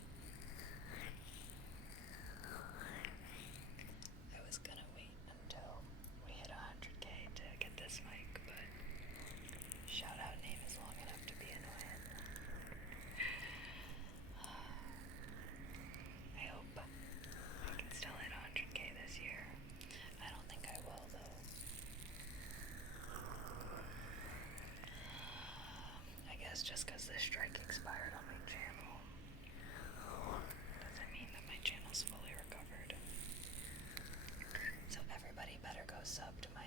I was gonna wait until we hit 100K to get this mic, but shout out name is long enough to be annoying. I hope I can still hit 100K this year. I don't think I will though. I guess just because the strike expired on my channel doesn't mean that my channel's fully recovered. So everybody better go sub to my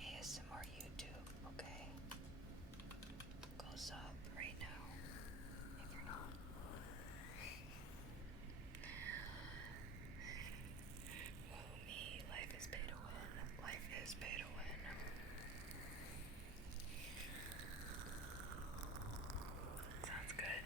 ASMR YouTube, okay? Go sub right now if you're not. Woo me, life is pay to win. Life is pay to win. Sounds good.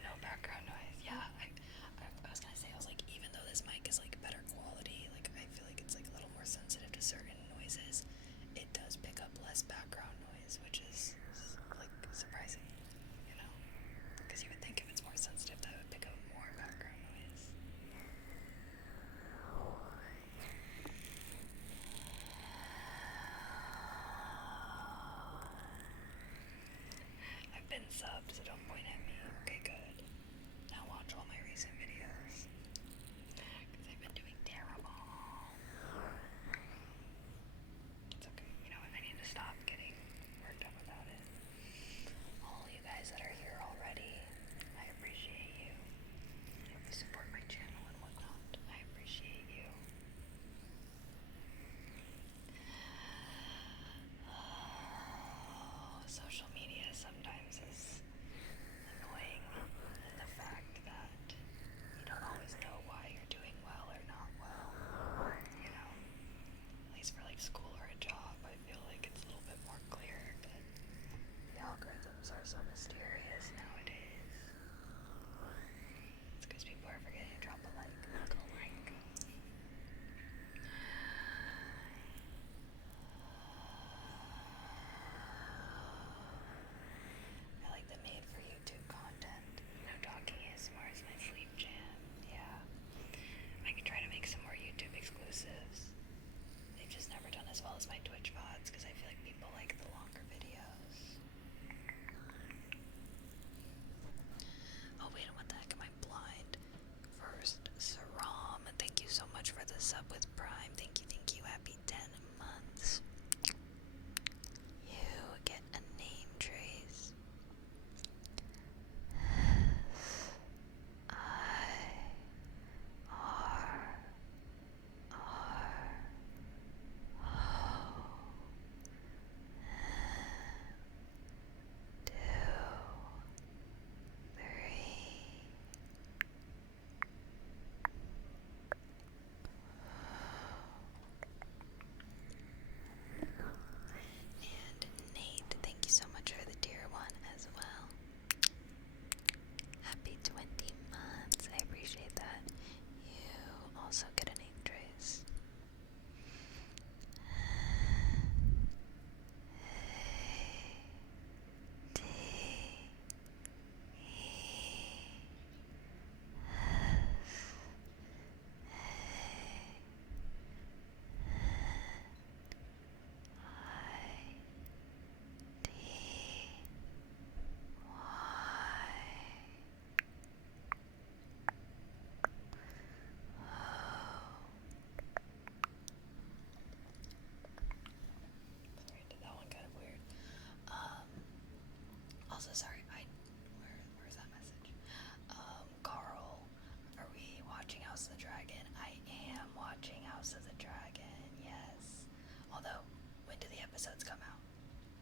House of the Dragon, yes. Although, when do the episodes come out?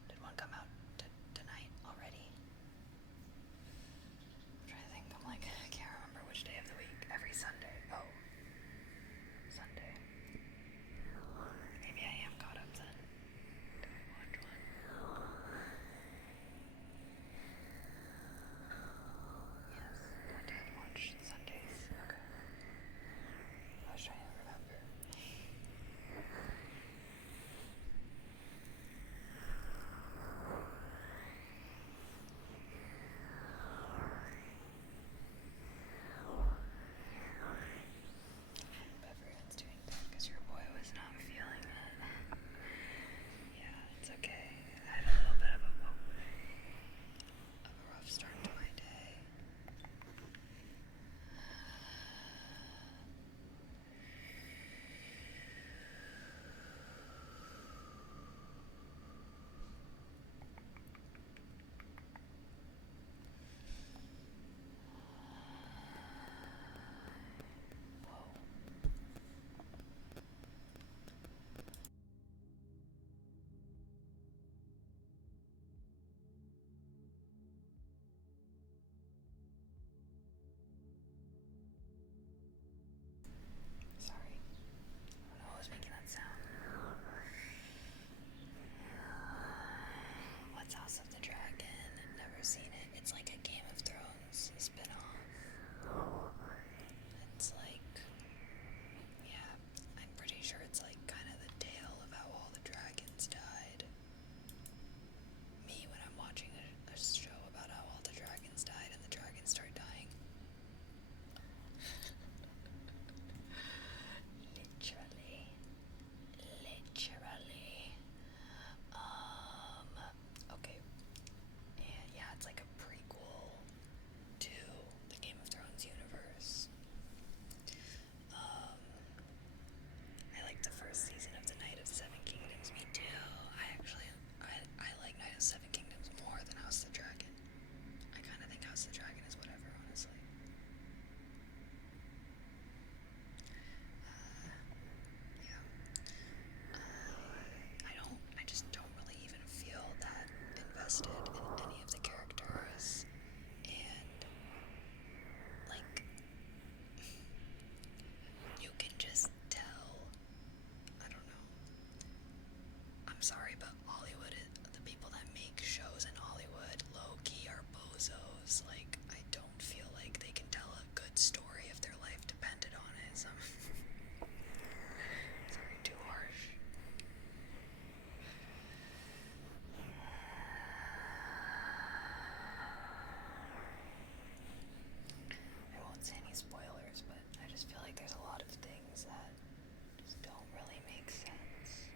Did one come out tonight already? I'm trying to think. I can't remember which day of the week. Every Sunday. Oh. Sunday. Maybe I am caught up then. Did I watch one? Yes, I did watch Sundays. Okay. I was trying to remember. Everyone's doing that because your boy was not feeling it. Yeah, it's okay. I had a little bit of a rough start to my day. Sorry. I don't know what was making that sound. What's House of the Dragon? Never seen it. It's like a Game of Thrones spin-off. It's like, yeah, I'm pretty sure it's like kind of the tale of how all the dragons died. Me, when I'm watching a show about how all the dragons died and the dragons start dying. Literally. Okay. And yeah, it's like a prequel to the Game of Thrones universe. I like the first season of the Night of the Seven Kingdoms. Me too. I like Night of the Seven Kingdoms more than House of the Dragon. I kind of think House of the Dragon is whatever, honestly. Yeah. I just don't really even feel that invested in any of the characters. And, like, you can just tell, I don't know. I'm sorry, but Hollywood, the people that make shows in Hollywood, low-key are bozos. Like, I don't feel like they can tell a good story if their life depended on it. So sorry, too harsh. I won't say any spoilers, but I just feel like there's a lot of things that just don't really make sense.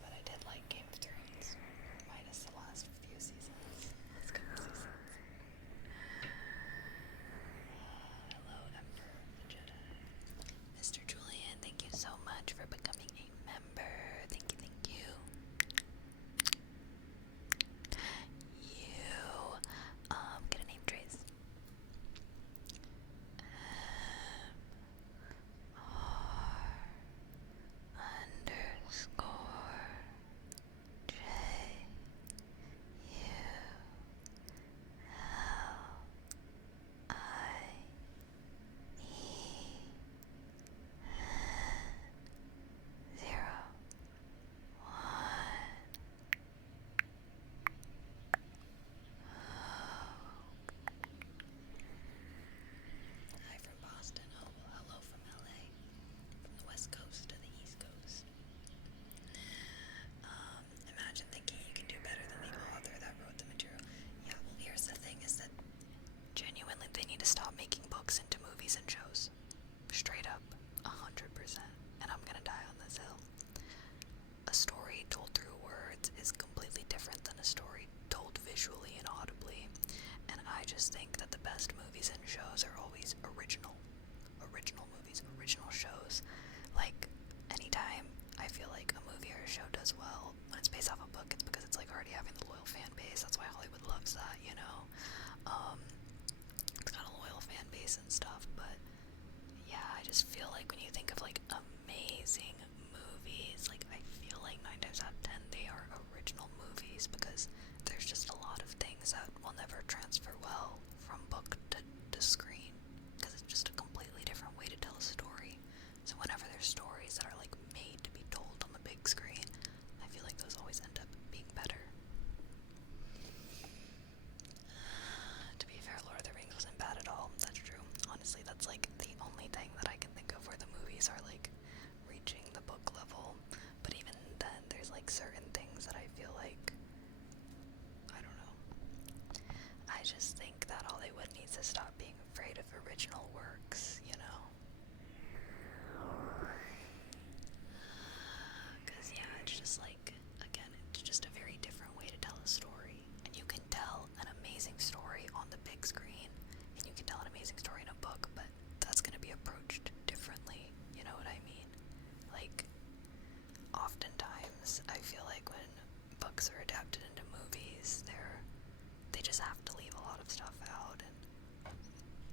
But I did like Game of Thrones, minus the last few seasons. Last couple seasons. Hello, Emperor of the Jedi. Mr. Julian, thank you so much for becoming a member. Thank you, thank you. Get a name, Trace. Hi from Boston. Oh, well, hello from LA. From the West Coast to the East Coast. Imagine thinking you can do better than the author that wrote the material. Yeah, well, here's the thing is that genuinely they need to stop making books into movies and shows. Straight up, 100%. And I'm gonna die on this hill. A story told through words is completely different than a story told visually and audibly. And I just think that the best movies and shows are always original. Original movies, original shows. Like, anytime I feel like a movie or a show does well, when it's based off a book, it's because it's like already having the loyal fan base. That's why Hollywood loves that, you know? It's got a loyal fan base and stuff, but yeah, I just feel like when you characters that will never transfer well from book to screen, because it's just a completely different way to tell a story. So whenever there's stories that are like made to be told on the big screen, I feel like those always end up being better. To be fair, Lord of the Rings wasn't bad at all. That's true. Honestly, that's like the only thing that I can think of where the movies are like reaching the book level. But even then, there's like certain things that I feel like, I don't know. I just think that Hollywood needs to stop being afraid of original works, you know? Because, yeah, it's just like, again, it's just a very different way to tell a story. And you can tell an amazing story on the big screen, and you can tell an amazing story in a book, but that's going to be approached differently, you know what I mean? Like, oftentimes, I feel like when books are adapted into movies, they just have to leave a lot of stuff out, and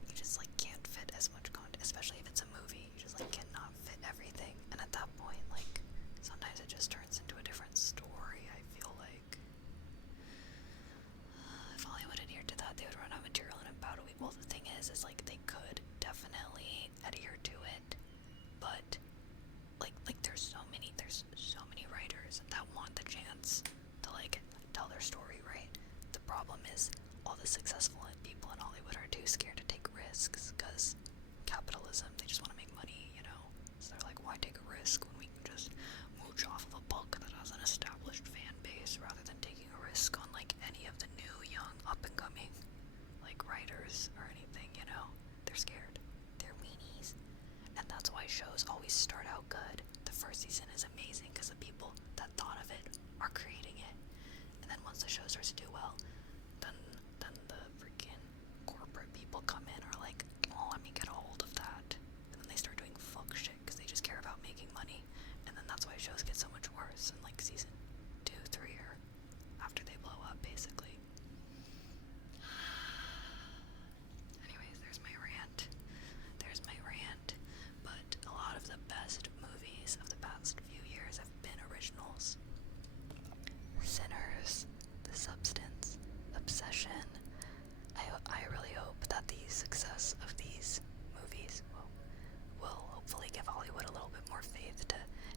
you just like can't fit as much content, especially if it's a movie. You just like cannot fit everything, and at that point, like, sometimes it just turns into a different story. I feel like if Hollywood adhered to that, they would run out of material in about a week. Well, the thing is like they could definitely adhere to it, but there's so many writers that want the chance to like tell their story, right? The problem is all the successful people in Hollywood are too scared to take risks because capitalism, they just want to make money, you know? So they're like, why take a risk when we can just mooch off of a book that has an established fan base rather than taking a risk on like any of the new, young, up and coming like writers or anything, you know? They're scared. They're weenies. And that's why shows always start out good. The first season is amazing because the people that thought of it are creating it. And then once the show starts to do well, then the freaking corporate people come in are like, oh, let me get a hold of that. And then they start doing fuck shit because they just care about making money. And then that's why shows get so much worse in like season 2, 3, or after they blow up, basically. Anyways, there's my rant. But a lot of the best movies of the past few years have been originals. Sinners, The Substance, Obsession. I really hope that the success of these movies will hopefully give Hollywood a little bit more faith to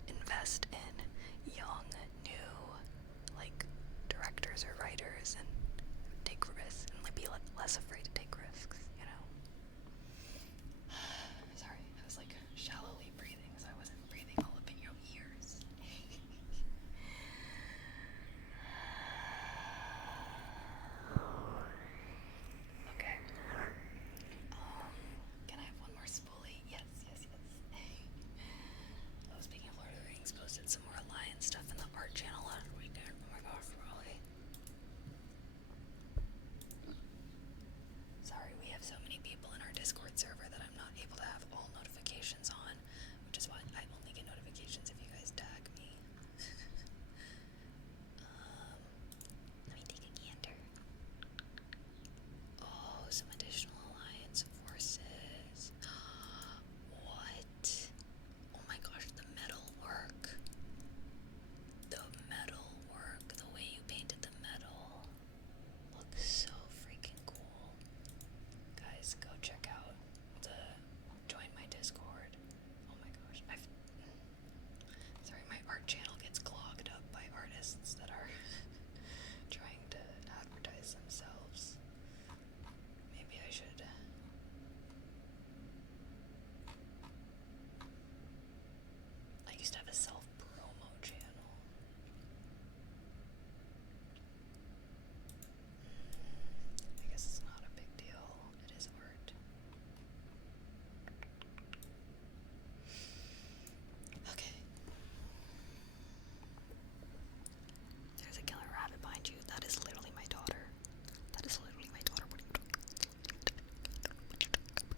invest in young, new, like, directors or writers and take risks and like, be less afraid to take risks, you know? Sorry, I was like shallowly breathing, so I wasn't breathing all up in your ears. Okay. Can I have one more spoolie? Yes. Oh, speaking of Lord of the Rings, posted some more Alliance stuff in the art channel last weekend. Oh my gosh, really? Sorry, we have so many people in our Discord server that I'm not able to have all notifications on, which is why I only get notifications if you guys tag me. Let me take a gander. Oh, some additional Alliance forces. What? Oh my gosh, the metal work. The way you painted the metal looks so freaking cool. Guys, go check out join my Discord. Oh my gosh, sorry, my art channel gets clogged up by artists that are trying to advertise themselves. Maybe I should. I used to have a self-promo channel. I guess it's not a big deal. It is art. Okay. There's a killer rabbit behind you. That is literally my daughter. What are you talking?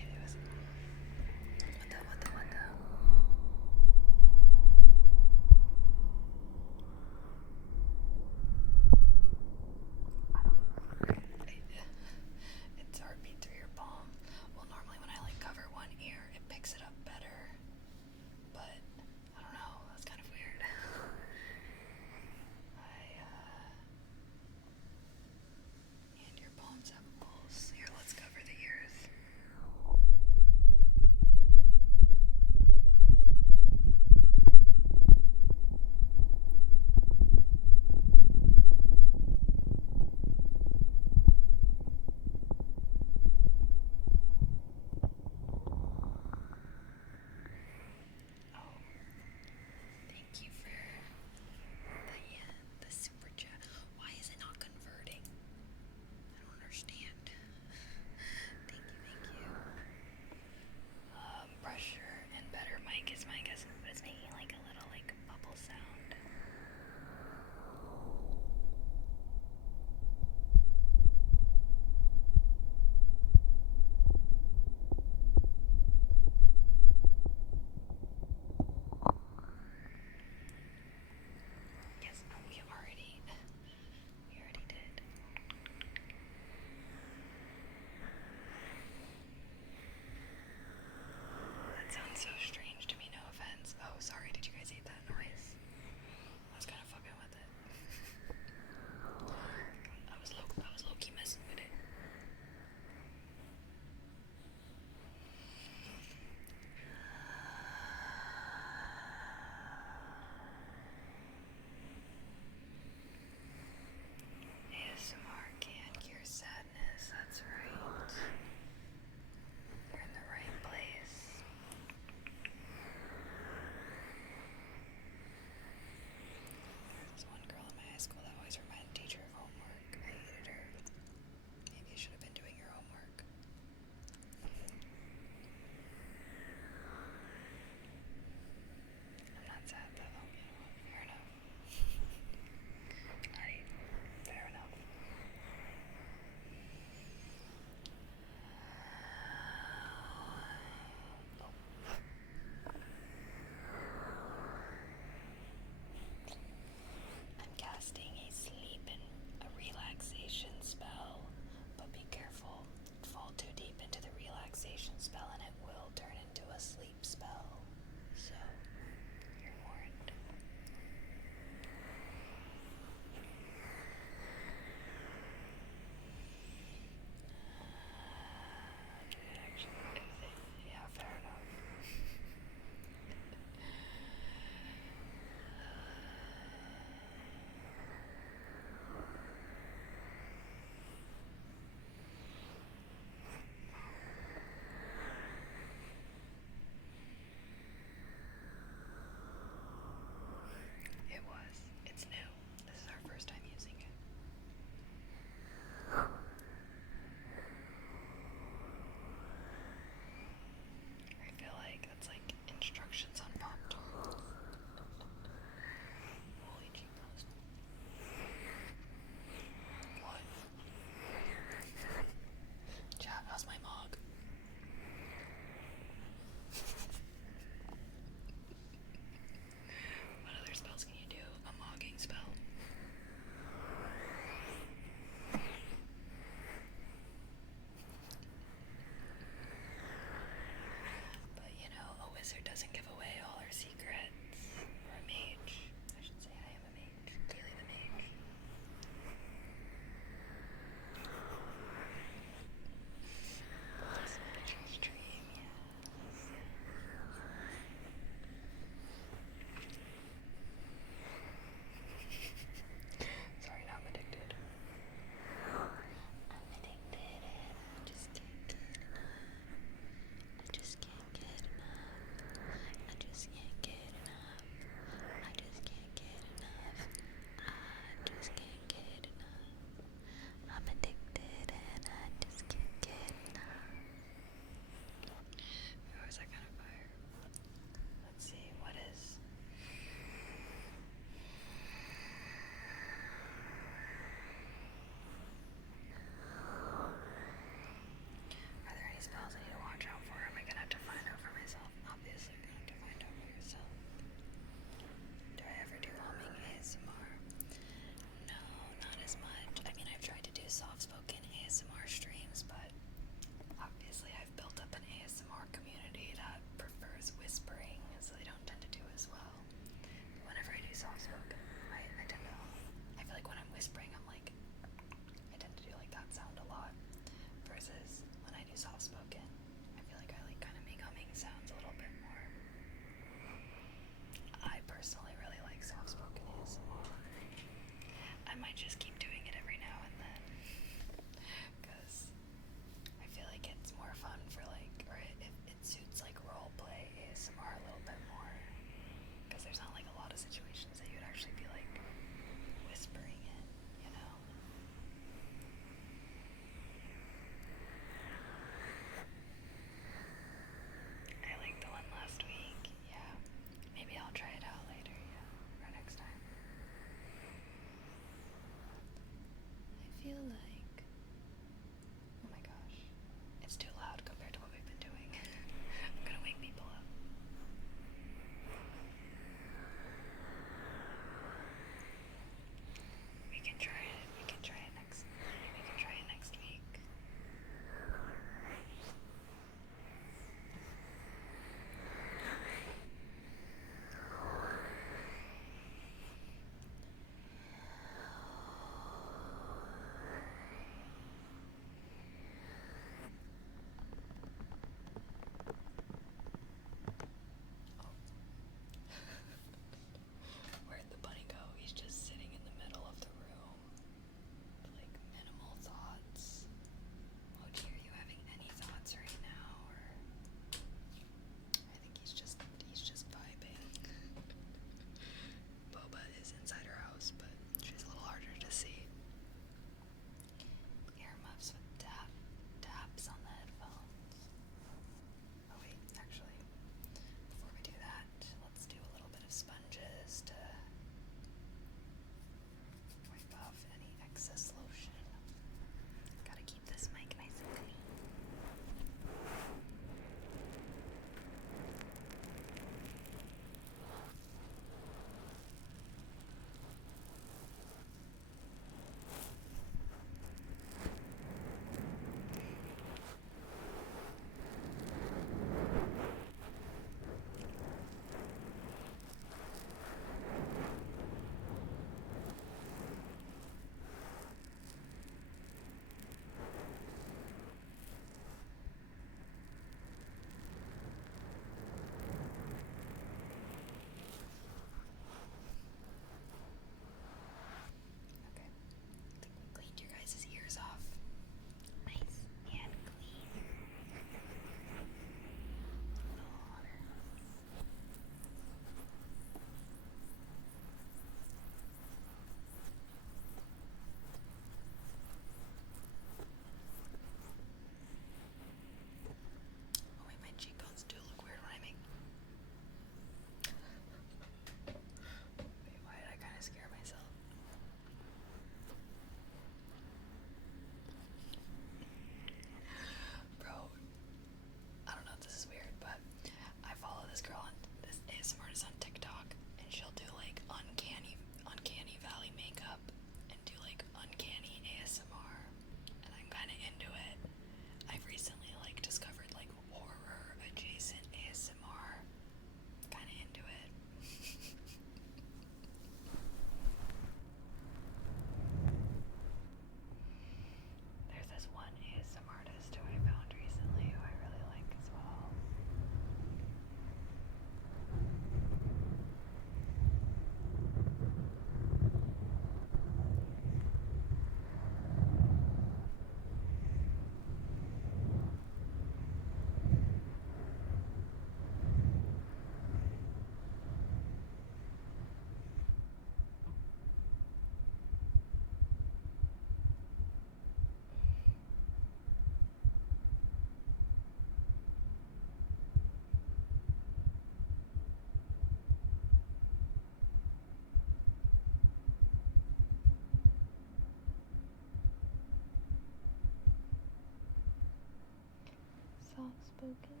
spoken.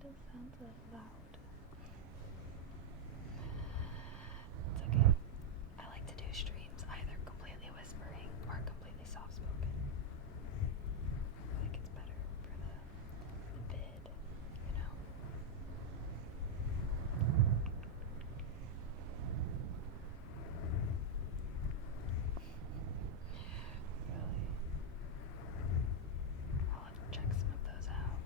Still sounds loud. It's okay. I like to do streams either completely whispering or completely soft spoken. I think it's better for the vid, you know? Really. I'll have to check some of those out.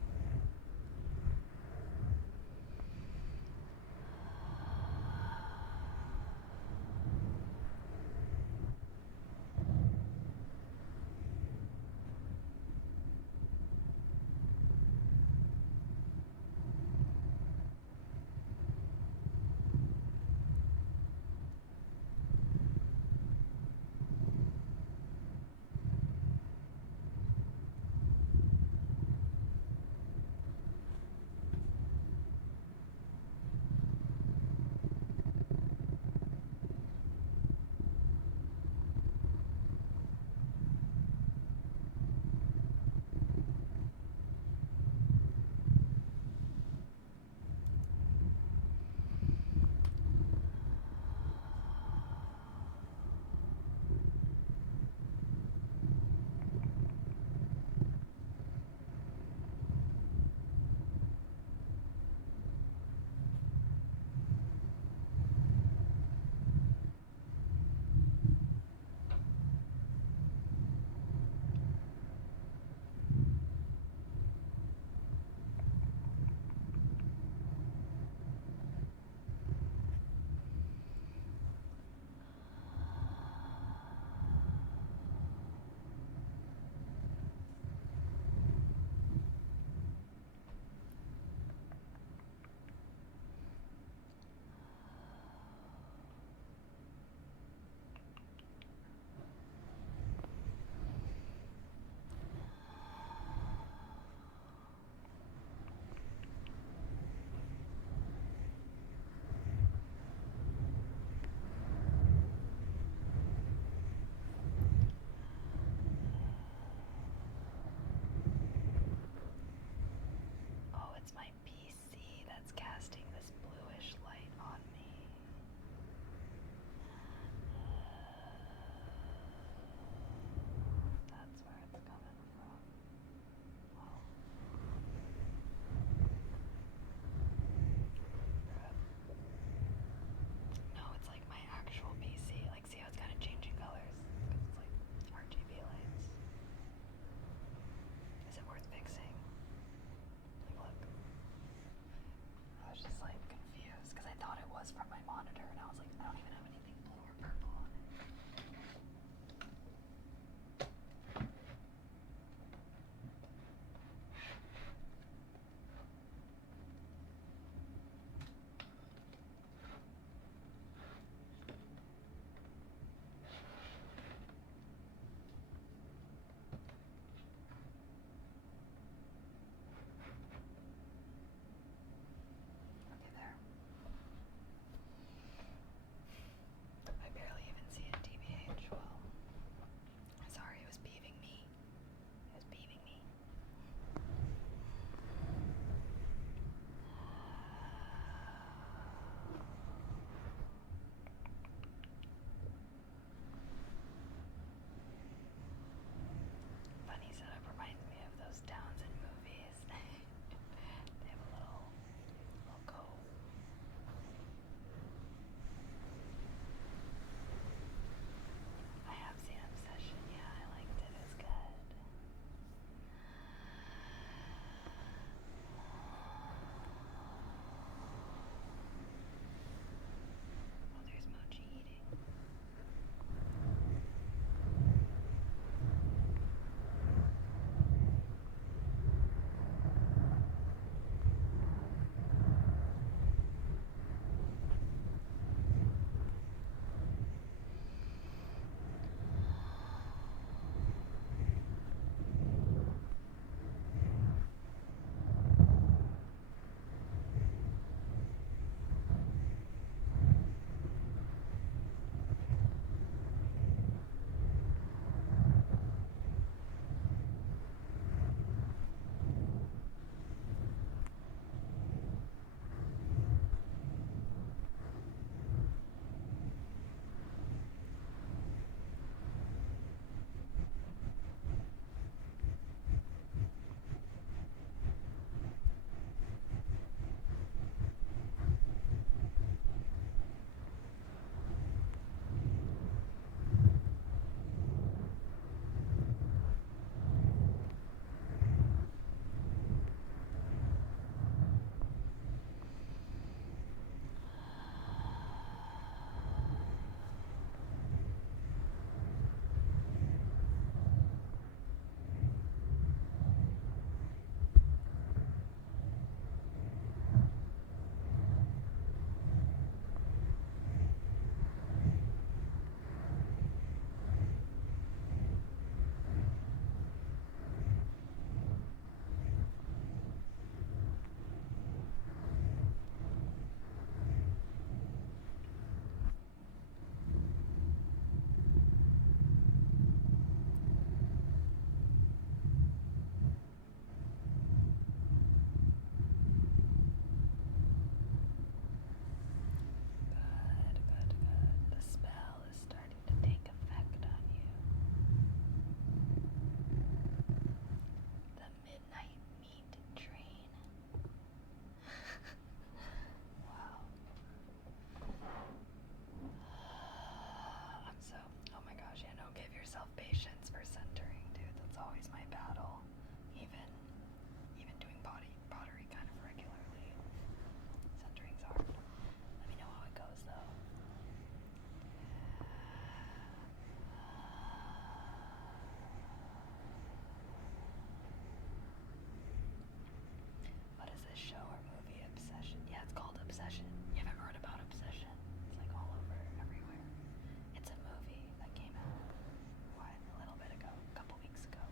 patience for centering, dude. That's always my battle. Even doing pottery kind of regularly. Centering's hard. Let me know how it goes though. What is this show or movie? Obsession? Yeah, it's called Obsession. You haven't heard about Obsession? It's like all over everywhere. It's a movie that came out a little bit ago, a couple weeks ago.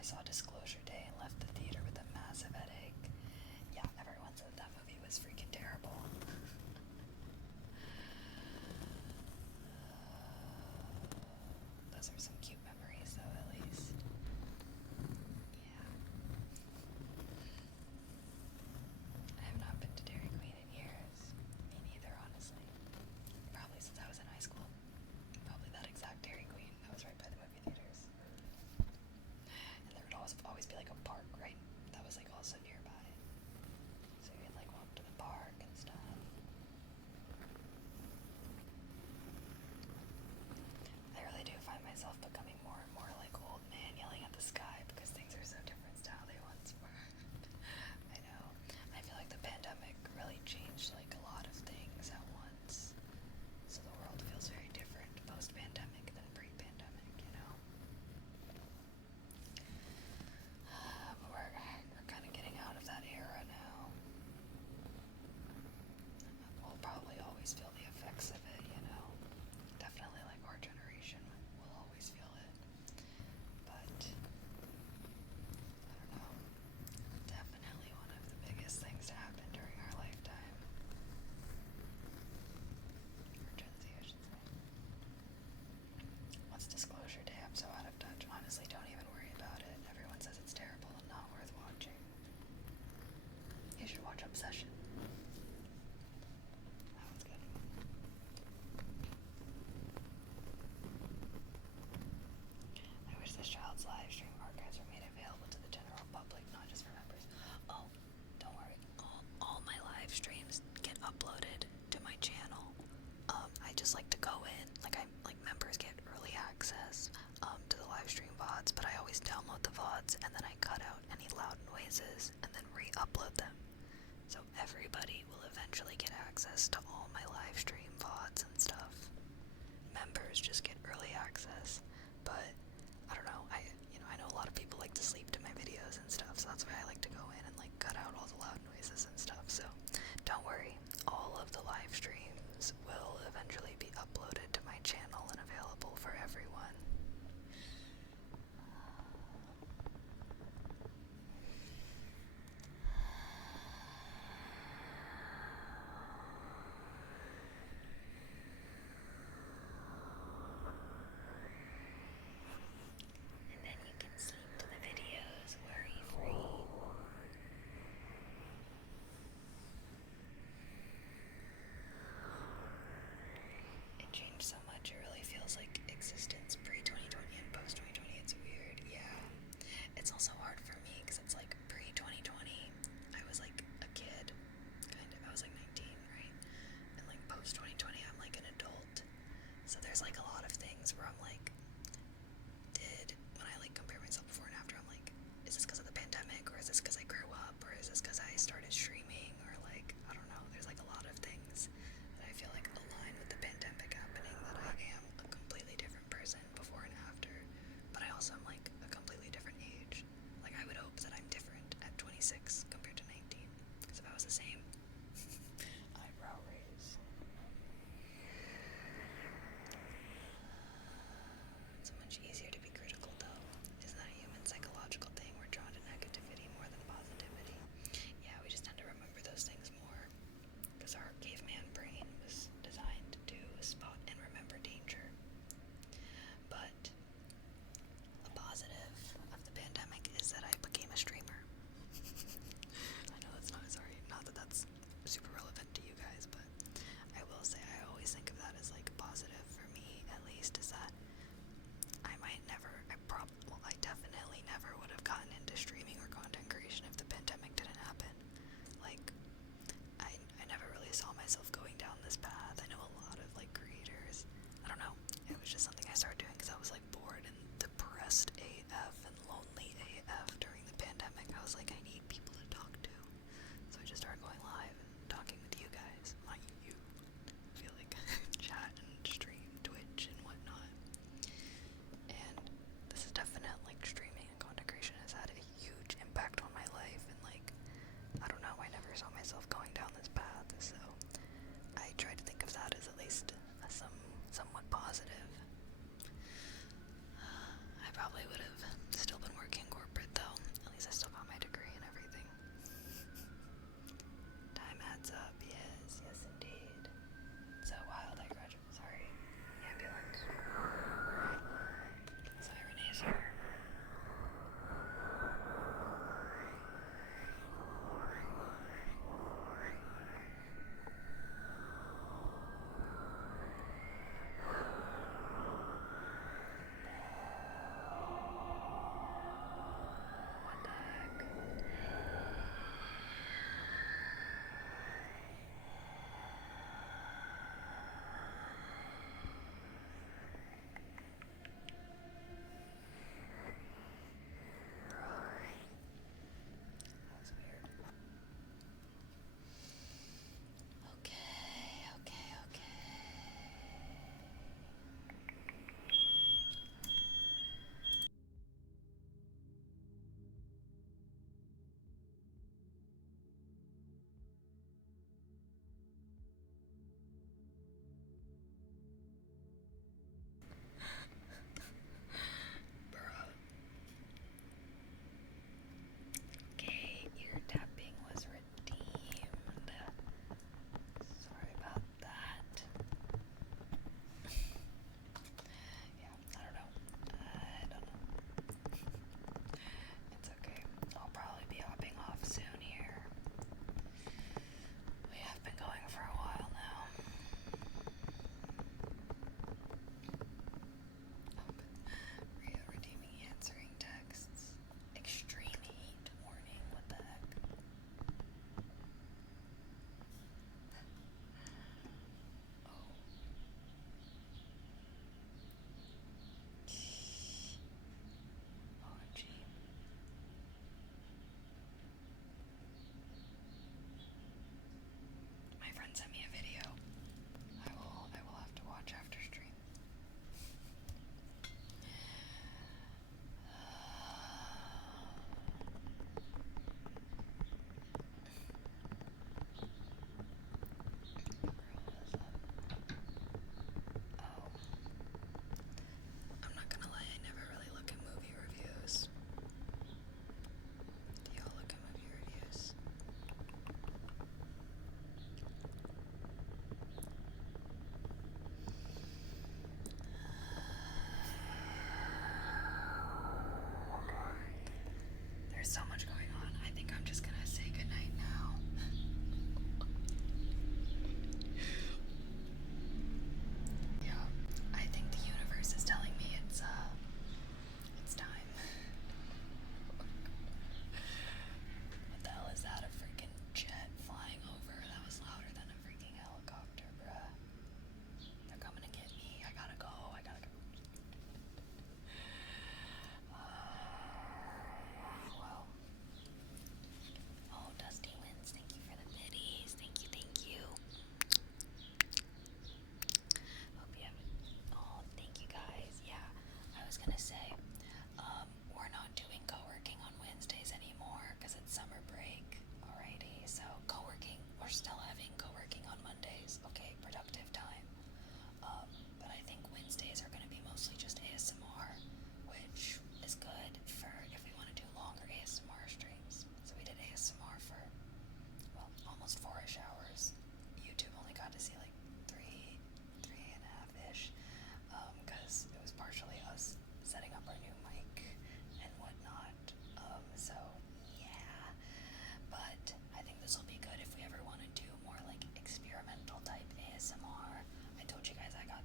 I saw Disclosure Day and left the theater with a massive headache. Yeah, everyone said that movie was freaking terrible. Those are some cute memories, though, at least. Yeah. I have not been to Dairy Queen in years. Me neither, honestly. Probably since I was in high school. Probably that exact Dairy Queen that was right by the movie theaters. And there would always be like a park, right? That was like also nearby. So you could like walk to the park and stuff. I really do find myself becoming more and more like old man yelling at the sky because things are so different to how they once were. I know. I feel like the pandemic really changed like a lot of things at once. So the world feels very different post-pandemic than pre-pandemic, you know? We're kind of getting out of that era now. We'll probably always feel the effects of it, you know? Definitely like our generation will always feel it. But, I don't know. Definitely one of the biggest things to happen during our lifetime. Or Gen Z, I should say. What's Disclosure Day? I'm so out of touch. Honestly, don't even worry about it. Everyone says it's terrible and not worth watching. You should watch Obsession. That one's good. I wish this child's live stream archives were made available to the general public, not just for members. Oh, don't worry. All my live streams get uploaded to my channel. I just like to go in, like members get early access to the live stream VODs, but I always download the VODs and then I cut out any loud noises and then re-upload them. So everybody will eventually get access to all my live stream VODs and stuff. Members just get early access, but I don't know, I know a lot of people like to sleep to my videos and stuff, so that's why I like to go in and like cut out all the loud noises and stuff. So don't worry, all of the live streams will eventually be uploaded to my channel and available for everyone. And then you can sleep to the videos worry-free.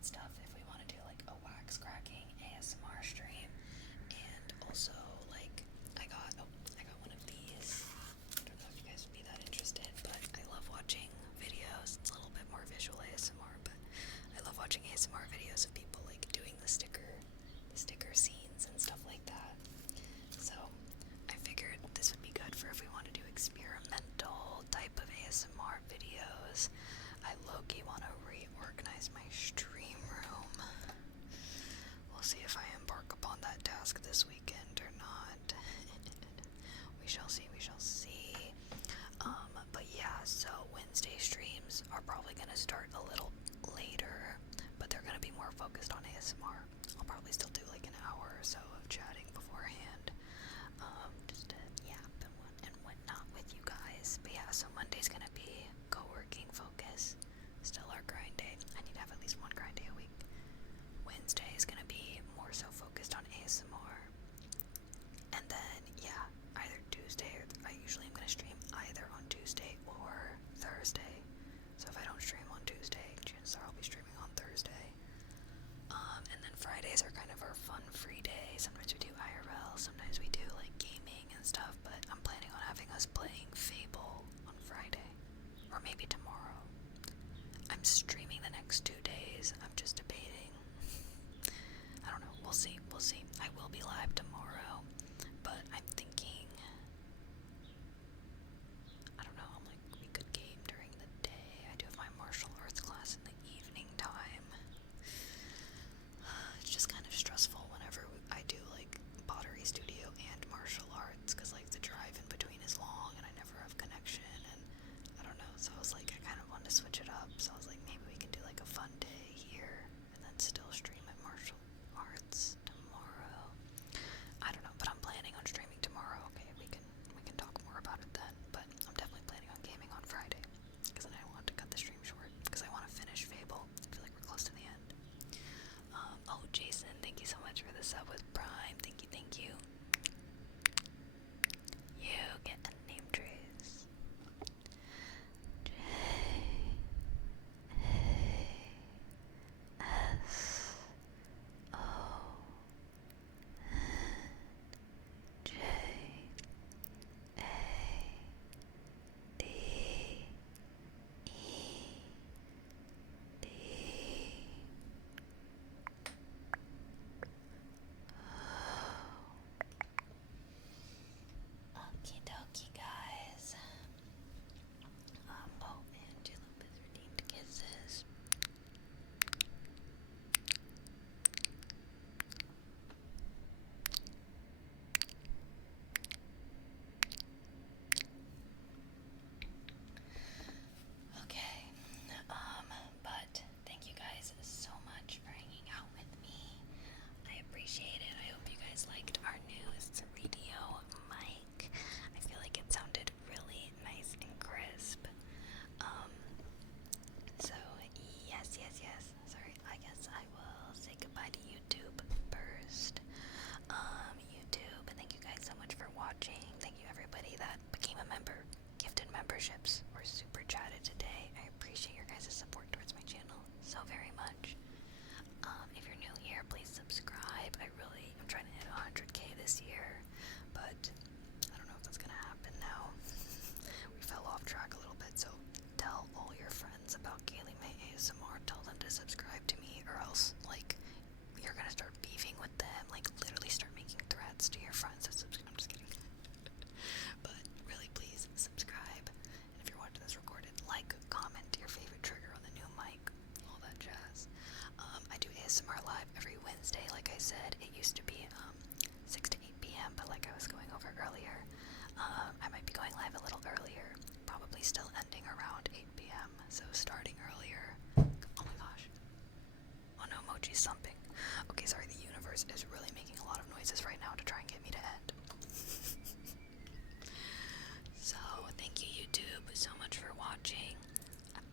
stuff if we want to do like a wax cracking ASMR stream. And also, like, I got one of these. I don't know if you guys would be that interested, but I love watching videos. It's a little bit more visual ASMR, but I love watching ASMR videos of people like doing the sticker scenes and stuff like that. So I figured this would be good for if we want to do experimental type of ASMR videos. I low-key want to reorganize my stream room. We'll see if I embark upon that task this weekend or not. We shall see, we shall see. But yeah, so Wednesday streams are probably gonna start a little later, but they're gonna be more focused on ASMR. I'll probably still do like an hour or so of chatting beforehand, just to yap and whatnot with you guys. But yeah, so Monday's gonna be co-working focus, still our grind day. I need to have at least one grind day a week. Wednesday is gonna be more so focused on ASMR, and then yeah, either Tuesday or I usually am gonna stream either on Tuesday or Thursday. So if I don't stream on Tuesday, chances are I'll be streaming on Thursday. And then Fridays are kind of our fun free day. Sometimes we do IRL, sometimes we do like gaming and stuff, but I'm planning on having us playing Fable on Friday. Or maybe tomorrow. I'm streaming the next 2 days. I'm just debating. I don't know. We'll see. We'll see. I will be live tomorrow, but I'm thinking, I don't know, I'm like, we could game during the day. I do have my martial arts class in the evening time. It's just kind of stressful whenever I do like pottery studio and martial arts, because like the drive in between is long and I never have connection, and I don't know, so I was like, I kind of wanted to switch it up, so I was like, maybe we can do like a fun day here and then still stream at martial arts tomorrow. I don't know, but I'm planning on streaming tomorrow. Okay, we can talk more about it then, but I'm definitely planning on gaming on Friday, because then I want to cut the stream short, because I want to finish Fable. I feel like we're close to the end. Oh, Jason, thank you so much for the sub with Prime. Thank you, thank you. You get a name trace. J A S O N J A D E D. Okie dokie, guys. Oh, and Julep is redeemed kisses. Okay, but thank you guys so much for hanging out with me. I appreciate it. I hope you guys liked our newest radio mic. I feel like it sounded really nice and crisp. So yes. Sorry, I guess I will say goodbye to YouTube first. YouTube, thank you guys so much for watching. Thank you everybody that became a member, gifted memberships, or super chatted today. I appreciate your guys' support towards my channel so very much. If you're new here, please subscribe. I'm trying to hit 100k this year, but I don't know if that's gonna happen now. We fell off track a little bit, so tell all your friends about Kaylee May ASMR. Tell them to subscribe to me, or else, like, you're gonna start beefing with them. Like, literally start making threats to your friends that subscribe. I'm just kidding. But really, please subscribe. And if you're watching this recorded, like, comment your favorite trigger on the new mic, all that jazz. I do ASMR live every Wednesday. Like I said, it used to be 6 to 8 p.m., but like I was going over earlier, I might be going live a little earlier, probably still ending around 8 p.m., so starting earlier. Oh my gosh. Oh no, Mochi's thumping. Okay, sorry, the universe is really making a lot of noises right now to try and get me to end. So, thank you YouTube so much for watching.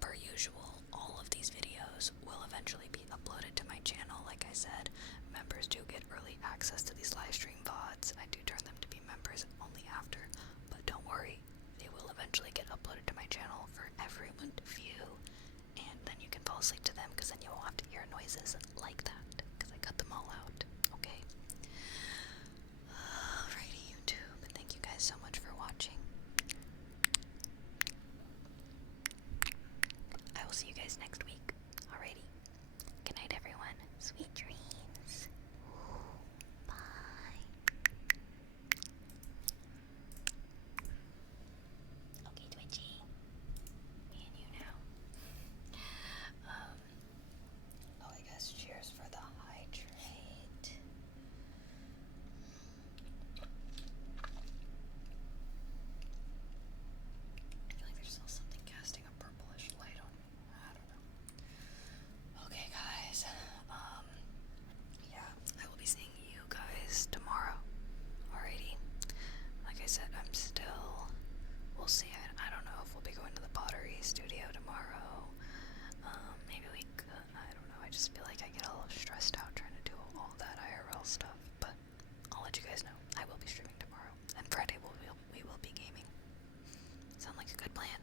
Per usual, all of these videos will eventually be uploaded to my channel. Like I said, members do get early access to these live stream VODs. I do turn them to be members only after, but don't worry, they will eventually get uploaded to my channel for everyone to view, and then you can fall asleep to them, because then you won't have to hear noises like that, because I cut them all out, okay? Alrighty, YouTube, thank you guys so much for watching. I will see you guys next week. Alrighty. Good night, everyone. Sweet dreams. Bye. Okay, Twitchy. Me and you now. Oh, I guess cheers for the hydrate. I feel like there's still something casting a purplish light on me. I don't know. Okay, guys. Yeah, I will be seeing you guys tomorrow. Alrighty. Like I said, we'll see. I don't know if we'll be going to the pottery studio tomorrow. Maybe I don't know. I just feel like I get a little stressed out trying to do all that IRL stuff. But I'll let you guys know. I will be streaming tomorrow. And Friday we will be gaming. Sound like a good plan?